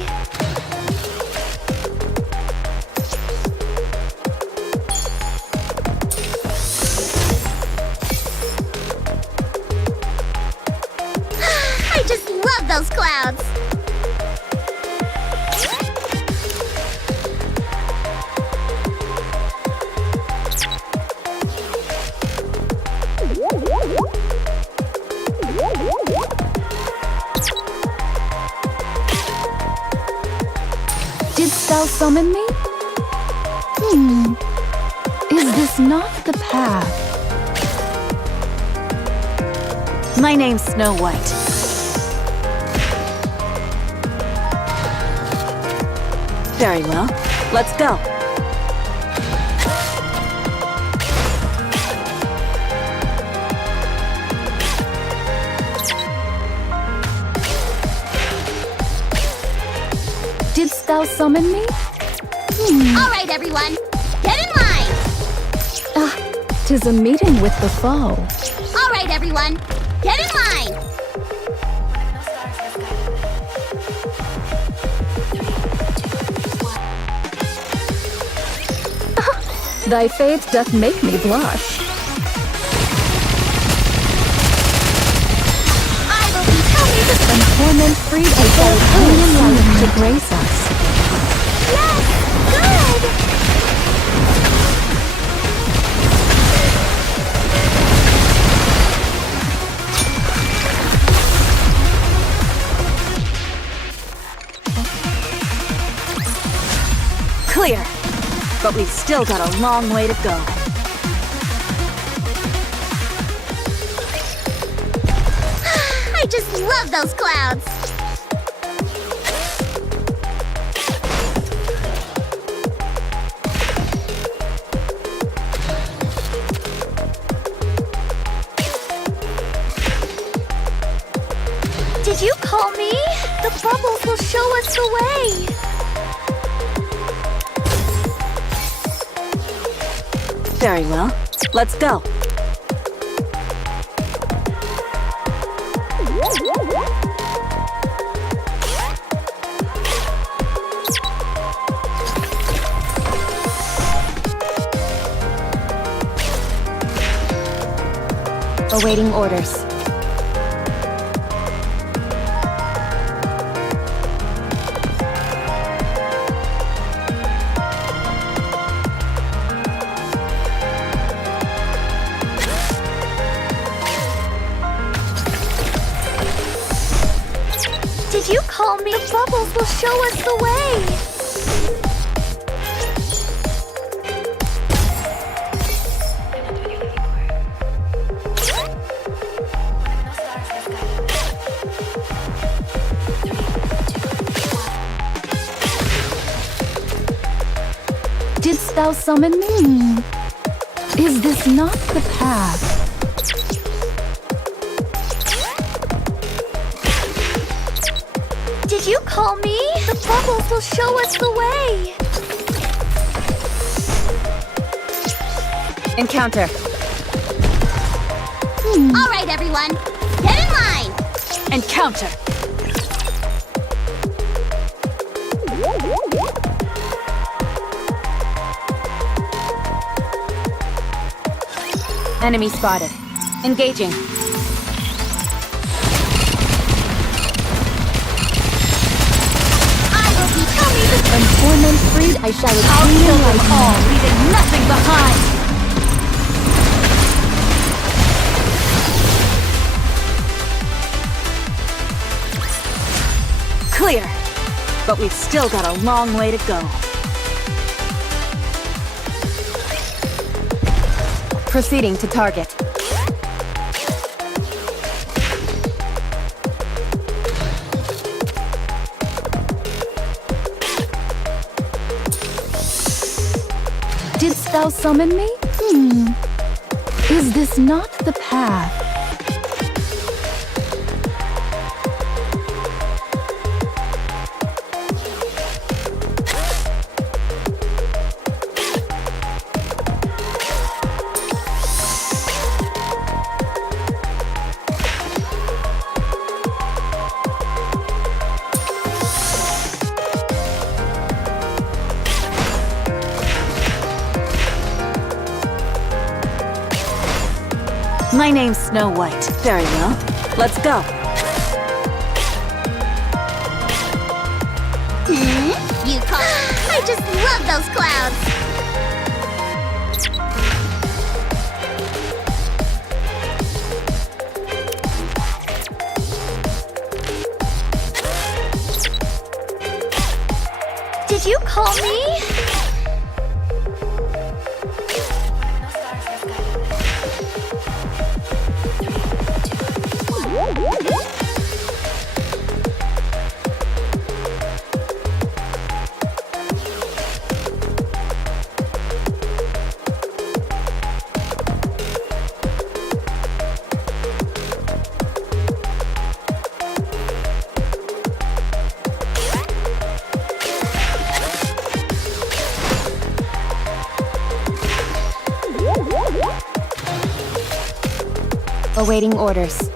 I just love those clouds. Didst thou summon me? Is this not the path? My name's Snow White. Very well. Let's go. Didst thou summon me? All right, everyone, get in line. Ah, 'tis a meeting with the foe. All right, everyone, get in line. Thy faith doth make me blush. I will be coming to And torment freed as by its radiant light to grace us. Yes! Good! Clear. But we've still got a long way to go. I just love those clouds. Did you call me? The bubbles will show us the way! Very well. Let's go. Awaiting orders. Did you call me? The bubbles will show us the way! Didst thou summon me? Is this not the path? Did you call me? The bubbles will show us the way. Encounter. All right, everyone. Get in line. Encounter. Enemy spotted. Engaging. When torment freed, I shall I'll redeem kill them like all, leaving nothing behind. Clear. But we've still got a long way to go. Proceeding to target. Didst thou summon me? Is this not the path? My name's Snow White. Very well. Let's go. You call. I just love those clouds. Did you call me? Awaiting orders.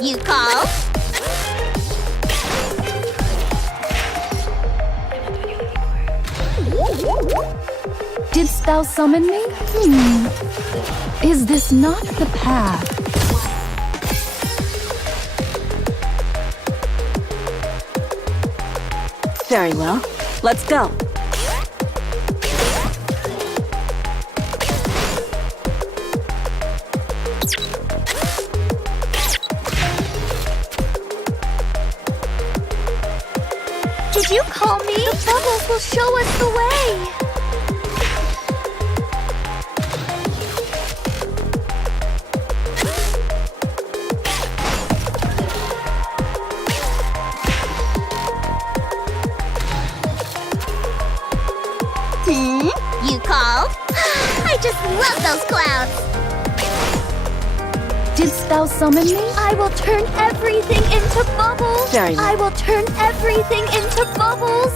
You call. Didst thou summon me? Is this not the path? Very well. Let's go. Did you call me? The bubbles will show us the way. You called? I just love those clouds. Didst thou summon me? I will turn everything into bubbles. Very well. I will turn everything into bubbles.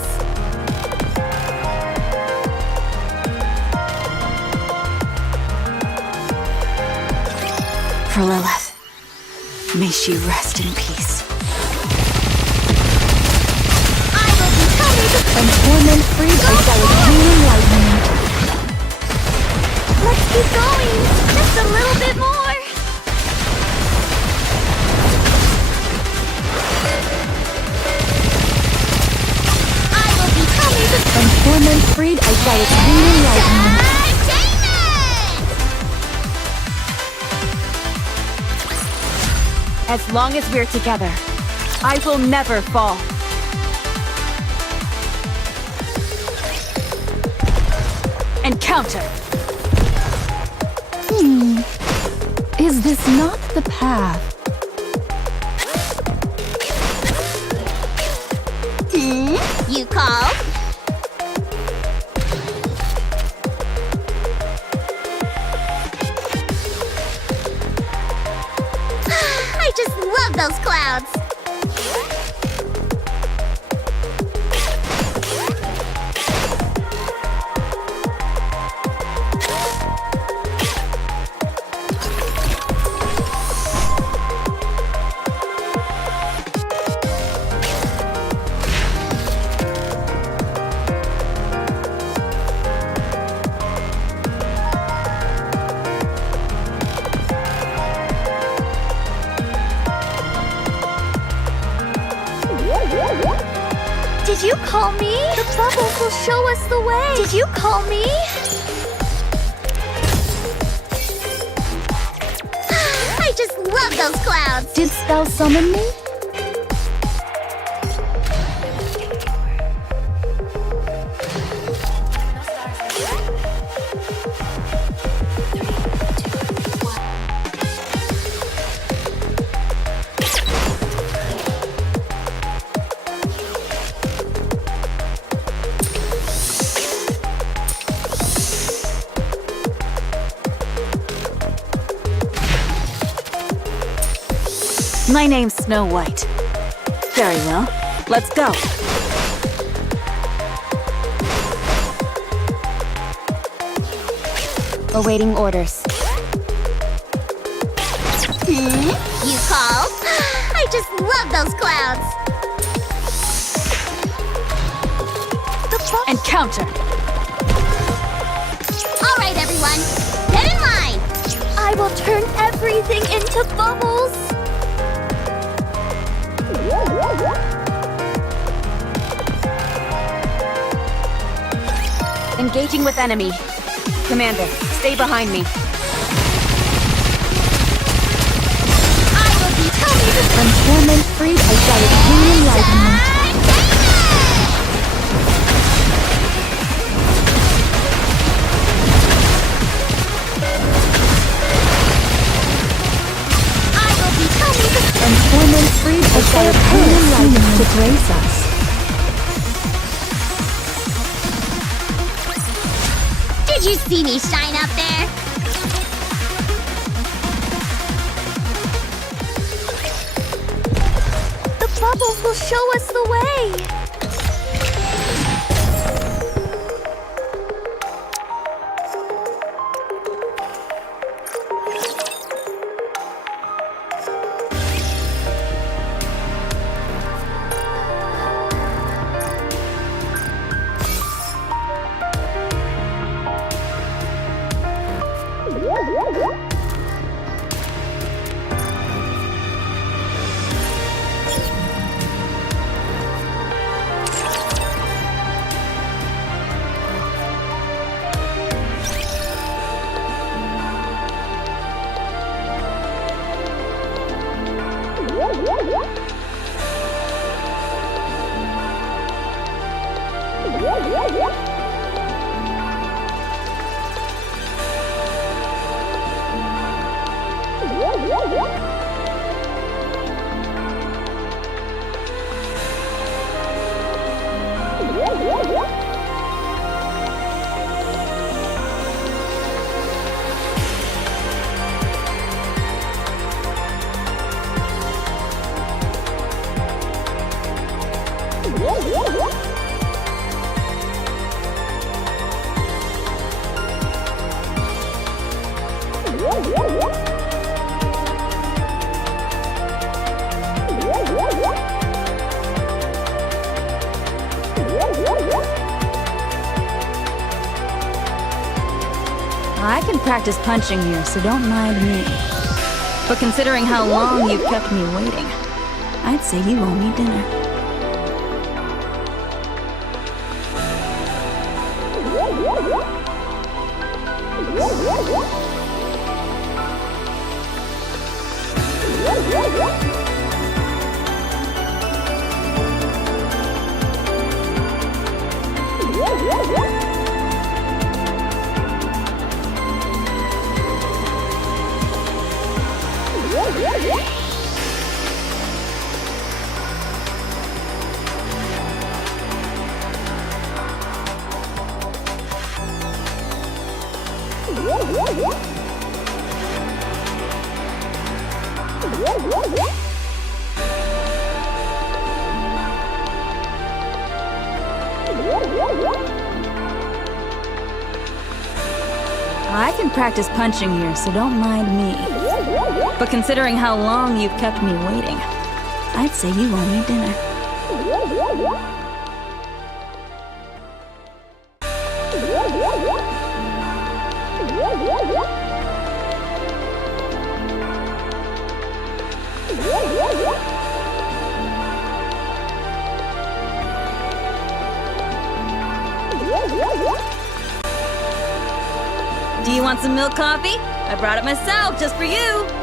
For Lilith, may she rest in peace. I will become a When torment freed, I shall redeem lightning. Let's keep going. Just a little bit more. As long as we're together, I will never fall. And counter. Is this not the path? You called? I just love those clouds! Did you call me? The bubbles will show us the way. Did you call me? I just love those clouds. Did spell summon me? My name's Snow White. Very well. Let's go. Awaiting orders. You called? I just love those clouds. And counter. All right, everyone, get in line. I will turn everything into bubbles. Engaging with enemy. Commander, stay behind me. I will be totally the From torment freed, I shall obtain enlightenment. I will be totally the From torment freed, I shall obtain enlightenment to grace us. Did you see me shine up there? The bubbles will show us the way. I can practice punching you, so don't mind me. But considering how long you've kept me waiting, I'd say you owe me dinner. I can practice punching here, so don't mind me. But considering how long you've kept me waiting, I'd say you owe me dinner. Do you want some milk coffee? I brought it myself, just for you.